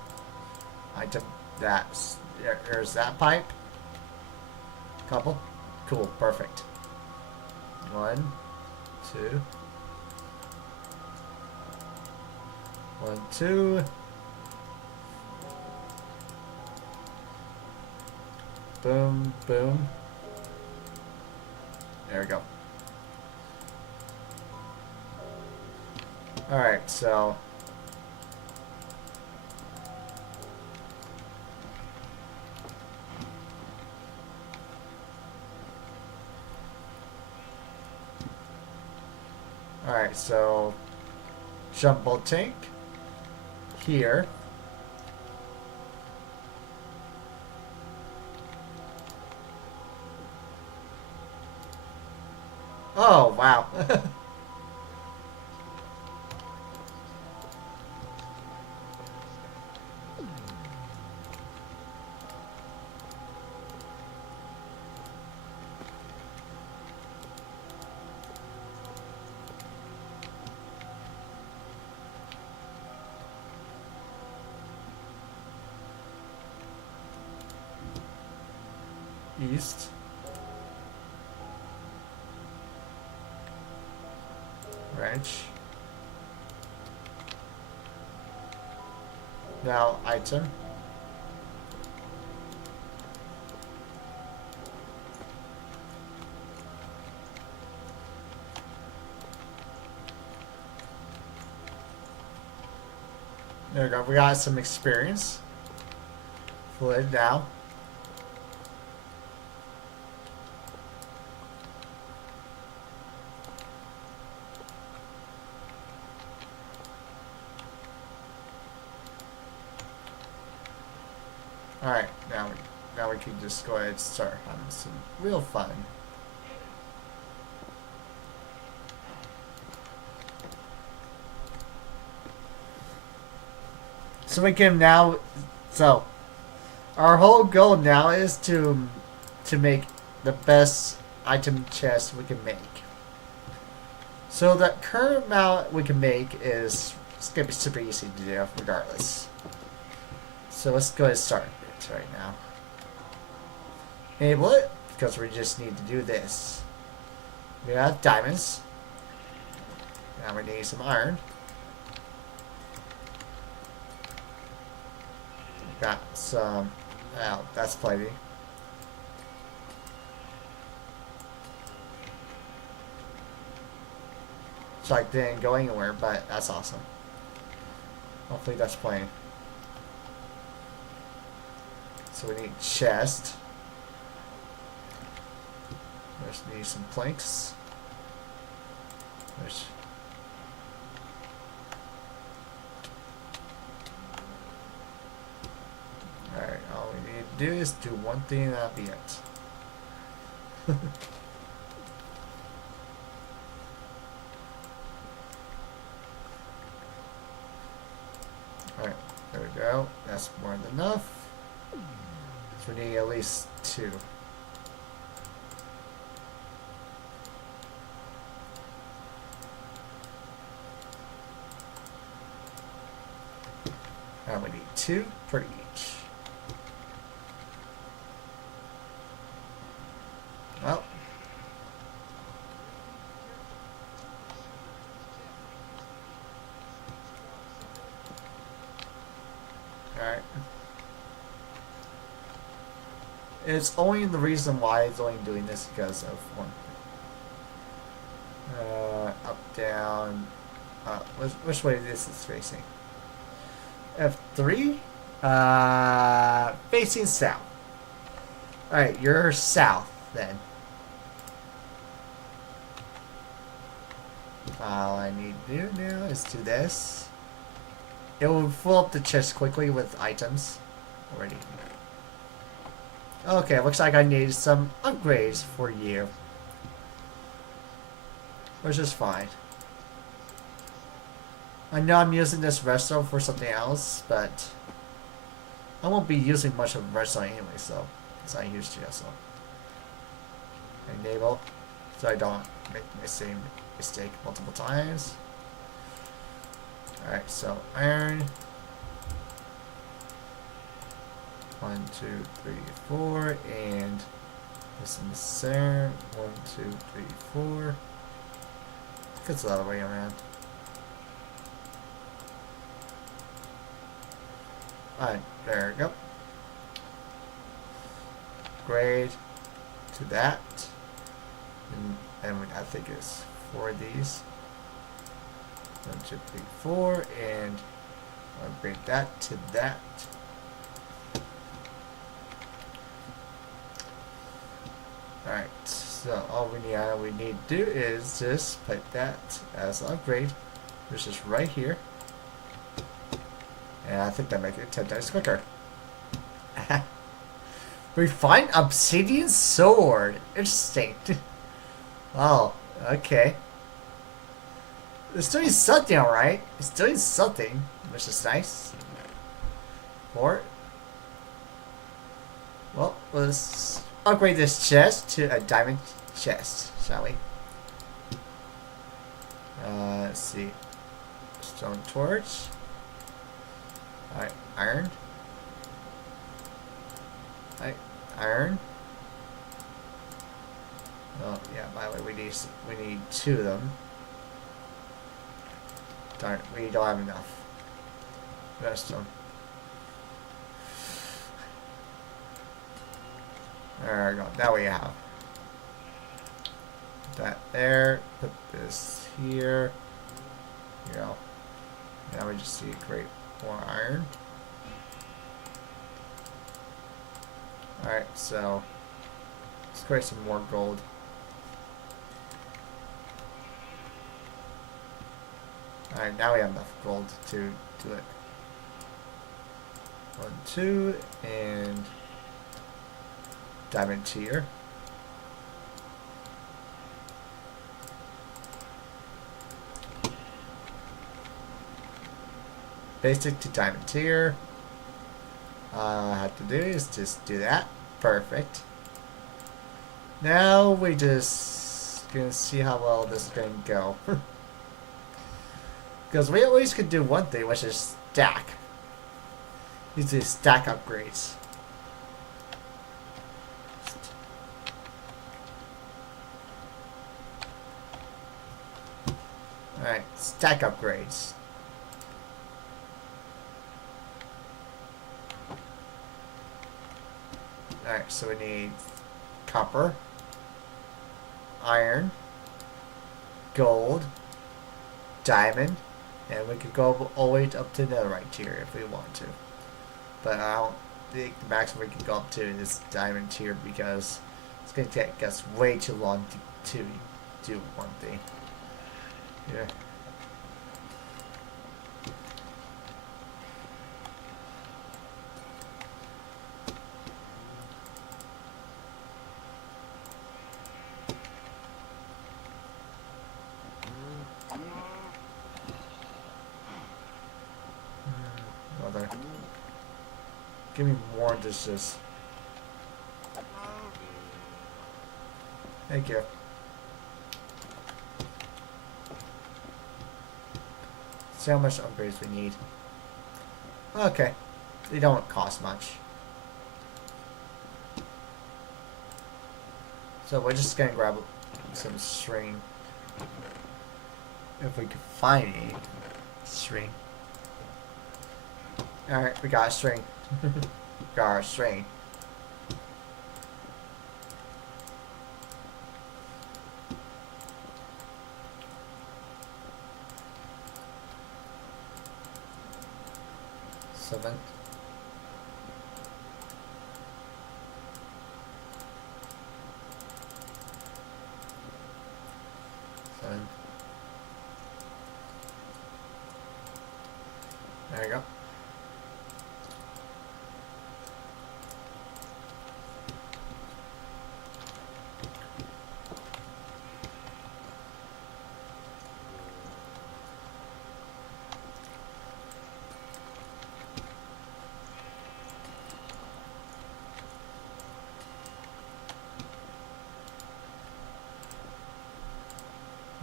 Item. That's there's that pipe. Couple. Cool. Perfect. 1, 2. 1, 2. Boom, boom. There we go. Alright, so alright, so jumbo tank here. Oh, wow. East. Wrench. Now, item. There we go. We got some experience. Fluid now. Alright, now we can just go ahead and start having some real fun. So we can now, so our whole goal now is to make the best item chest we can make. So the current amount we can make is, it's gonna be super easy to do regardless. So let's go ahead and start it right now. Enable it, because we just need to do this. We have diamonds. Now we need some iron. Got some, oh, that's plenty. It's like didn't go anywhere, but that's awesome. Hopefully that's plenty. So we need chest. Just need some planks. There's alright, all we need to do is do one thing and that'll be it. Alright, there we go. That's more than enough. So we need at least 2. Now we need 2 for each. Well. It's only the reason why it's only doing this because of one. Up, down. Which way this is facing? F3. Facing south. All right, you're south then. All I need to do now is do this. It will fill up the chest quickly with items already. Okay, looks like I need some upgrades for you. Which is fine. I know I'm using this redstone for something else, but I won't be using much of redstone anyway, so it's not used to it, so. Enable, so I don't make the same mistake multiple times. Alright, so iron. 1, 2, 3, 4, and this in the center. 1, 2, 3, 4. It's a lot of way around. Alright, there we go. Grade to that. And I think it's 4 of these. 1, 2, 3, 4, and I'll bring that to that. Alright, so all we need to do is just put that as an upgrade, which is right here. And I think that makes it 10 times quicker. Refined obsidian sword. Interesting. Oh, okay. It's doing something, alright. It's doing something, which is nice. Or, well, let's upgrade this chest to a diamond chest, shall we? Let's see. Stone torch. Alright, iron. Alright, iron. Oh yeah, by the way, we need 2 of them. Darn, we don't have enough. Redstone. There we go. Now we have that there. Put this here. You know. Now we just need to create more iron. Alright, so let's create some more gold. Alright, now we have enough gold to do it. 1, 2, and diamond tier. Basic to diamond tier. All I have to do is just do that. Perfect. Now we just gonna see how well this is gonna go. Because we always could do one thing, which is stack. These are stack upgrades. Alright, stack upgrades. Alright, so we need copper, iron, gold, diamond, and we could go all the way up to netherite tier if we want to. But I don't think the maximum we can go up to is diamond tier because it's going to take us way too long to do one thing. Yeah. Mother. Give me more dishes. Thank you. See how much upgrades we need. Okay. They don't cost much. So we're just gonna grab some string. If we can find any string. Alright, we got a string. Got our string. 7. There you go.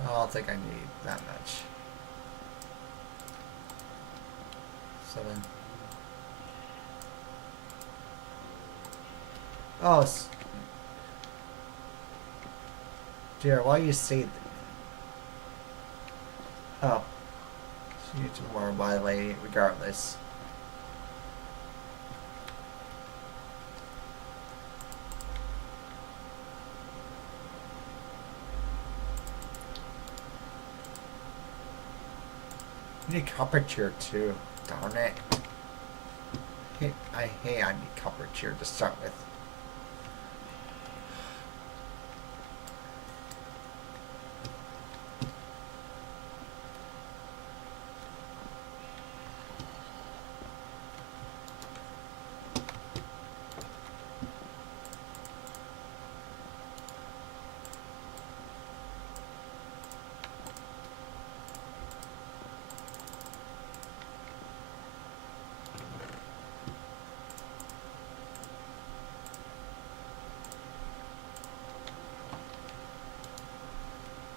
I don't think I need that much. 7. Oh, dear, why you say that? Oh. So you do more, by the way, regardless. You need copper tier too. Darn it. I need copper tier to start with.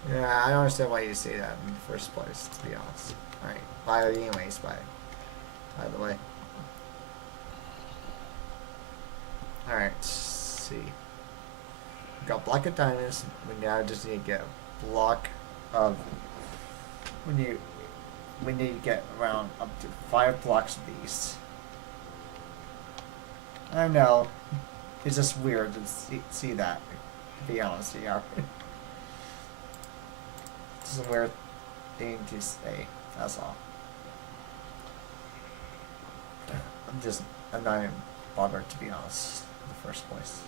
Yeah, I don't understand why you say that in the first place, to be honest. Alright, anyways, by the way. Alright, let's see. We got block of diamonds. We now just need to get a block of... We need to get around up to 5 blocks of these. I know. It's just weird to see that, to be honest, yeah. It's a weird thing to say, that's all. I'm not even bothered, to be honest, in the first place.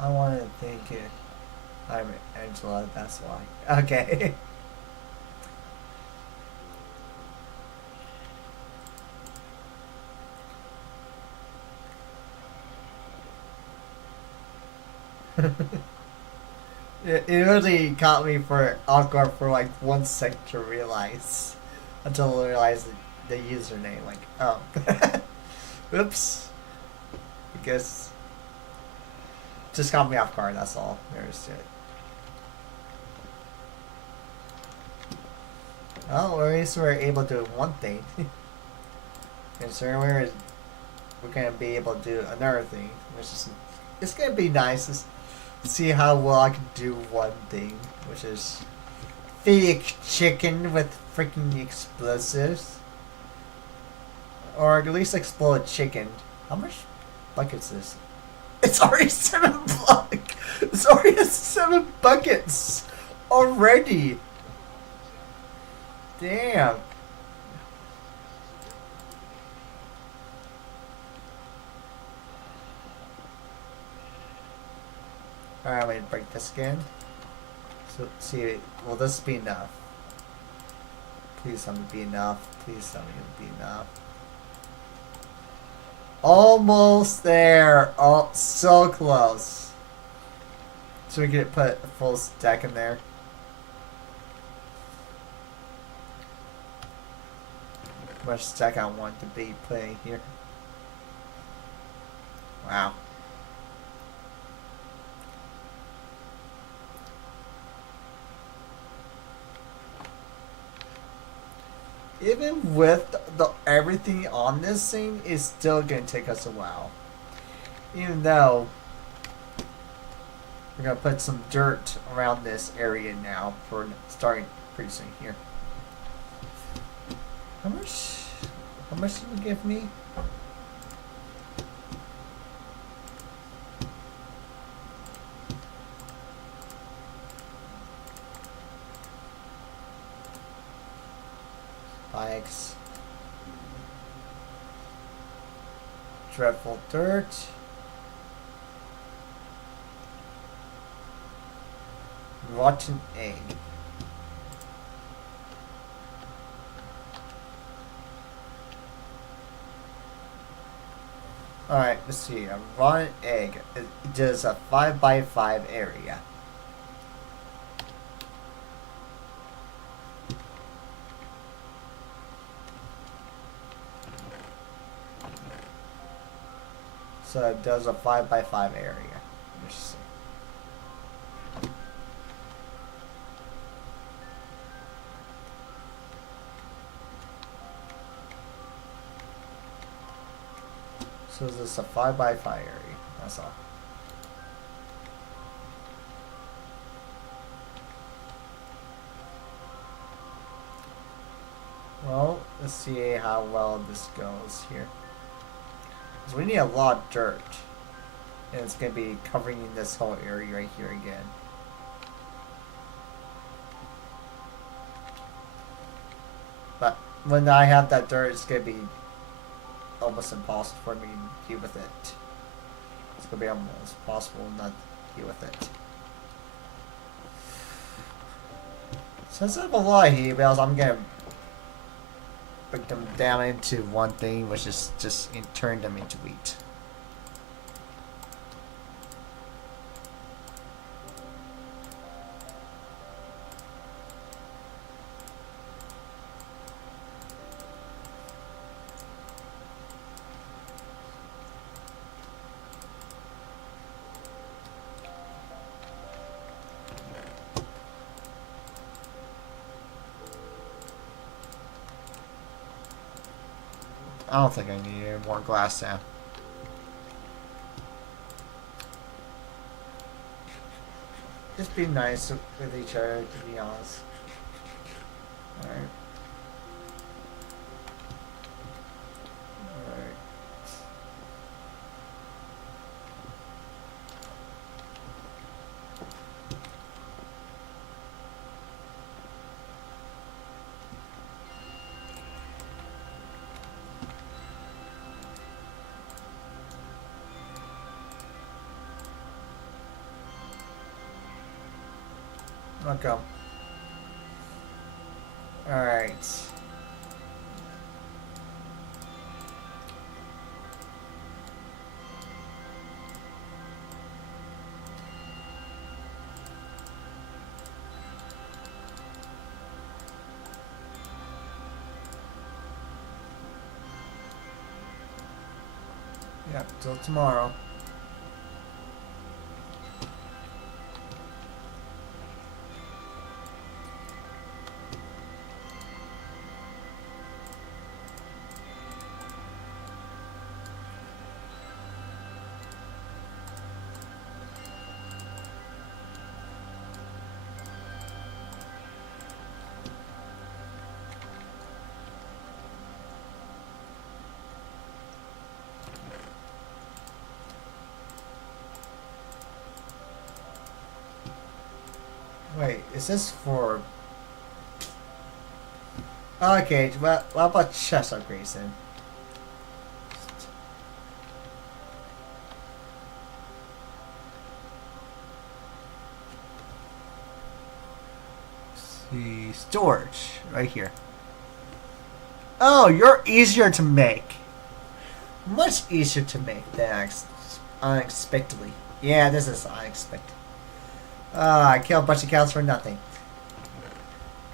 I wanted to thank you. I'm Angela, that's why. Okay. It really caught me off guard for like 1 second to realize. Until I realized the username. Like, oh. Oops. I guess. Just caught me off guard, that's all. There's it. Well, at least we're able to do one thing. And so we're gonna be able to do another thing, which is it's gonna be nice to see how well I can do one thing, which is feed a chicken with freaking explosives, or at least explode a chicken. How much buckets is this? It's already 7 block. It's already 7 buckets already. Damn. Alright, I'm gonna break this again. So, see, will this be enough? Please tell me to be enough. Please tell me to be enough. Almost there. Oh, so close. So we can put a full stack in there. How much stack I want to be putting here. Wow. Even with the everything on this thing, is still gonna take us a while. Even though we're gonna put some dirt around this area now for starting pretty soon here. How much? How much did you give me? Bikes. Dreadful dirt. Rotten egg. Alright, let's see. A rotten egg. It does a 5x5 area. So it does a 5x5 area. Let's see. So is this a 5x5 area? That's all. Well, let's see how well this goes here. Because we need a lot of dirt. And it's going to be covering this whole area right here again. But when I have that dirt, it's going to be almost impossible for me to deal with it. It's going to be almost impossible not to deal with it. Since I have a lot of hay bales, I'm going to break them down into one thing, which is just turn them into wheat. I don't think I need any more glass now. Just be nice with each other, to be honest. Alright. Alright. Okay. Alright. Yep, till tomorrow. Wait, is this for... Okay, well, what about chest upgrades then? See, storage, right here. Oh, you're easier to make. Much easier to make than unexpectedly. Yeah, this is unexpected. I killed a bunch of cows for nothing.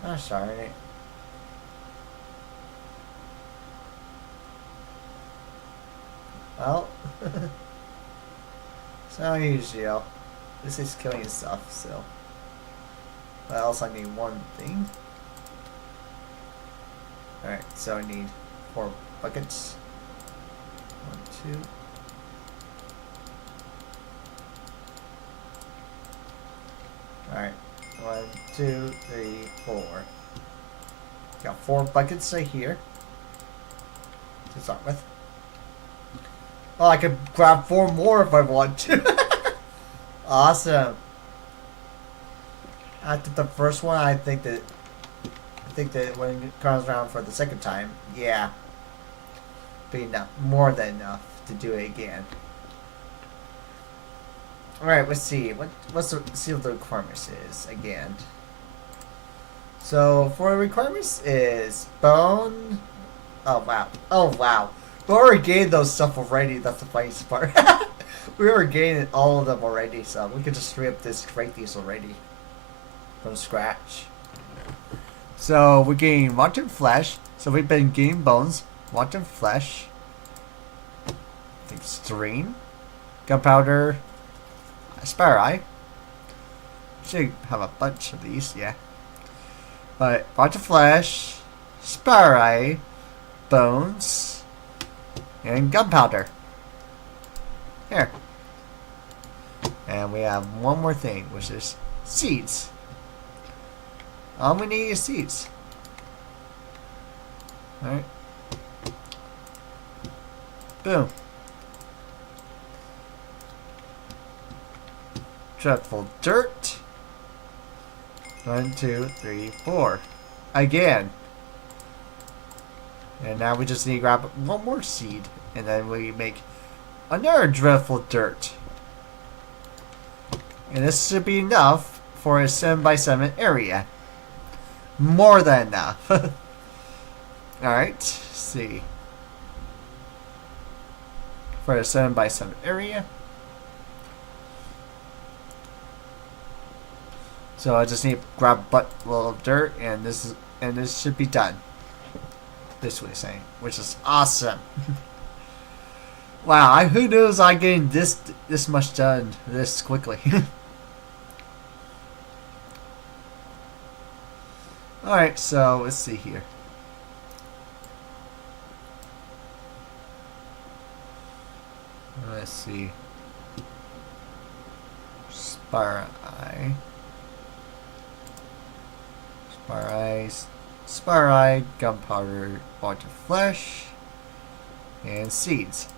Gosh darn it. Well, so usual. This is killing stuff, so. But else I need one thing. Alright, so I need 4 buckets. 1, 2. Alright. 1, 2, 3, 4. Got 4 buckets right here. to start with. Oh, I could grab 4 more if I want to. Awesome. After the first one, I think that when it comes around for the second time, yeah, be enough, more than enough to do it again. All right, let's see. See what the requirements is again. So for requirements is bone. Oh wow. Oh wow. We already gained those stuff already. That's the funniest part. We already gained all of them already, so we could just straight up create these already from scratch. So we're getting rotten flesh. So we've been getting bones, rotten flesh, I think string, gunpowder, spare eye. Should have a bunch of these, yeah. But rotten flesh, spare eye, bones, and gunpowder. Here. And we have one more thing, which is seeds. All we need is seeds. Alright. Boom. Dreadful dirt. 1, 2, 3, 4. Again. And now we just need to grab one more seed. And then we make another dreadful dirt. And this should be enough for a 7x7 area. More than enough. Alright, let's see. For a 7x7 area. So I just need to grab a buttload of dirt and this should be done. This way saying, which is awesome. Wow, who knows I getting this much done this quickly. Alright, so let's see here. Let's see. Spire eye. Spire eye, gunpowder, water flesh, and seeds.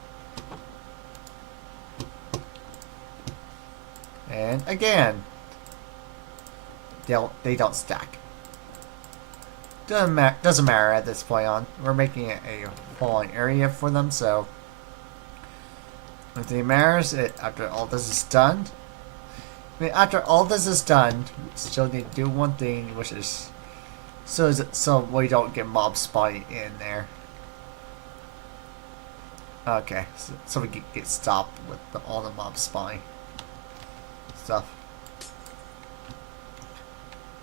And again, they don't stack. Doesn't matter at this point on. We're making it a falling area for them, so if it matters, after all this is done. I mean, after all this is done, we still need to do one thing, which is so we don't get mob spawning in there. Okay, so we can get stopped with all the mob spawning stuff.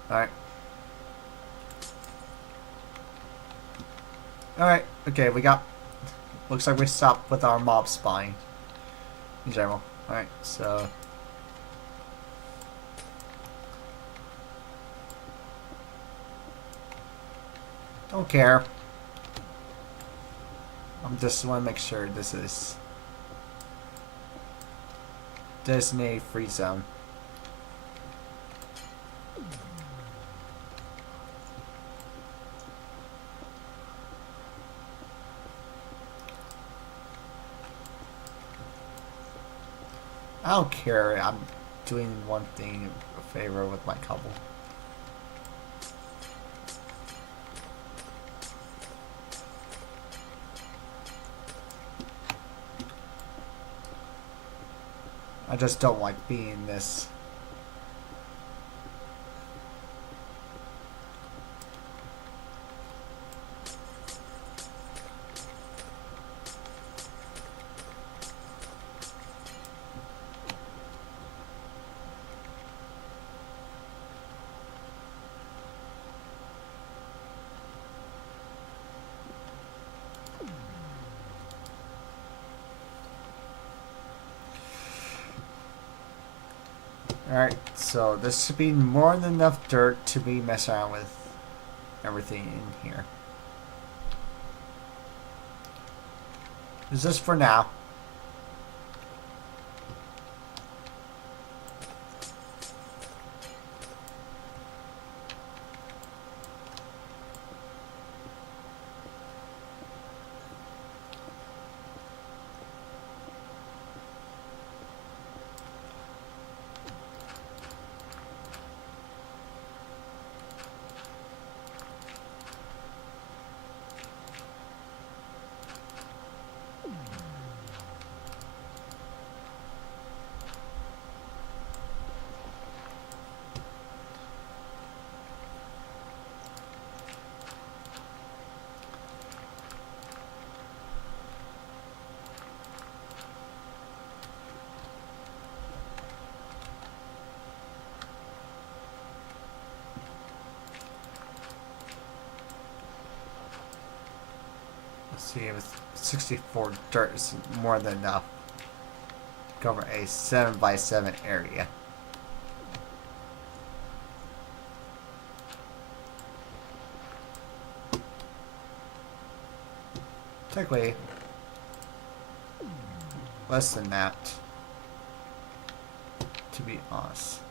Alright. Alright, okay, looks like we stopped with our mob spawning in general. Alright, so don't care. I just want to make sure this is designated free zone. I don't care. I'm doing one thing a favor with my couple. I just don't like being this. Alright, so this should be more than enough dirt to be messing around with everything in here. Is this for now? See, it was 64 dirt is more than enough to cover a 7x7 area. Technically, less than that, to be honest.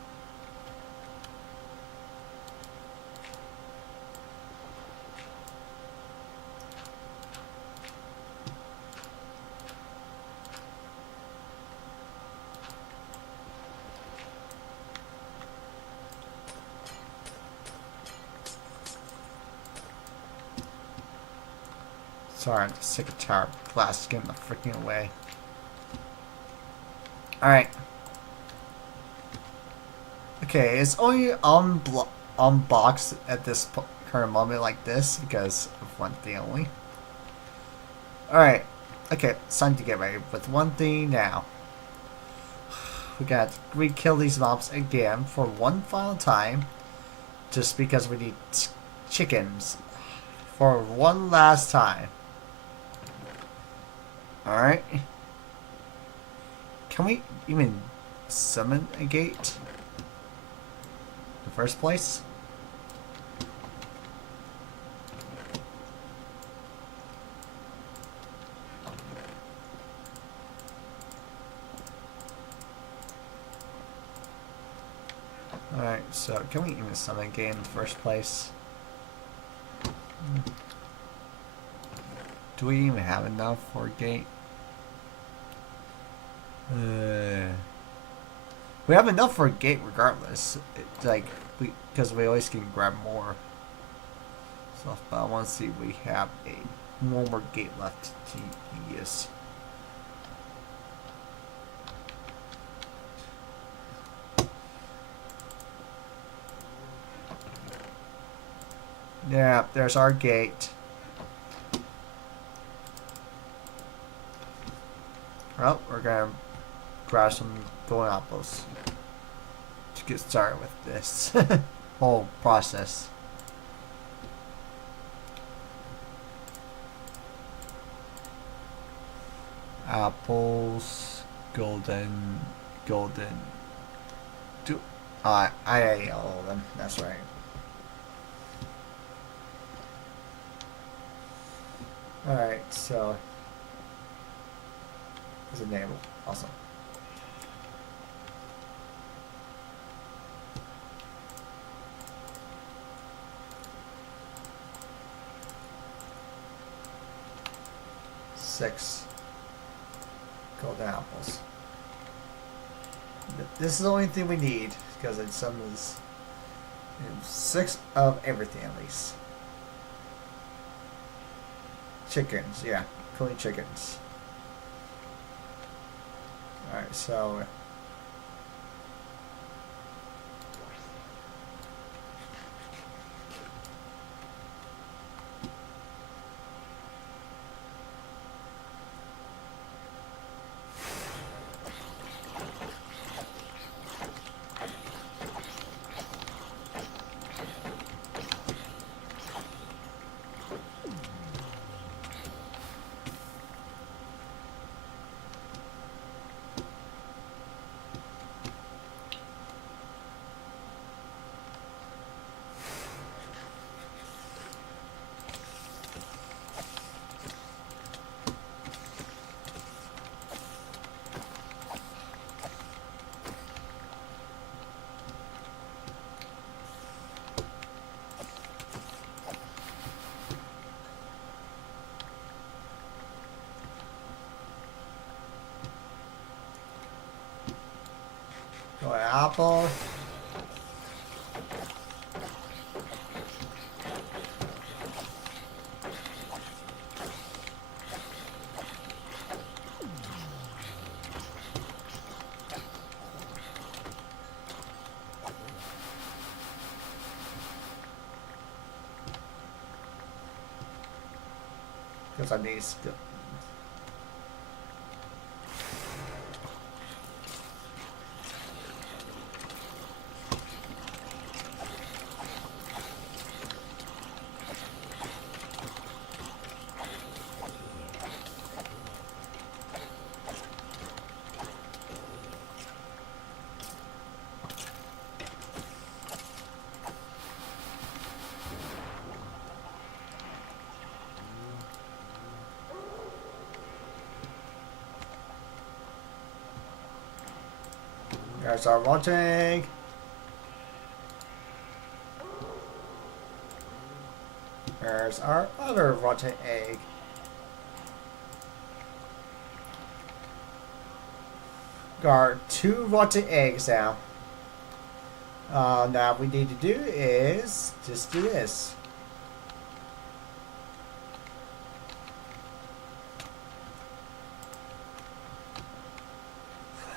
Sorry, I'm just sick of tower glass getting the freaking away. Alright. Okay, it's only unboxed at this current moment like this because of one thing only. Alright. Okay, it's time to get ready with one thing now. We gotta re-kill these mobs again for one final time. Just because we need chickens for one last time. Alright. Can we even summon a gate? In the first place? Alright, so can we even summon a gate in the first place? Do we even have enough for a gate? We have enough for a gate regardless. It's like because we always can grab more stuff. But I want to see if we have one more gate left to use. Yeah, there's our gate. Well, we're gonna grab some golden apples to get started with this whole process. Apples, golden. I ate all of them. That's right. All right, so it's enabled. Awesome. Six golden apples. This is the only thing we need because it summons 6 of everything at least. Chickens, yeah, killing chickens. Alright, so go apple. Because I need skill. There's our water egg. There's our other rotten egg. Got 2 rotten eggs now. Now what we need to do is just do this.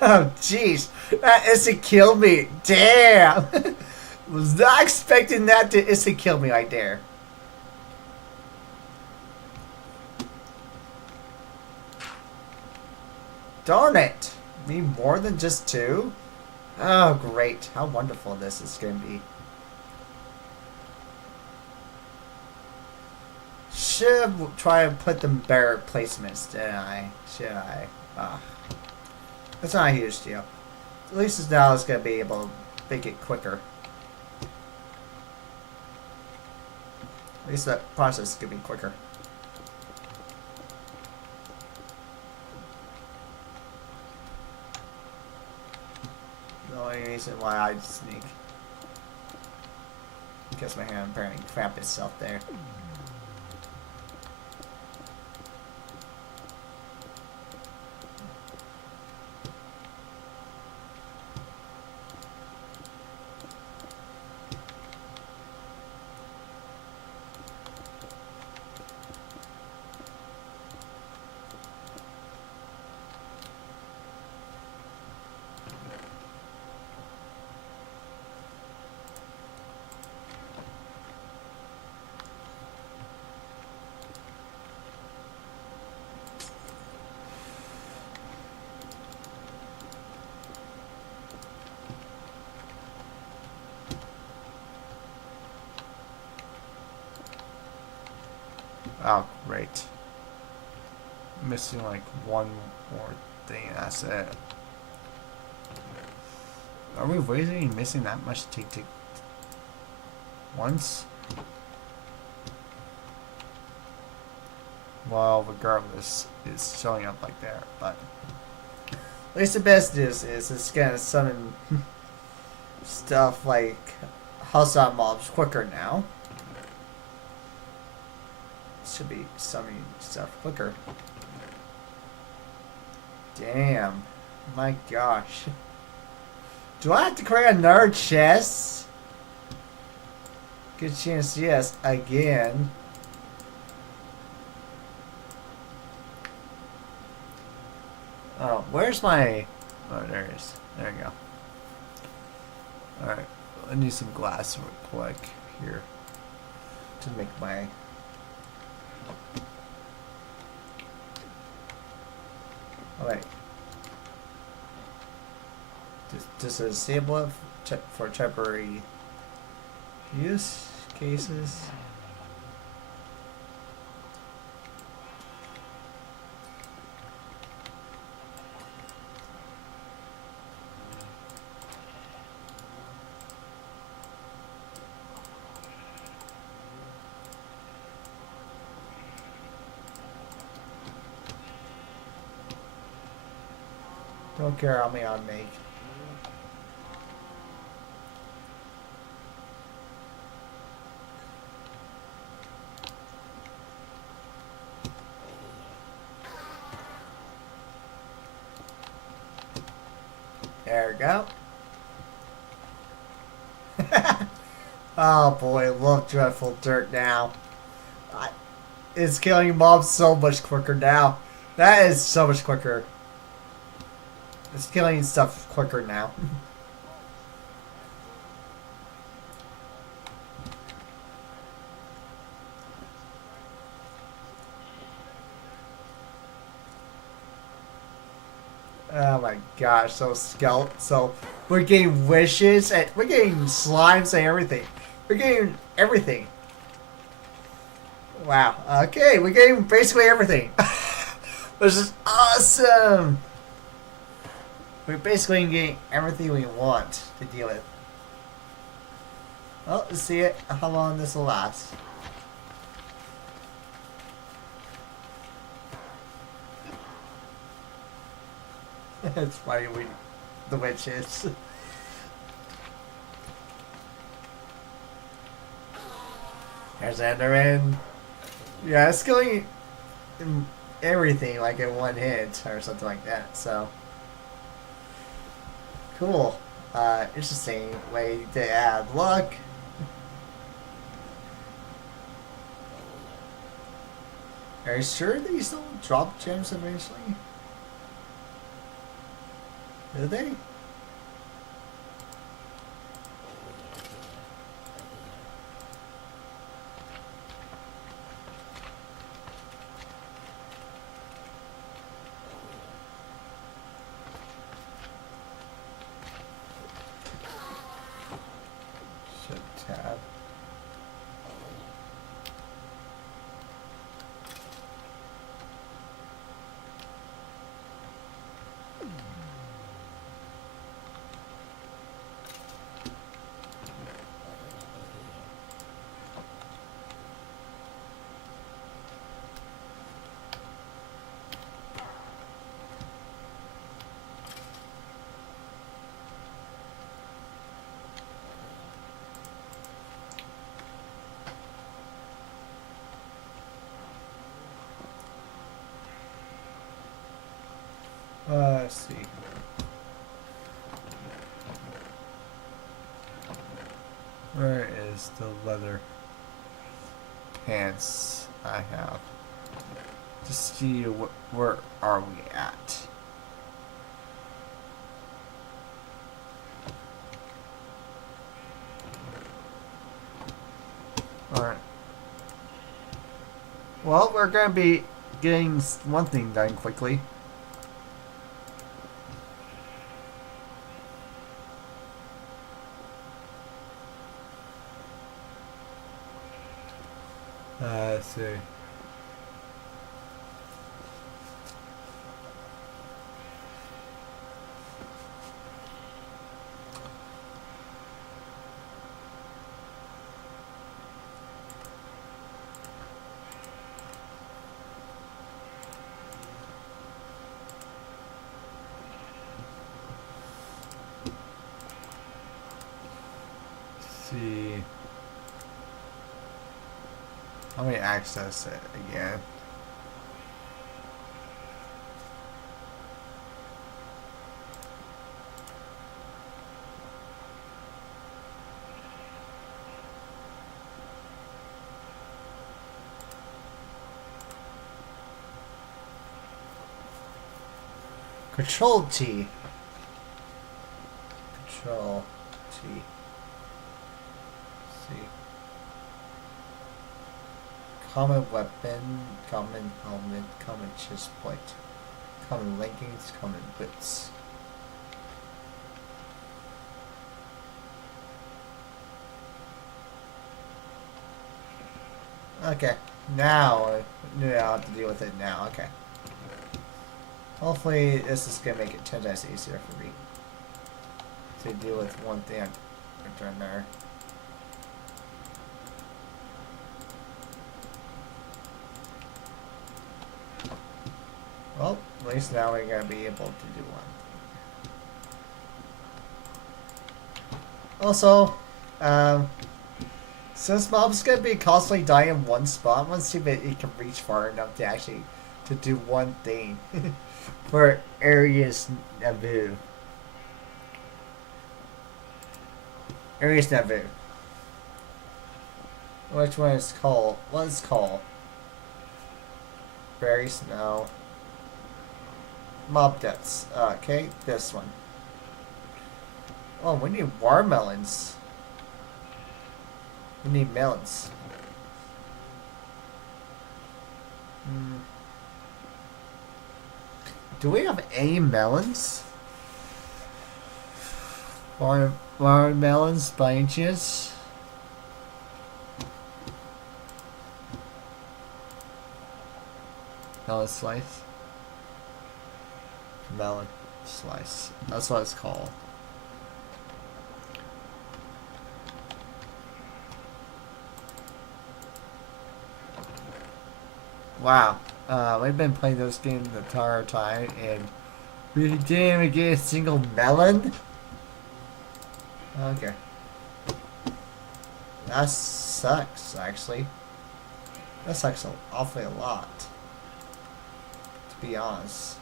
Oh jeez, that instant killed me. Damn, was not expecting that to instant kill me right there. Darn it! Need more than just 2? Oh, great. How wonderful this is going to be. Should try and put them better placements, didn't I? Should I? That's not a huge deal. At least now it's going to be able to make it quicker. At least that process is going to be quicker. The only reason why I sneak. Because my hand apparently cramped itself there. Oh, great. Missing like one more thing, that's it. Are we really missing that much tick once? Well, regardless, it's showing up like there, but at least the best news is it's gonna summon stuff like house mobs quicker now. Should be summoning stuff quicker. Damn. My gosh. Do I have to create another chest? Good chance, yes. Again. Oh, where's my... Oh, there it is. There you go. Alright. I need some glass real quick here. To make my... Alright. Just disable it for temporary use cases. Don't care how many I make. There we go. Oh boy, look, dreadful dirt now. It's killing mobs so much quicker now. That is so much quicker. It's killing stuff quicker now. Oh my gosh, so so we're getting wishes and we're getting slimes and everything. We're getting everything. Wow. Okay, we're getting basically everything. This is awesome. We're basically getting everything we want to deal with. Well, let's see it. How long this will last. It's funny we the witches. There's Enderman. Yeah, it's killing everything like in one hit or something like that. So cool. Interesting way to add luck. Are you sure these don't drop gems eventually? Do they? Shift tab. Let's see. Where is the leather pants I have? To see where are we at? Alright. Well, we're gonna be getting one thing done quickly. Let's see. See. Let me access it again. Control T. Control T. See. Common weapon, common helmet, common chest plate, common leggings, common boots. Okay, now I have to deal with it now. Okay. Hopefully this is gonna make it 10 times easier for me to deal with one thing return there. Well, at least now we're gonna be able to do one thing. Also, since mob's gonna be constantly dying in one spot, let's see if it can reach far enough to actually to do one thing for Aries Navu. Aries Navu. Which one is called? What is called? Berry Snow. Mob deaths. Okay, this one. Oh, we need watermelons. We need melons. Do we have any melons? Watermelons by any chance? Melon slice? Melon slice. That's what it's called. Wow. We've been playing this game the entire time, and We didn't even get a single melon? Okay. That sucks, actually. That sucks an awfully a lot. To be honest.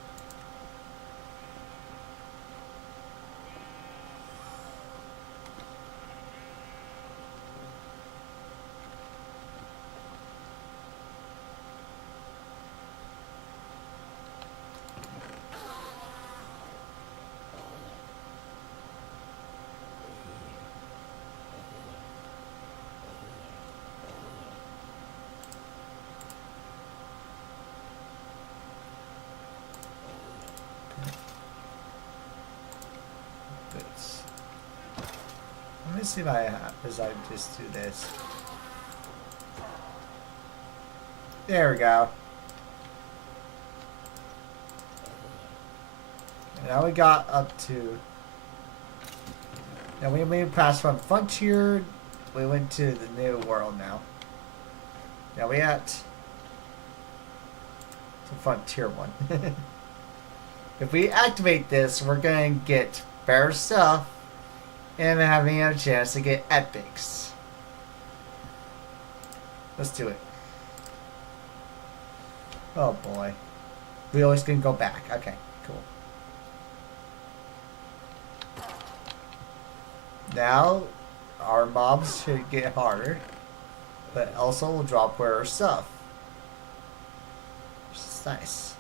Let me see if I have, as I just do this. There we go. And now we got up to. Now we made past from Frontier. We went to the new world now. Now we at the Frontier one. If we activate this, we're gonna get better stuff and having a chance to get epics. Let's do it. Oh boy. We always can go back. Okay, cool. Now, our mobs should get harder, but also will drop rarer stuff. Which is nice.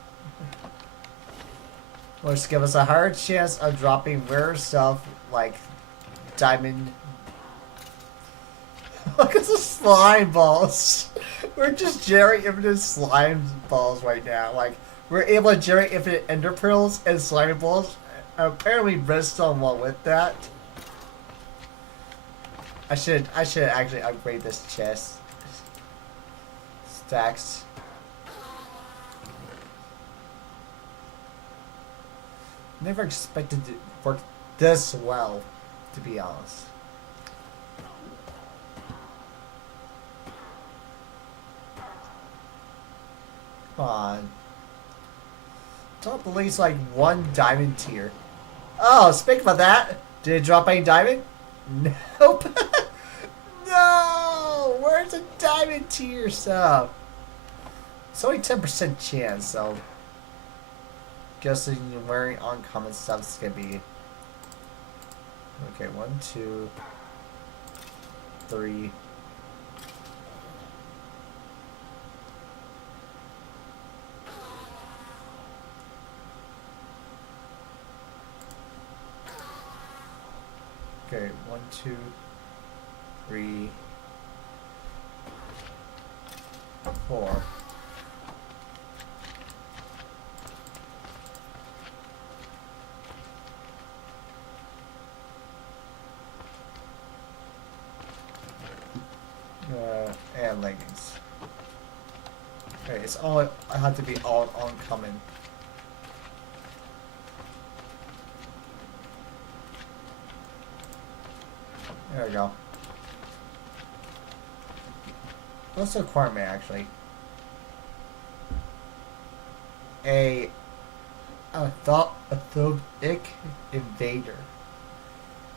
Which give us a higher chance of dropping rare stuff like diamond. Look at the slime balls. We're just generating infinite slime balls right now. Like, we're able to generate infinite ender pearls and slime balls. Apparently redstone along with that. I should actually upgrade this chest. Stacks. Never expected to work this well, to be honest. Come on. Top at least like one diamond tier. Oh, speak about that. Did it drop any diamond? Nope. No! Where's the diamond tier stuff? It's only 10% chance, so guessing you're wearing uncommon stuff is gonna be okay. 1, 2, 3. Okay, 1, 2, 3, 4. And leggings. Okay, it's all. I have to be all uncommon. There we go. What's the requirement actually? A Athobic invader.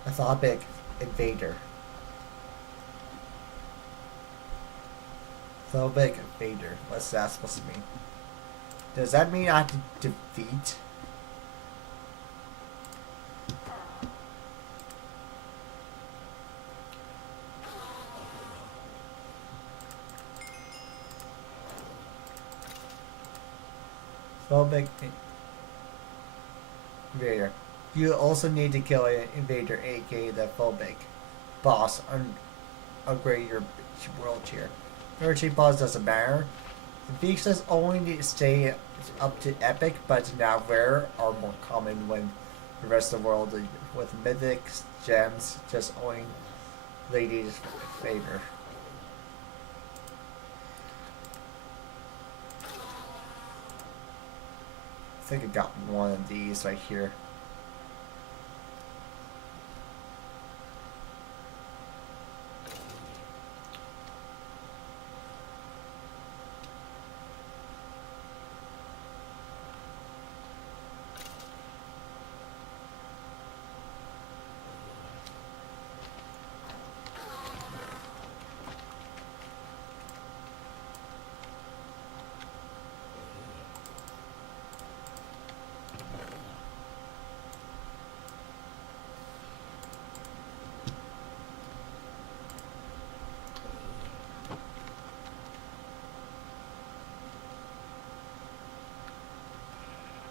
Athobic invader. Athobic invader. What's that supposed to mean? Does that mean I have to defeat? Phobic invader. You also need to kill an invader, aka the phobic boss, and upgrade your world tier. Your cheap boss doesn't matter. The beasts only need to stay up to epic, but now rare are more common when the rest of the world with mythic gems just owing ladies' favor. I think I got one of these right here.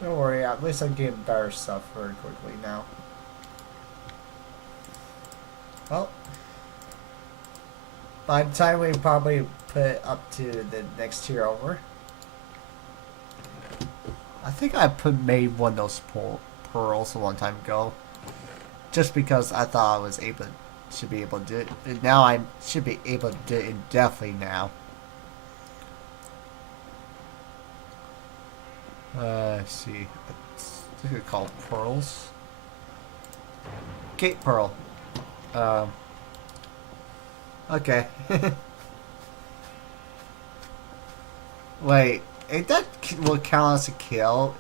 Don't worry, at least I'm getting better stuff very quickly now. Well, by the time we probably put it up to the next tier over, I think I made one of those pearls a long time ago, just because I thought I was should be able to do it. And now I should be able to do it indefinitely now. Let's see. These are called pearls. Gate pearl. Okay. Wait, ain't that will count as a kill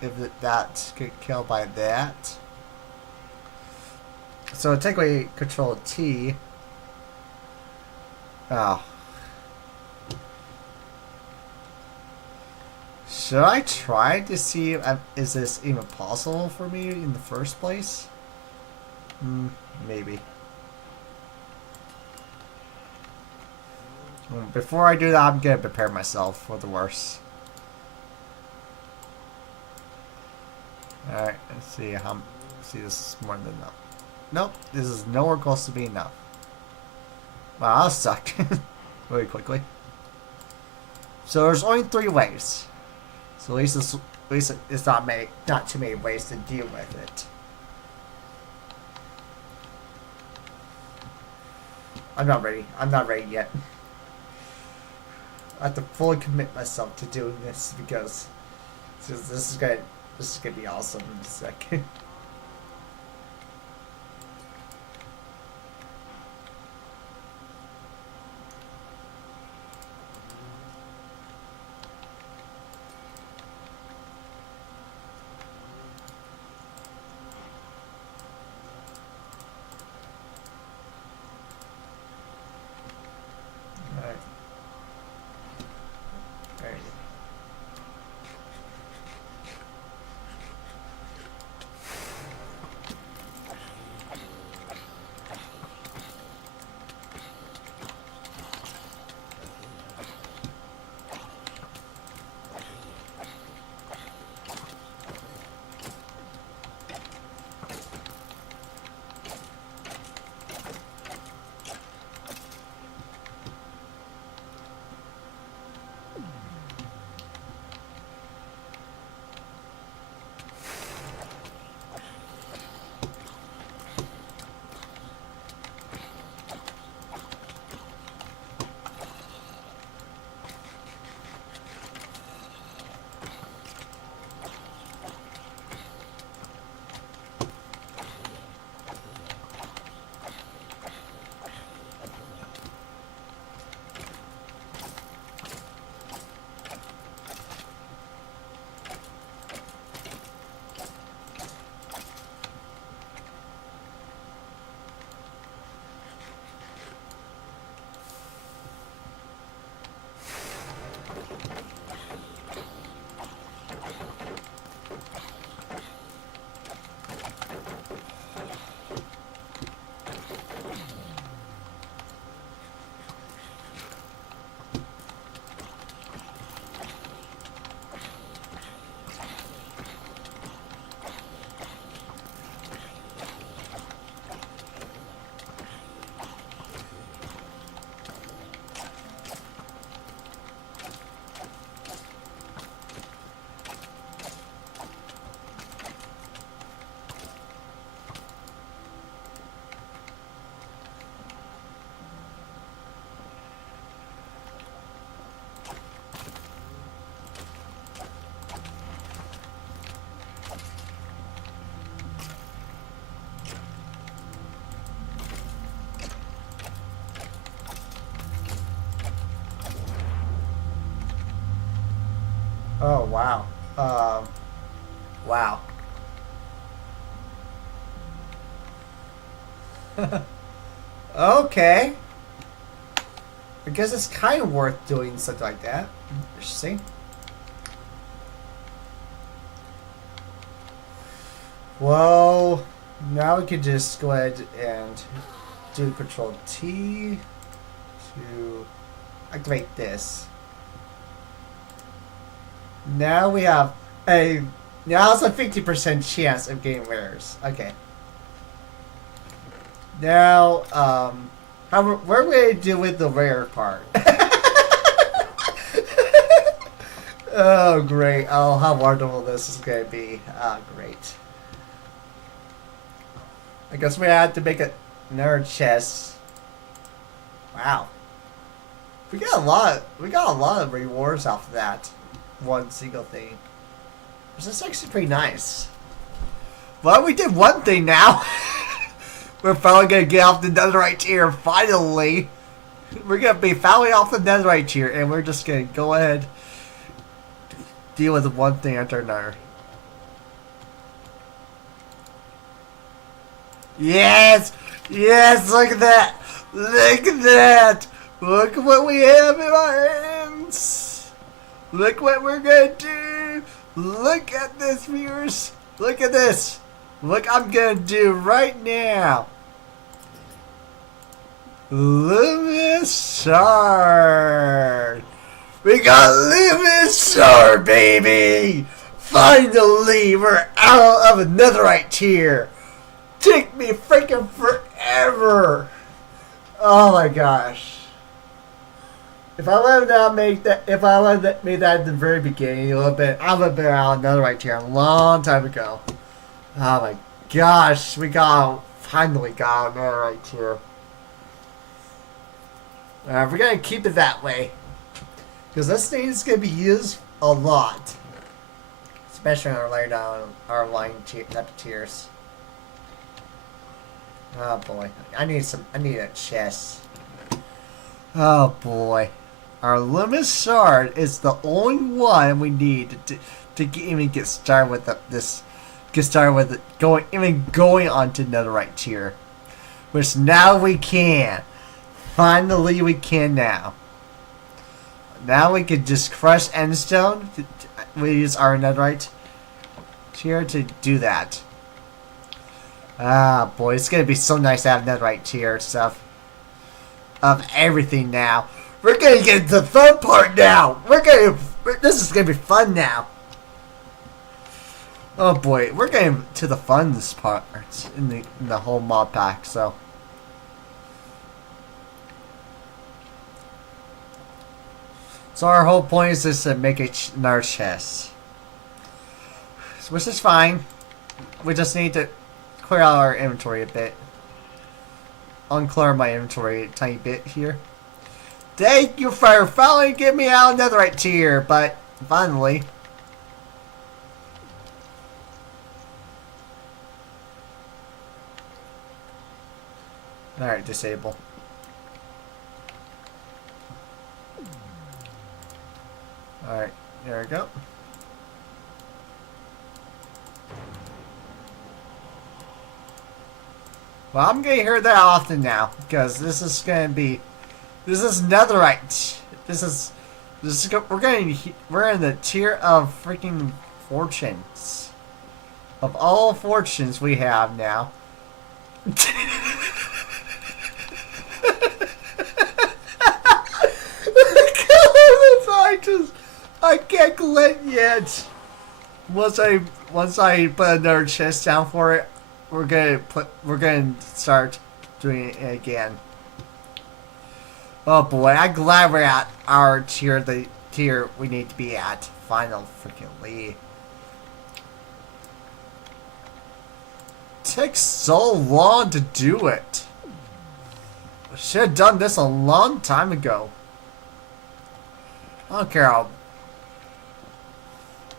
if that's killed by that? So take away Control T. Oh. Should I try to see if is this even possible for me in the first place? Maybe. Before I do that, I'm gonna prepare myself for the worst. Alright, let's see how. See, this is more than enough. Nope, this is nowhere close to being enough. Wow, that sucked. Really quickly. So there's only 3 ways. So at least it's not too many ways to deal with it. I'm not ready. I'm not ready yet. I have to fully commit myself to doing this because this is gonna be awesome in a second. Oh, wow. Wow. Okay. I guess it's kind of worth doing something like that. Interesting. Well, now we could just go ahead and do Control T to activate this. Now we have a Now it's a 50% chance of getting rares. Okay. Now, what are we going to do with the rare part? Oh, great. Oh, how wonderful this is going to be. Oh, great. I guess we had to make another chest. Wow. We got a lot of rewards off of that. One single thing. This is actually pretty nice. Well, we did one thing now. We're finally gonna get off the netherite tier, finally. We're gonna be finally off the netherite tier, and we're just gonna go ahead deal with one thing after another. Yes! Yes, look at that! Look at that! Look at what we have in our hands! Look what we're gonna do! Look at this, viewers! Look at this! Look, I'm gonna do right now. Luminous Shard. We got Luminous Shard, baby! Finally, we're out of a netherite tier. Took me freaking forever. Oh my gosh. If I would have made that at the very beginning a little bit, I would have been out netherite tier a long time ago. Oh my gosh, finally got another right here. We're gonna keep it that way. Because this thing is gonna be used a lot. Especially when we're laying down our line type of tiers. Oh boy. I need a chest. Oh boy. Our Luminous Shard is the only one we need to even get started with this. Get started with it, going on to netherite tier, which now we can. Finally, we can now. Now we can just crush endstone. We use our netherite tier to do that. Ah, boy, it's gonna be so nice to have netherite tier stuff of everything now. We're gonna get to the fun part now. This is gonna be fun now. Oh boy, we're getting to the funnest part in the whole mod pack, so. So our whole point is just to make another chest. Which is fine. We just need to clear out our inventory a bit. Unclear my inventory a tiny bit here. Thank you for finally getting me out of netherite tier, but finally. Alright, disable. Alright, there we go. Well, I'm gonna hear that often now, because this is netherite. We're in the tier of freaking fortunes. Of all fortunes we have now. I can't collect yet. Once I put another chest down for it, we're gonna start doing it again. Oh boy, I'm glad we're at our tier, the tier we need to be at. Final freaking takes so long to do it. Should have done this a long time ago. I don't care how.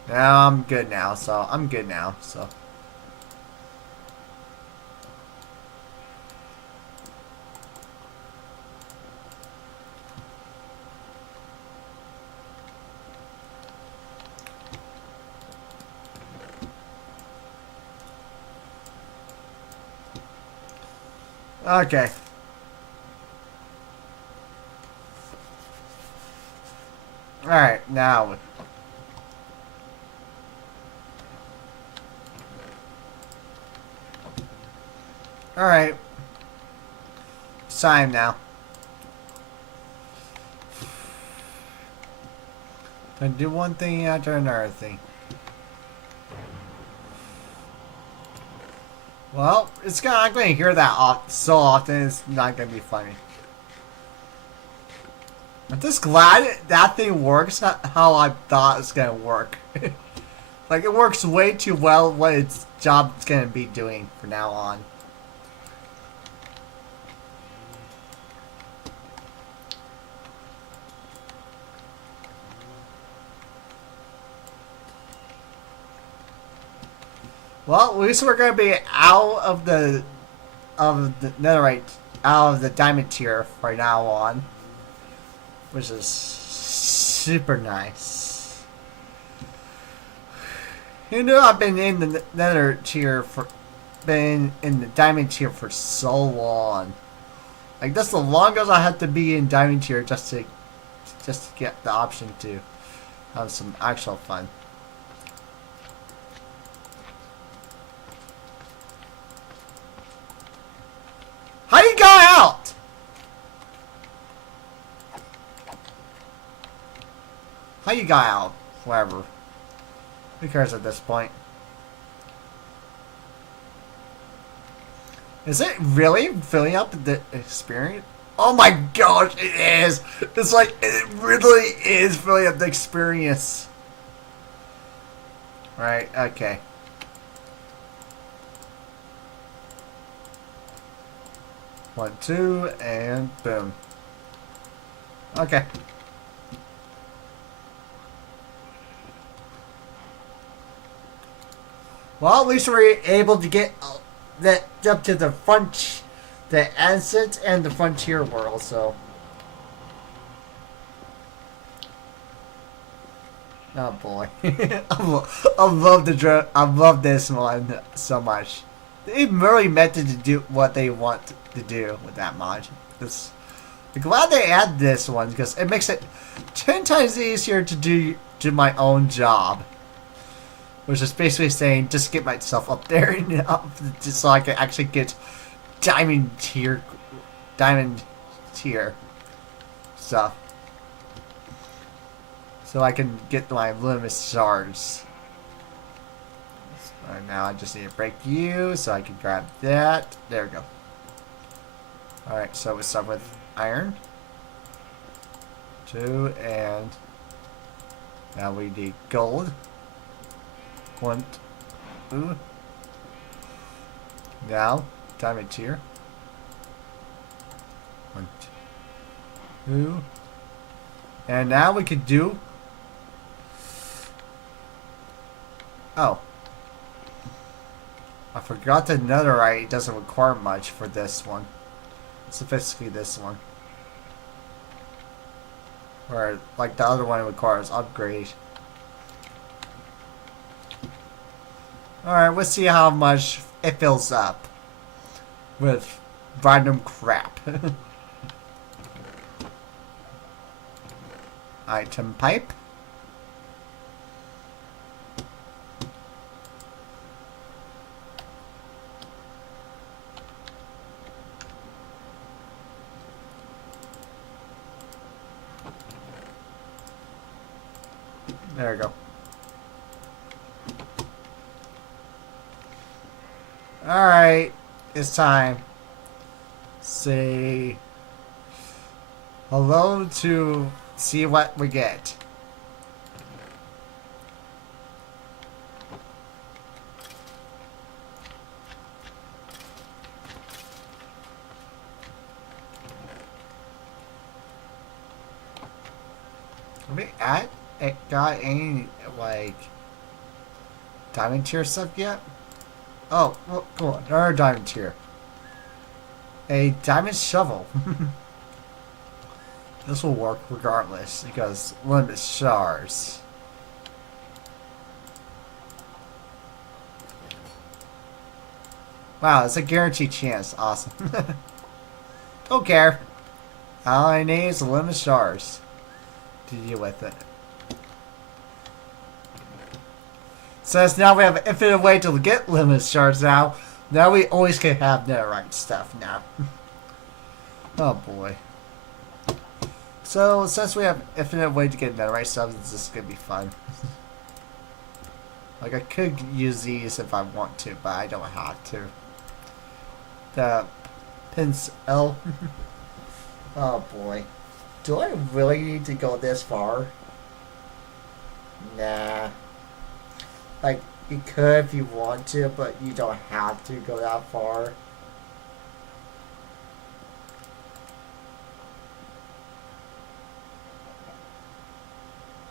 Now I'm good now, so I'm good now, so. Okay. Alright, now. Alright. It's time now. Gonna do one thing after another thing. Well, I'm going to hear that so often, it's not going to be funny. I'm just glad that thing works how I thought it's going to work. Like, it works way too well what its job is going to be doing from now on. Well, at least we're going to be out of the netherite, out of the diamond tier from now on, which is super nice. You know, I've been in the nether tier been in the diamond tier for so long. Like, that's the longest I have to be in diamond tier just to get the option to have some actual fun. How you got out? How you got out? Whatever. Who cares at this point? Is it really filling up the experience? Oh my gosh, it is! It's like, it really is filling up the experience. Right, okay. One, two, and boom. Okay. Well, at least we're able to get that up to the exit and the frontier world, so. Oh boy. I love this one so much. They really meant to do what they want to do with that mod. I'm glad they add this one because it makes it 10 times easier to do my own job. Which is basically saying just get myself up there and just so I can actually get diamond tier stuff. So I can get my Luminous shards. Right now I just need to break you so I can grab that. There we go. Alright, so we start with iron. 2, and now we need gold. 1, 2. Now, diamond tier. 1, 2. And now we could do. Oh. I forgot the netherite doesn't require much for this one. Specifically this one. Where, like the other one requires upgrade. Alright, let's see how much it fills up with random crap. Item pipe. There we go. Alright, it's time. Say hello to see what we get. Have we got any, like, diamond tier stuff yet? Oh, well, cool. Another diamond tier. A diamond shovel. This will work regardless because limit shards. Wow, it's a guaranteed chance. Awesome. Don't care. All I need is a limit shards to deal with it. Since now we have an infinite way to get limit shards now, now we always can have netherite stuff now. Oh boy. So, since we have infinite way to get netherite stuff, this is gonna be fun. Like, I could use these if I want to, but I don't have to. the pencil. Oh boy. Do I really need to go this far? Nah. Like, you could if you want to, but you don't have to go that far.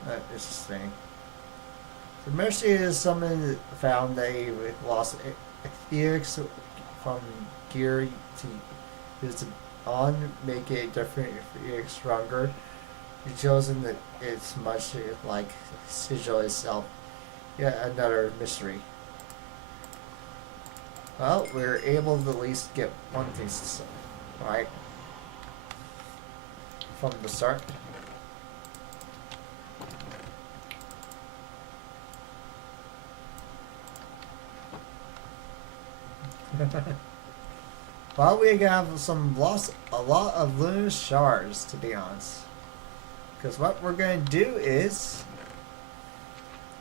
Interesting. The Mercy is someone that found they lost Felix from gear to use it on, make it different Felix stronger. You've chosen that it's much like Sigil itself. Yet another mystery. Well, we're able to at least get one thing right from the start. Well, we have a lot of lunar shards, to be honest. Because what we're going to do is...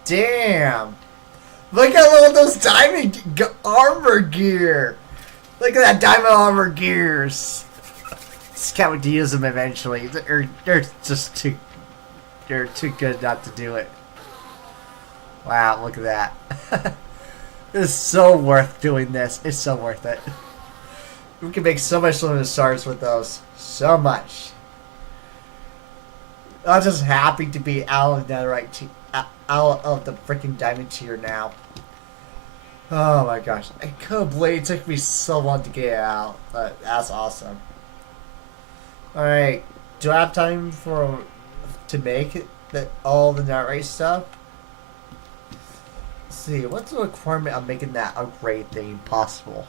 Damn! Look at all those diamond armor gear! Look at that diamond armor gears! Just can't wait to use them eventually. They're just too... They're too good not to do it. Wow, look at that. It's so worth doing this. It's so worth it. We can make so much lunar stars with those. So much. I'm just happy to be out of netherite, out of the freaking diamond tier now. Oh my gosh. I couldn't believe it took me so long to get out. But that's awesome. Alright. Do I have time to make all the netherite stuff? Let's see. What's the requirement of making that upgrade thing possible?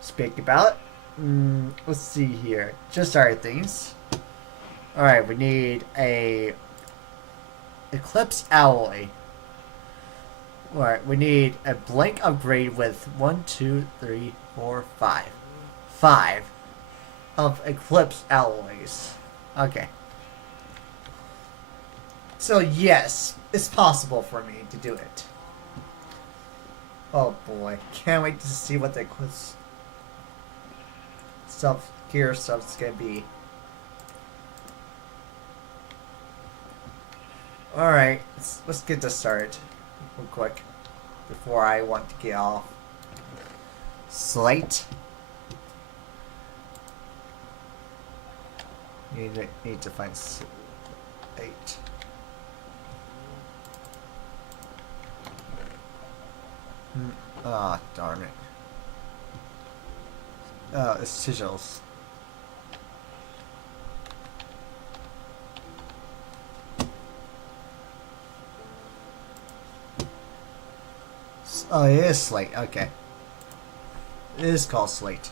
Speak about it. Let's see here. Just our things. Alright, we need a Eclipse alloy. Alright, we need a blank upgrade with 1, 2, 3, 4, 5. 5 of Eclipse alloys. Okay. So yes, it's possible for me to do it. Oh boy. Can't wait to see what the Eclipse gear stuff's gonna be. Alright, let's get this started real quick before I want to get off. Slate. Need to find slate. Ah, oh, darn it. Oh, it's sigils. Oh, it is slate. Okay. It is called slate.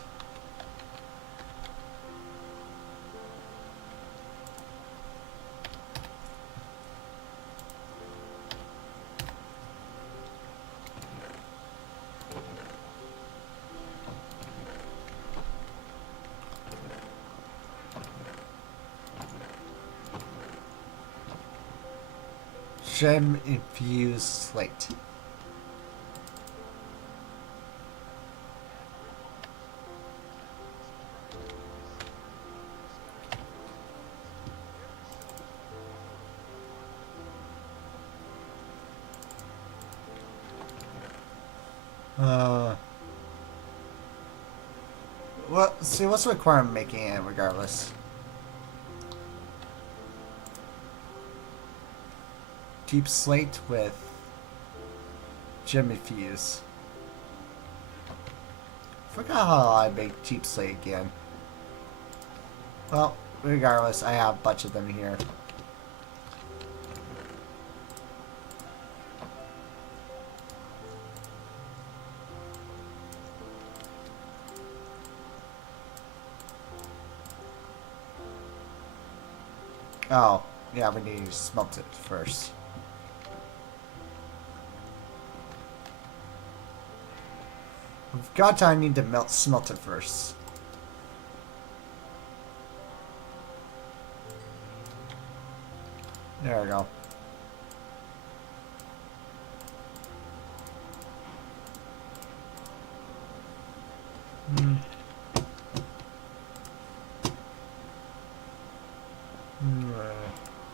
Gem infused slate. Well, see, what's the requirement making it regardless? Deep slate with gem infuse. Forgot how I make deep slate again. Well, regardless, I have a bunch of them here. Oh, yeah, we need to smelt it first. We've got time, I need to smelt it first. There we go.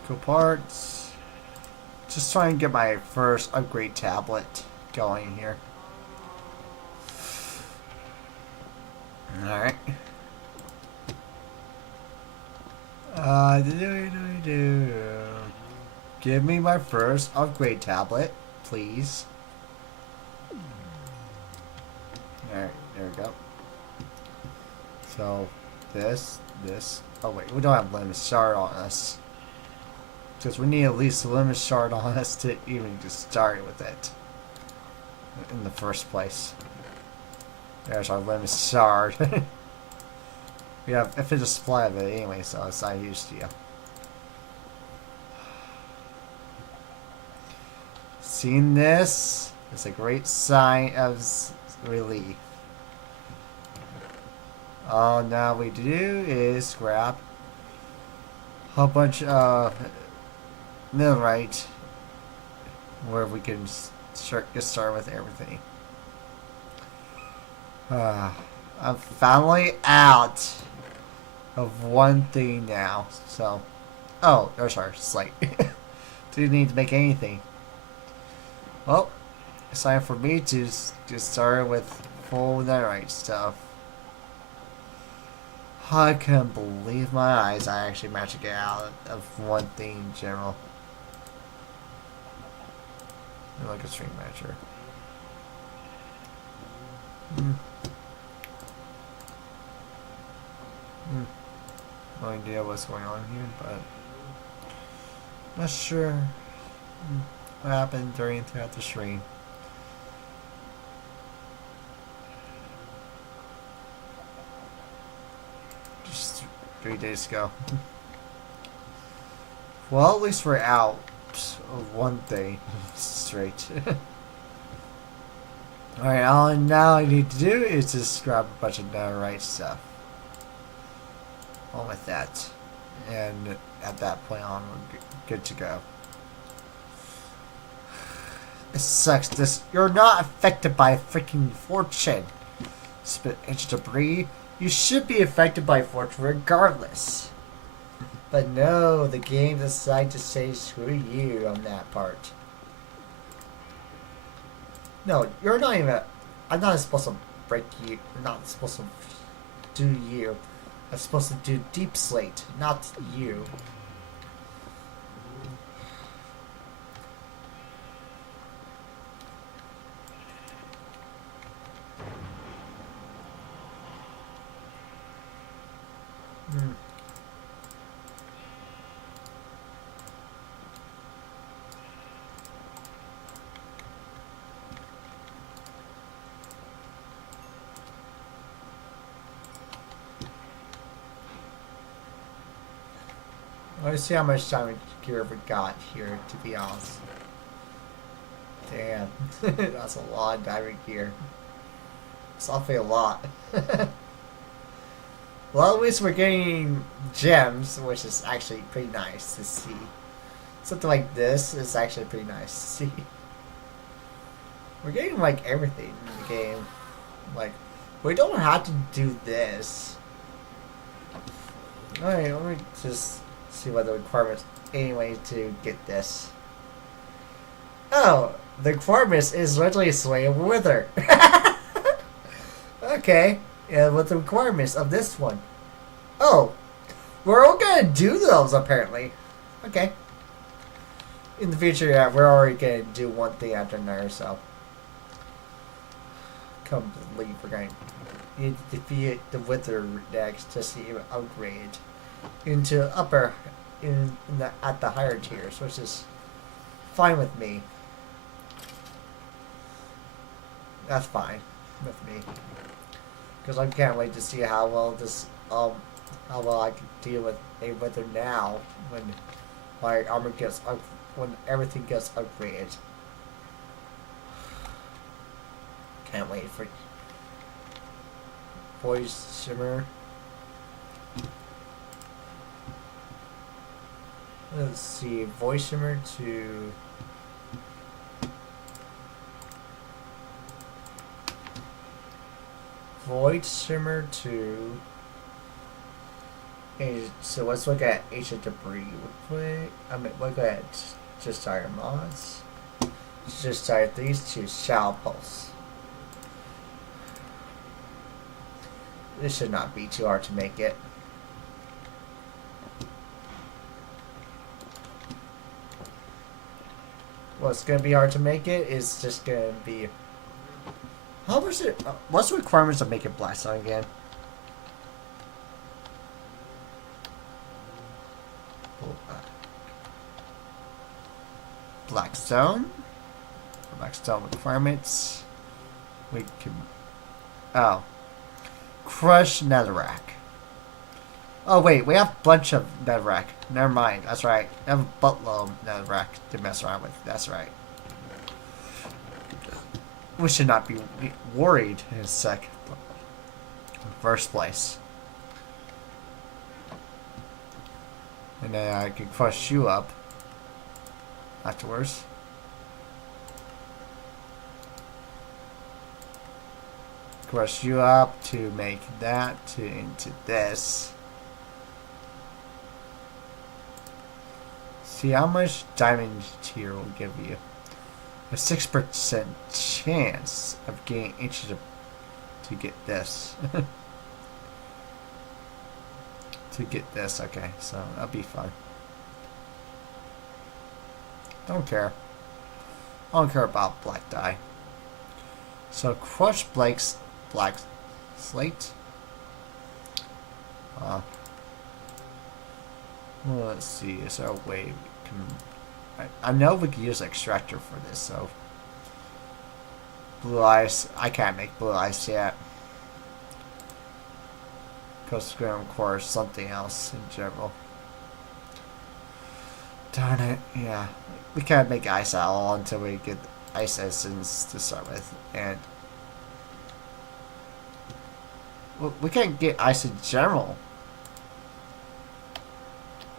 Cool parts. Just trying to get my first upgrade tablet going here. Alright. Give me my first upgrade tablet, please. Alright, there we go. So, this. Oh wait, we don't have limit shard on us. Because we need at least a limit shard on us to even just start with it. In the first place. There's our limit shard. We have infinite supply of it anyway, so it's not used to you. Seeing this is a great sign of relief. All now we do is grab a bunch of millwright where we can get started with everything. I'm finally out of one thing now, so there's our slate. Didn't need to make anything. Well, it's time for me to just start with full netherite stuff. I can't believe my eyes. I actually managed to get out of one thing in general. Like a stream matcher. No idea what's going on here, but not sure what happened throughout the stream. Just 3 days ago. Well, at least we're out of one thing straight. Alright, all now I need to do is just grab a bunch of netherite stuff. On with that. And at that point on, we're good to go. It sucks. You're not affected by freaking fortune. Spit inch debris. You should be affected by fortune regardless. But no, the game decided to say screw you on that part. No, you're not even. I'm not supposed to break you. I'm not supposed to do you. I'm supposed to do Deep Slate, not you. Let's see how much diamond gear we got here, to be honest. Damn. That's a lot of diamond gear. It's awfully a lot. Well, at least we're getting gems, which is actually pretty nice to see. Something like this is actually pretty nice to see. We're getting, like, everything in the game. Like, we don't have to do this. Alright, let me just see what the requirements anyway to get this. Oh, the requirements is literally Slay of Wither. Okay, and what the requirements of this one? Oh, we're all gonna do those apparently. Okay. In the future, yeah, we're already gonna do one thing after another, so. Can't believe we're going to defeat the Wither next just to even upgrade into upper at the higher tiers, which is fine with me. That's fine with me, because I can't wait to see how well how well I can deal with a Wither now when my armor gets when everything gets upgraded. Can't wait for Voice Shimmer. Let's see, Voice Shimmer to Void Shimmer to So let's look at ancient debris real quick. I mean, look at just our mods. Just start these two shall pulse. This should not be too hard to make it. What's gonna be hard to make it is just gonna be. How much it? What's the requirements of making Blackstone again? Blackstone. Blackstone requirements. We can. Oh. Crush netherrack. Oh wait, we have a bunch of netherrack. Never mind. That's right. I have a buttload of netherrack to mess around with. That's right. We should not be worried in a sec. First place. And then I can crush you up afterwards. Crush you up to make that into this. See how much diamond tier will give you. A 6% chance of getting inches to get this. To get this, okay, so that'll be fun. Don't care. I don't care about black dye. So crush Blake's black slate. Well, let's see. Is there a way we can? I know we can use extractor for this. So blue ice. I can't make blue ice yet. Because we're going to require something else in general. Darn it. Yeah, we can't make ice at all until we get ice essence to start with, and well, we can't get ice in general.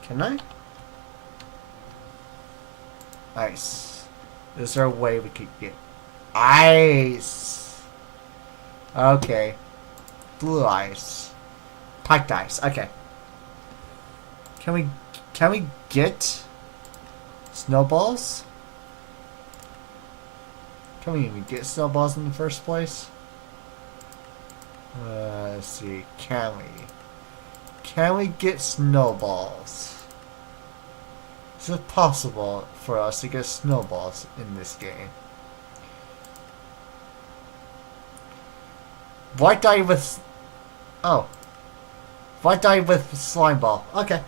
Can I? Ice. Is there a way we could get ice? Okay. Blue ice. Piped ice. Okay. Can we get snowballs? Can we even get snowballs in the first place? Let's see. Can we? Can we get snowballs? Is it possible for us to get snowballs in this game? White dye with... Oh. White dye with slime ball. Okay.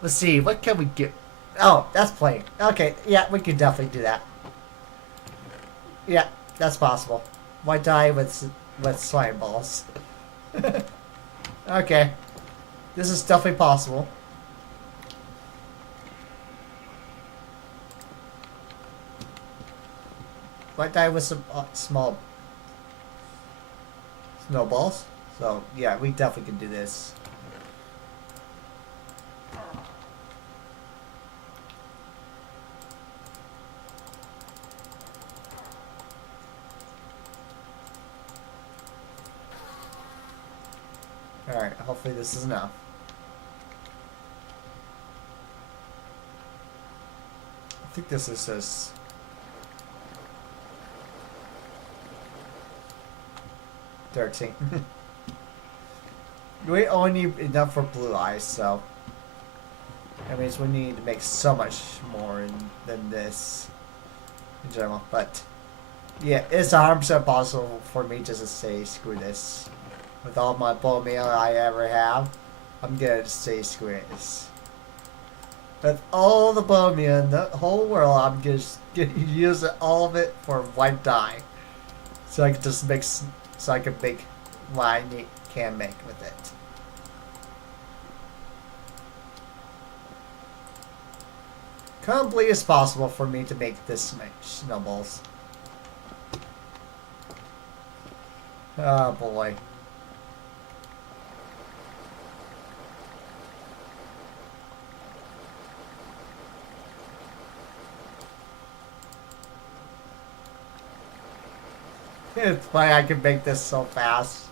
Let's see. What can we get? Oh, that's plain. Okay. Yeah, we can definitely do that. Yeah, that's possible. White dye with slime balls. Okay. This is definitely possible. White dye with some small snowballs. So, yeah, we definitely can do this. Alright, hopefully this is enough. I think this is just... $13. We only need enough for blue ice, so... That means we need to make so much more than this in general. But, yeah, it's 100% possible for me just to say, screw this. With all my bone meal I ever have, I'm gonna say screw this. With all the bone meal in the whole world, I'm just gonna use all of it for white dye. So I can just make, so I can make what I can make with it. Can't believe it's possible for me to make this many snowballs. Oh boy. It's why I can make this so fast.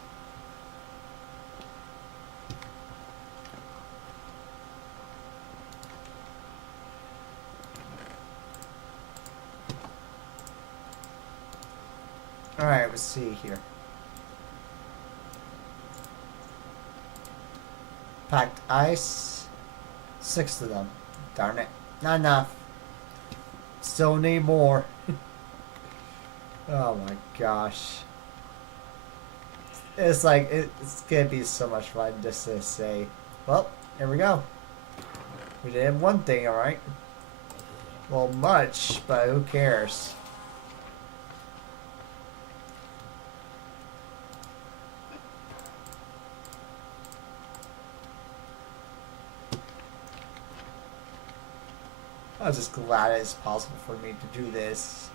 Alright, let's see here. Packed ice. 6 of them. Darn it. Not enough. Still need more. Oh my gosh. It's like, it's gonna be so much fun just to say, well, here we go. We did one thing, alright? Well, much, but who cares? I'm just glad it's possible for me to do this.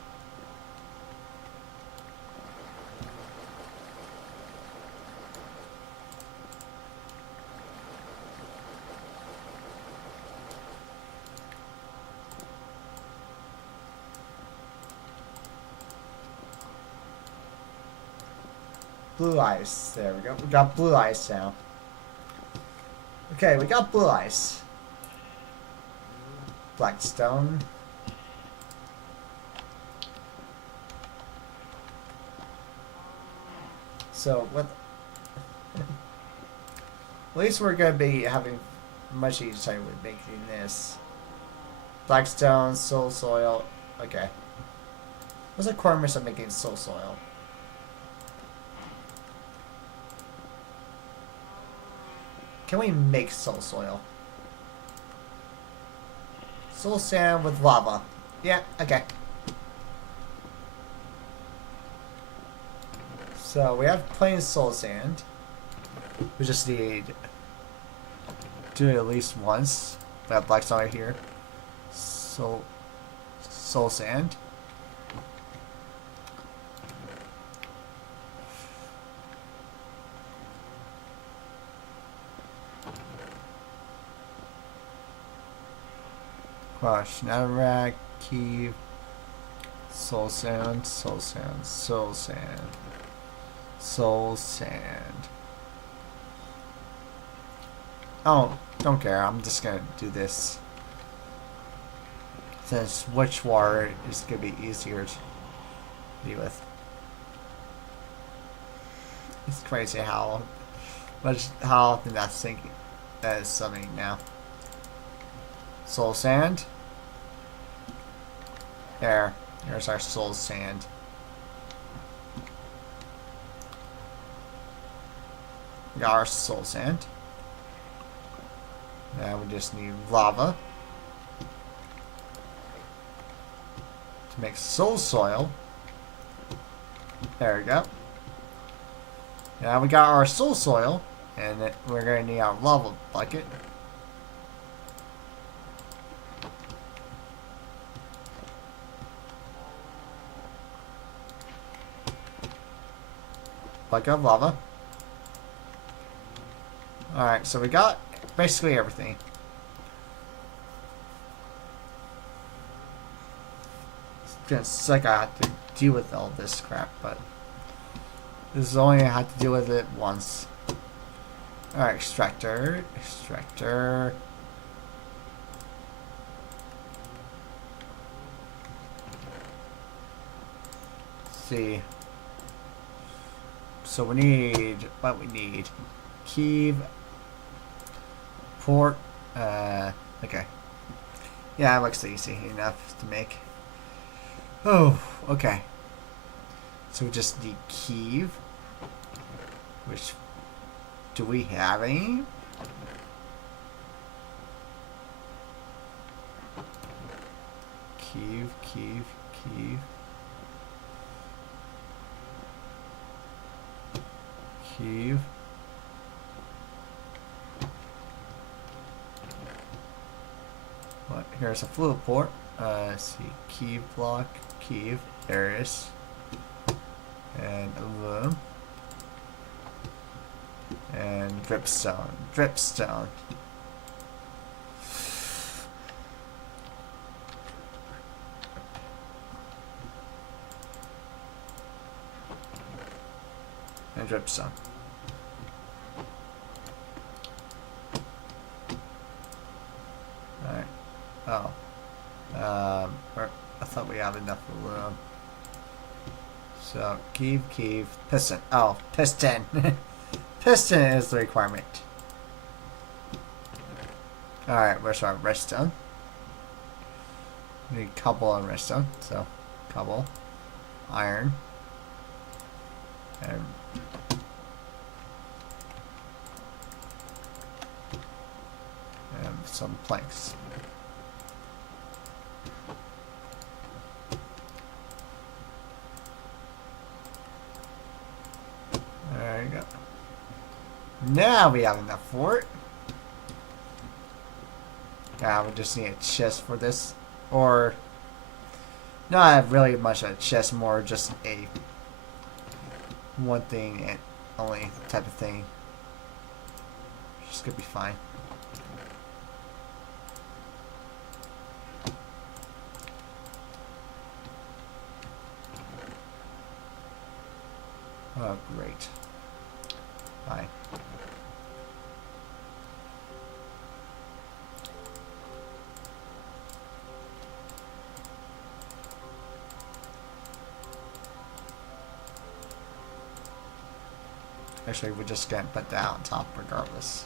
Blue ice. There we go. We got blue ice now. Okay, we got blue ice. Black stone. So, what... At least we're going to be having much easier time with making this. Black stone, soul soil. Okay. What's the requirements of making soul soil? Can we make soul soil? Soul sand with lava. Yeah, okay. So we have plain soul sand. We just need to do it at least once. We have black stone right here. Soul sand. Crush, netherrack, key, soul sand, soul sand, soul sand, soul sand. Oh, don't care. I'm just gonna do this. Since witch water is gonna be easier to deal with. It's crazy how often that's thinking that is something now. Soul sand. There's our soul sand. We got our soul sand. Now we just need lava to make soul soil. There we go. Now we got our soul soil, and we're gonna need our lava bucket. Bucket of lava. Alright, so we got basically everything. It's like I have to deal with all this crap, but this is only I had to deal with it once. Alright, extractor. Extractor. Let's see. So we need what we need. Key. Port. Okay. Yeah, it looks easy enough to make. Oh, okay. So we just need Kiev. Which, do we have any? Kiev. What? Here's a fluid port. Let's see. Kiev block. Kiev. There it is. And aluminum. And dripstone. Dripstone. And dripstone. Alright. Oh. I thought we had enough aluminum. So Kiev, piston. Oh, piston. Piston is the requirement. Alright, where's our redstone? We need cobble and redstone. So, cobble, iron, and some planks. There you go. Now we have enough for it. Yeah, we just need a chest for this. Or, not really much a chest, more just a one thing and only type of thing. Just gonna be fine. Oh, great. Fine. Actually, we're just gonna put that on top regardless.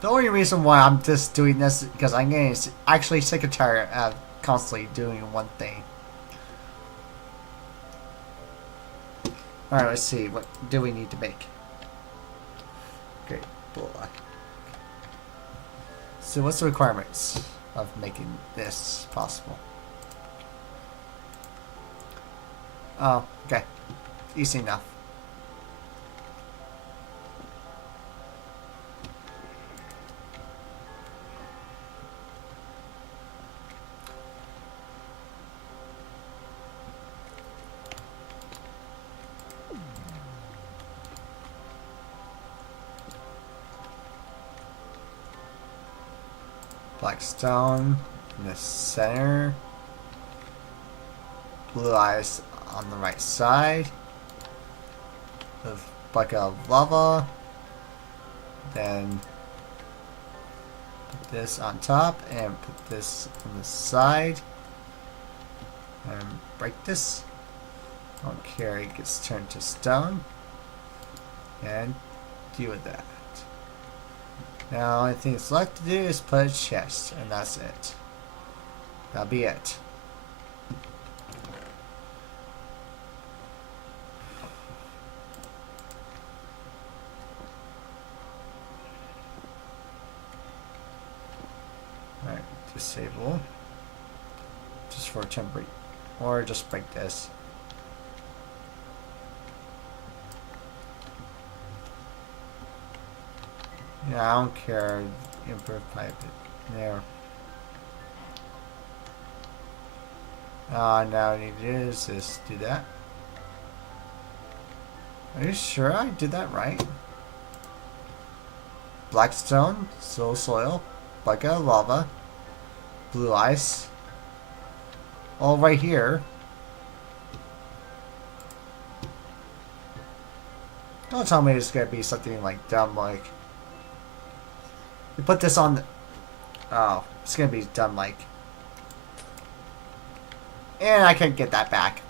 The only reason why I'm just doing this is because I'm getting actually sick and tired of constantly doing one thing. Alright, let's see. What do we need to make? Great. So what's the requirements of making this possible? Oh, okay. Easy enough. Black stone in the center. Blue eyes on the right side. The bucket of lava. Then put this on top and put this on the side. And break this. Don't care, it gets turned to stone. And deal with that. Now, only thing that's left to do is put a chest, and that's it. That'll be it. Alright, disable. Just for a temporary. Or just break this. Yeah, I don't care. Improve pipe it. There. Now I need to do is just do that. Are you sure I did that right? Black stone, soil, bucket of lava, blue ice. All right here. Don't tell me it's gonna be something like dumb like. You put this on the... Oh, it's gonna be done like... And I can't get that back.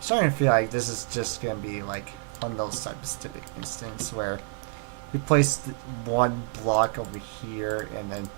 Starting to feel like this is just gonna be like one of those types of instances where you place one block over here and then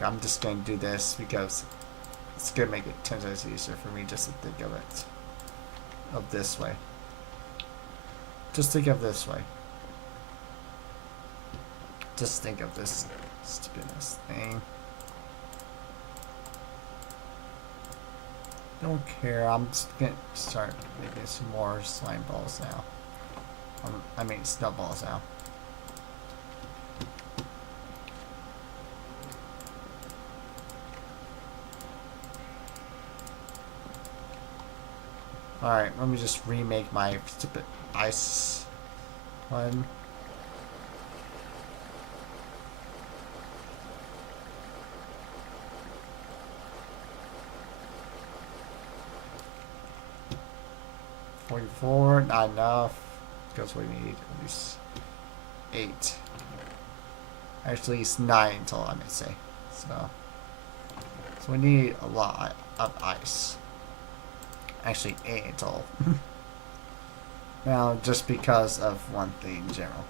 okay, I'm just going to do this because it's going to make it 10 times easier for me just to think of it. Of this way. Just think of this way. Just think of this stupidness thing. Don't care. I'm just gonna start making some more slime balls now. I mean snowballs now. Alright, let me just remake my stupid ice one. $44, not enough. Because we need at least 8. Actually, it's 9 until I may say. So we need a lot of ice. Actually, 8 until. Now, just because of one thing in general.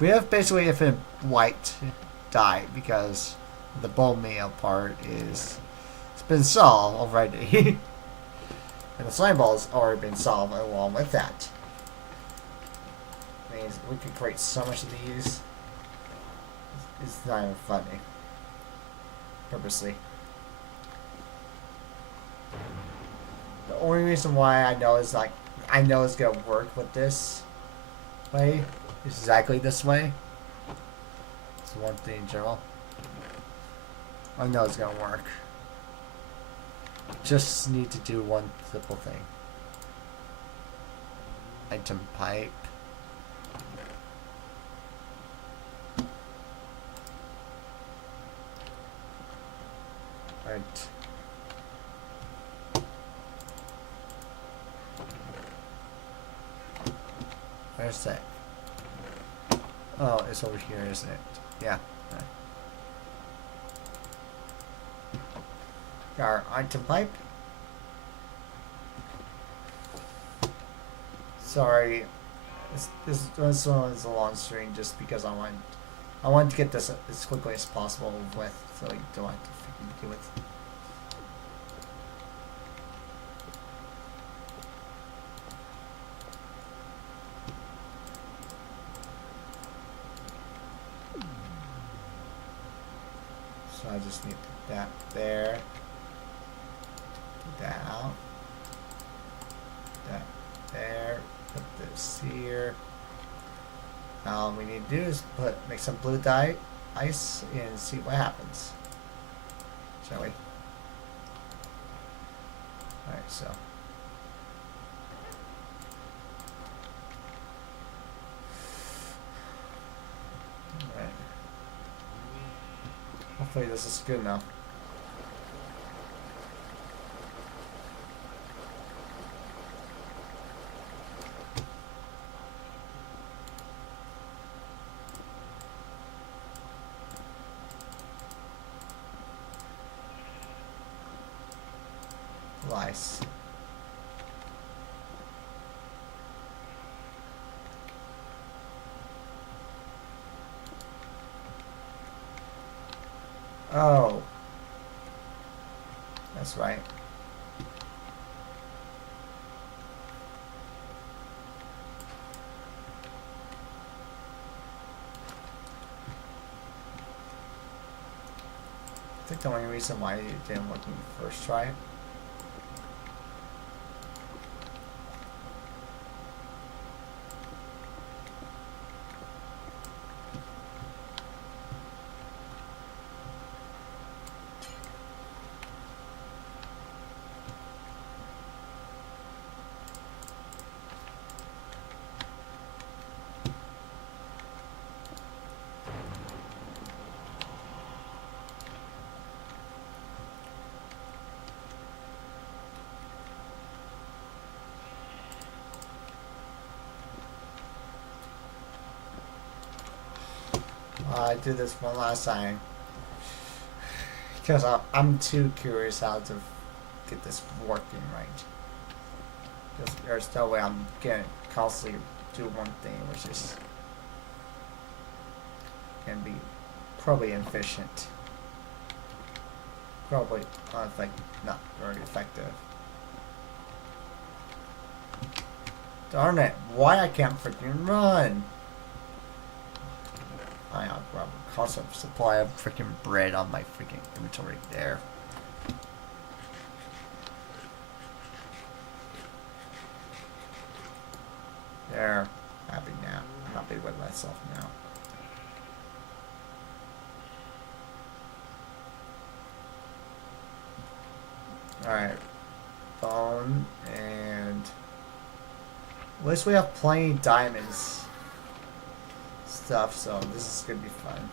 We have basically a white dye because the bone meal part is it's been solved already. And the slime ball's already been solved along with that. Means we could create so much of these. It's not even funny. Purposely. The only reason why I know is I know it's gonna work with this way. Exactly this way. It's one thing in general. I know it's gonna work. Just need to do one simple thing. Item pipe. Right. Where's that? Oh, it's over here, isn't it? Yeah. Our item pipe. Sorry, this one is a long string just because I want to get this as quickly as possible with, so you don't have to freaking do it. So I just need to put that there. Put that out. That there. Put this here. Now all we need to do is make some blue dye ice and see what happens. Shall we? Alright, so. Alright. Hopefully this is good now. Nice. Oh. That's right. I think the only reason why it didn't work in the first try. I do this one last time because I'm too curious how to get this working right. Because there's no way I'm gonna constantly do one thing, which is gonna be probably inefficient, probably not very effective. Darn it! Why I can't freaking run? I have a constant supply of freaking bread on my freaking inventory there. There. Happy now. I'm happy with myself now. Alright. Bone and at least we have plenty of diamonds stuff, so this is gonna be fun.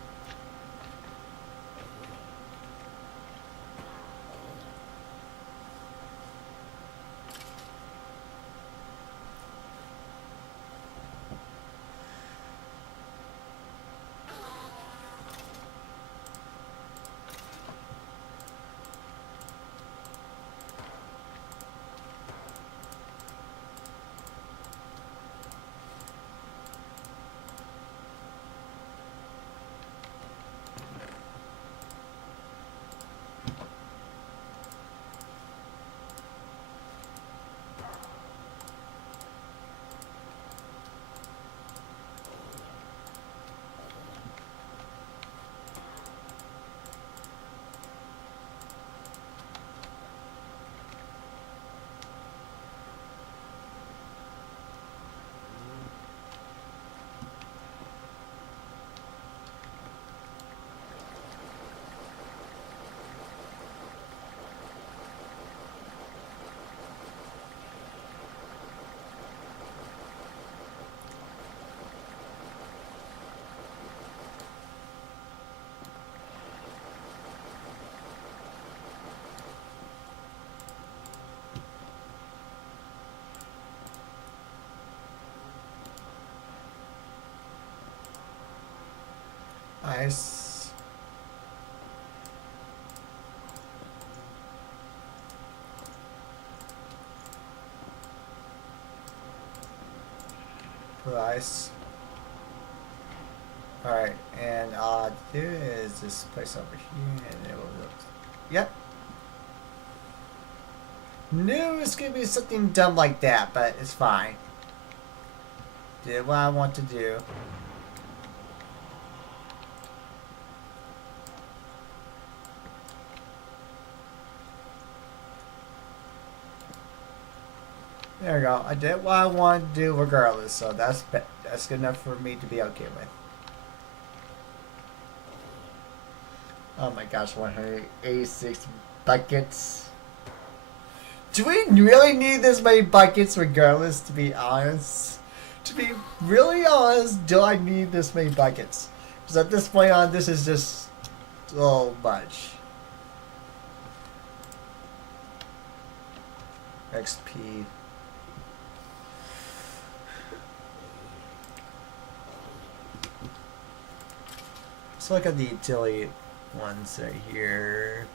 Nice. Nice. Alright, and here is this place over here, and it will look. Yep. Knew it's gonna be something dumb like that, but it's fine. Did what I want to do. There we go. I did what I wanted to do regardless, so that's good enough for me to be okay with. Oh my gosh, 186 buckets. Do we really need this many buckets regardless, to be honest? To be really honest, do I need this many buckets? Because at this point on, this is just a little much. XP. Let's look at the utility ones right here.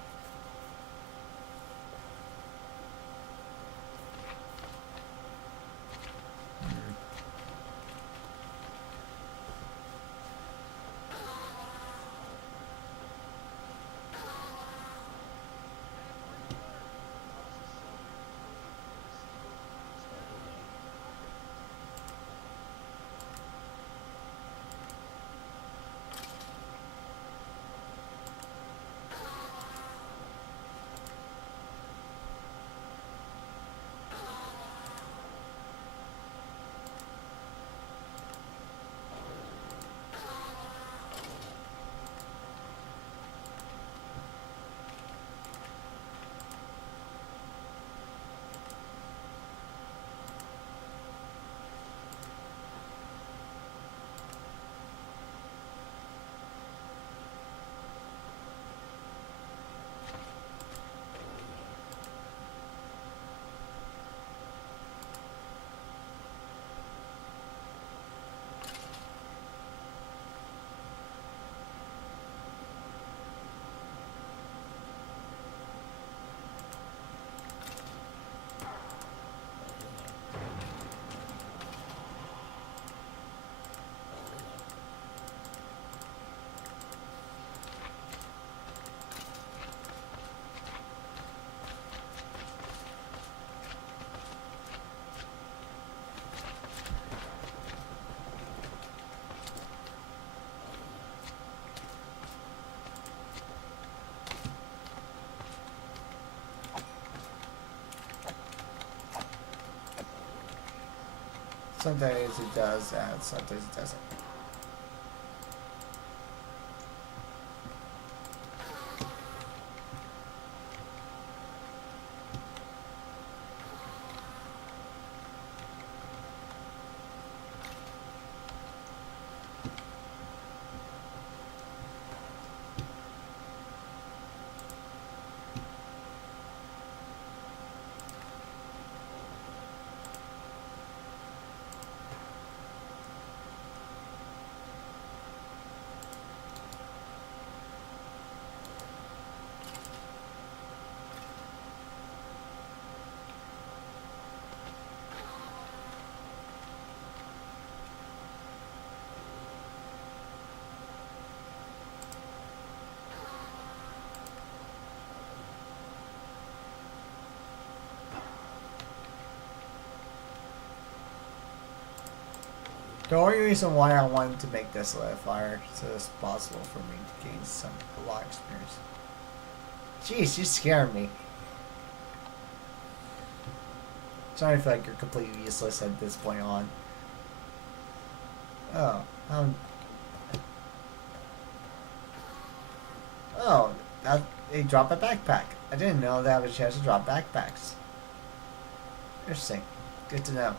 Sometimes it does, and sometimes it doesn't. The only reason why I wanted to make this live fire so it's possible for me to gain a lot of experience. Jeez, you scare me. Sorry, I feel like you're completely useless at this point on. Oh, oh, they drop a backpack. I didn't know that was a chance to drop backpacks. Interesting. Good to know.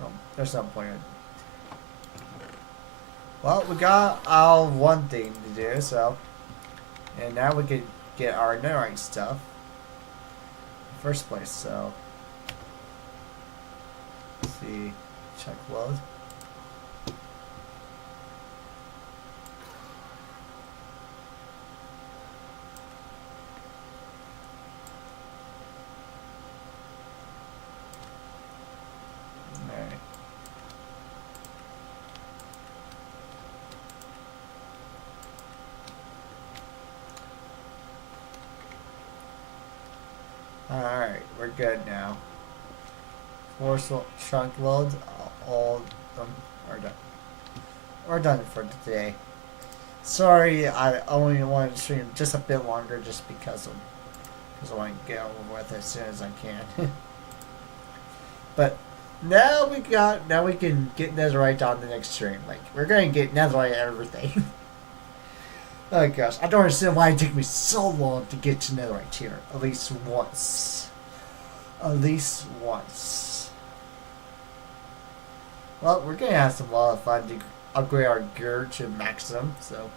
Well, there's no point. Well, we got our one thing to do, so. And now we can get our netherite stuff. First place, so. Let's see. Check load. Alright, we're good now. Force trunk loads, all of them are done. We're done for today. Sorry, I only wanted to stream just a bit longer just because I want to get over with it as soon as I can. But now we can get netherite on the next stream. Like, we're gonna get netherite everything. Oh gosh, I don't understand why it took me so long to get to netherite here. At least once. At least once. Well, we're gonna have some lot of fun to upgrade our gear to maximum, so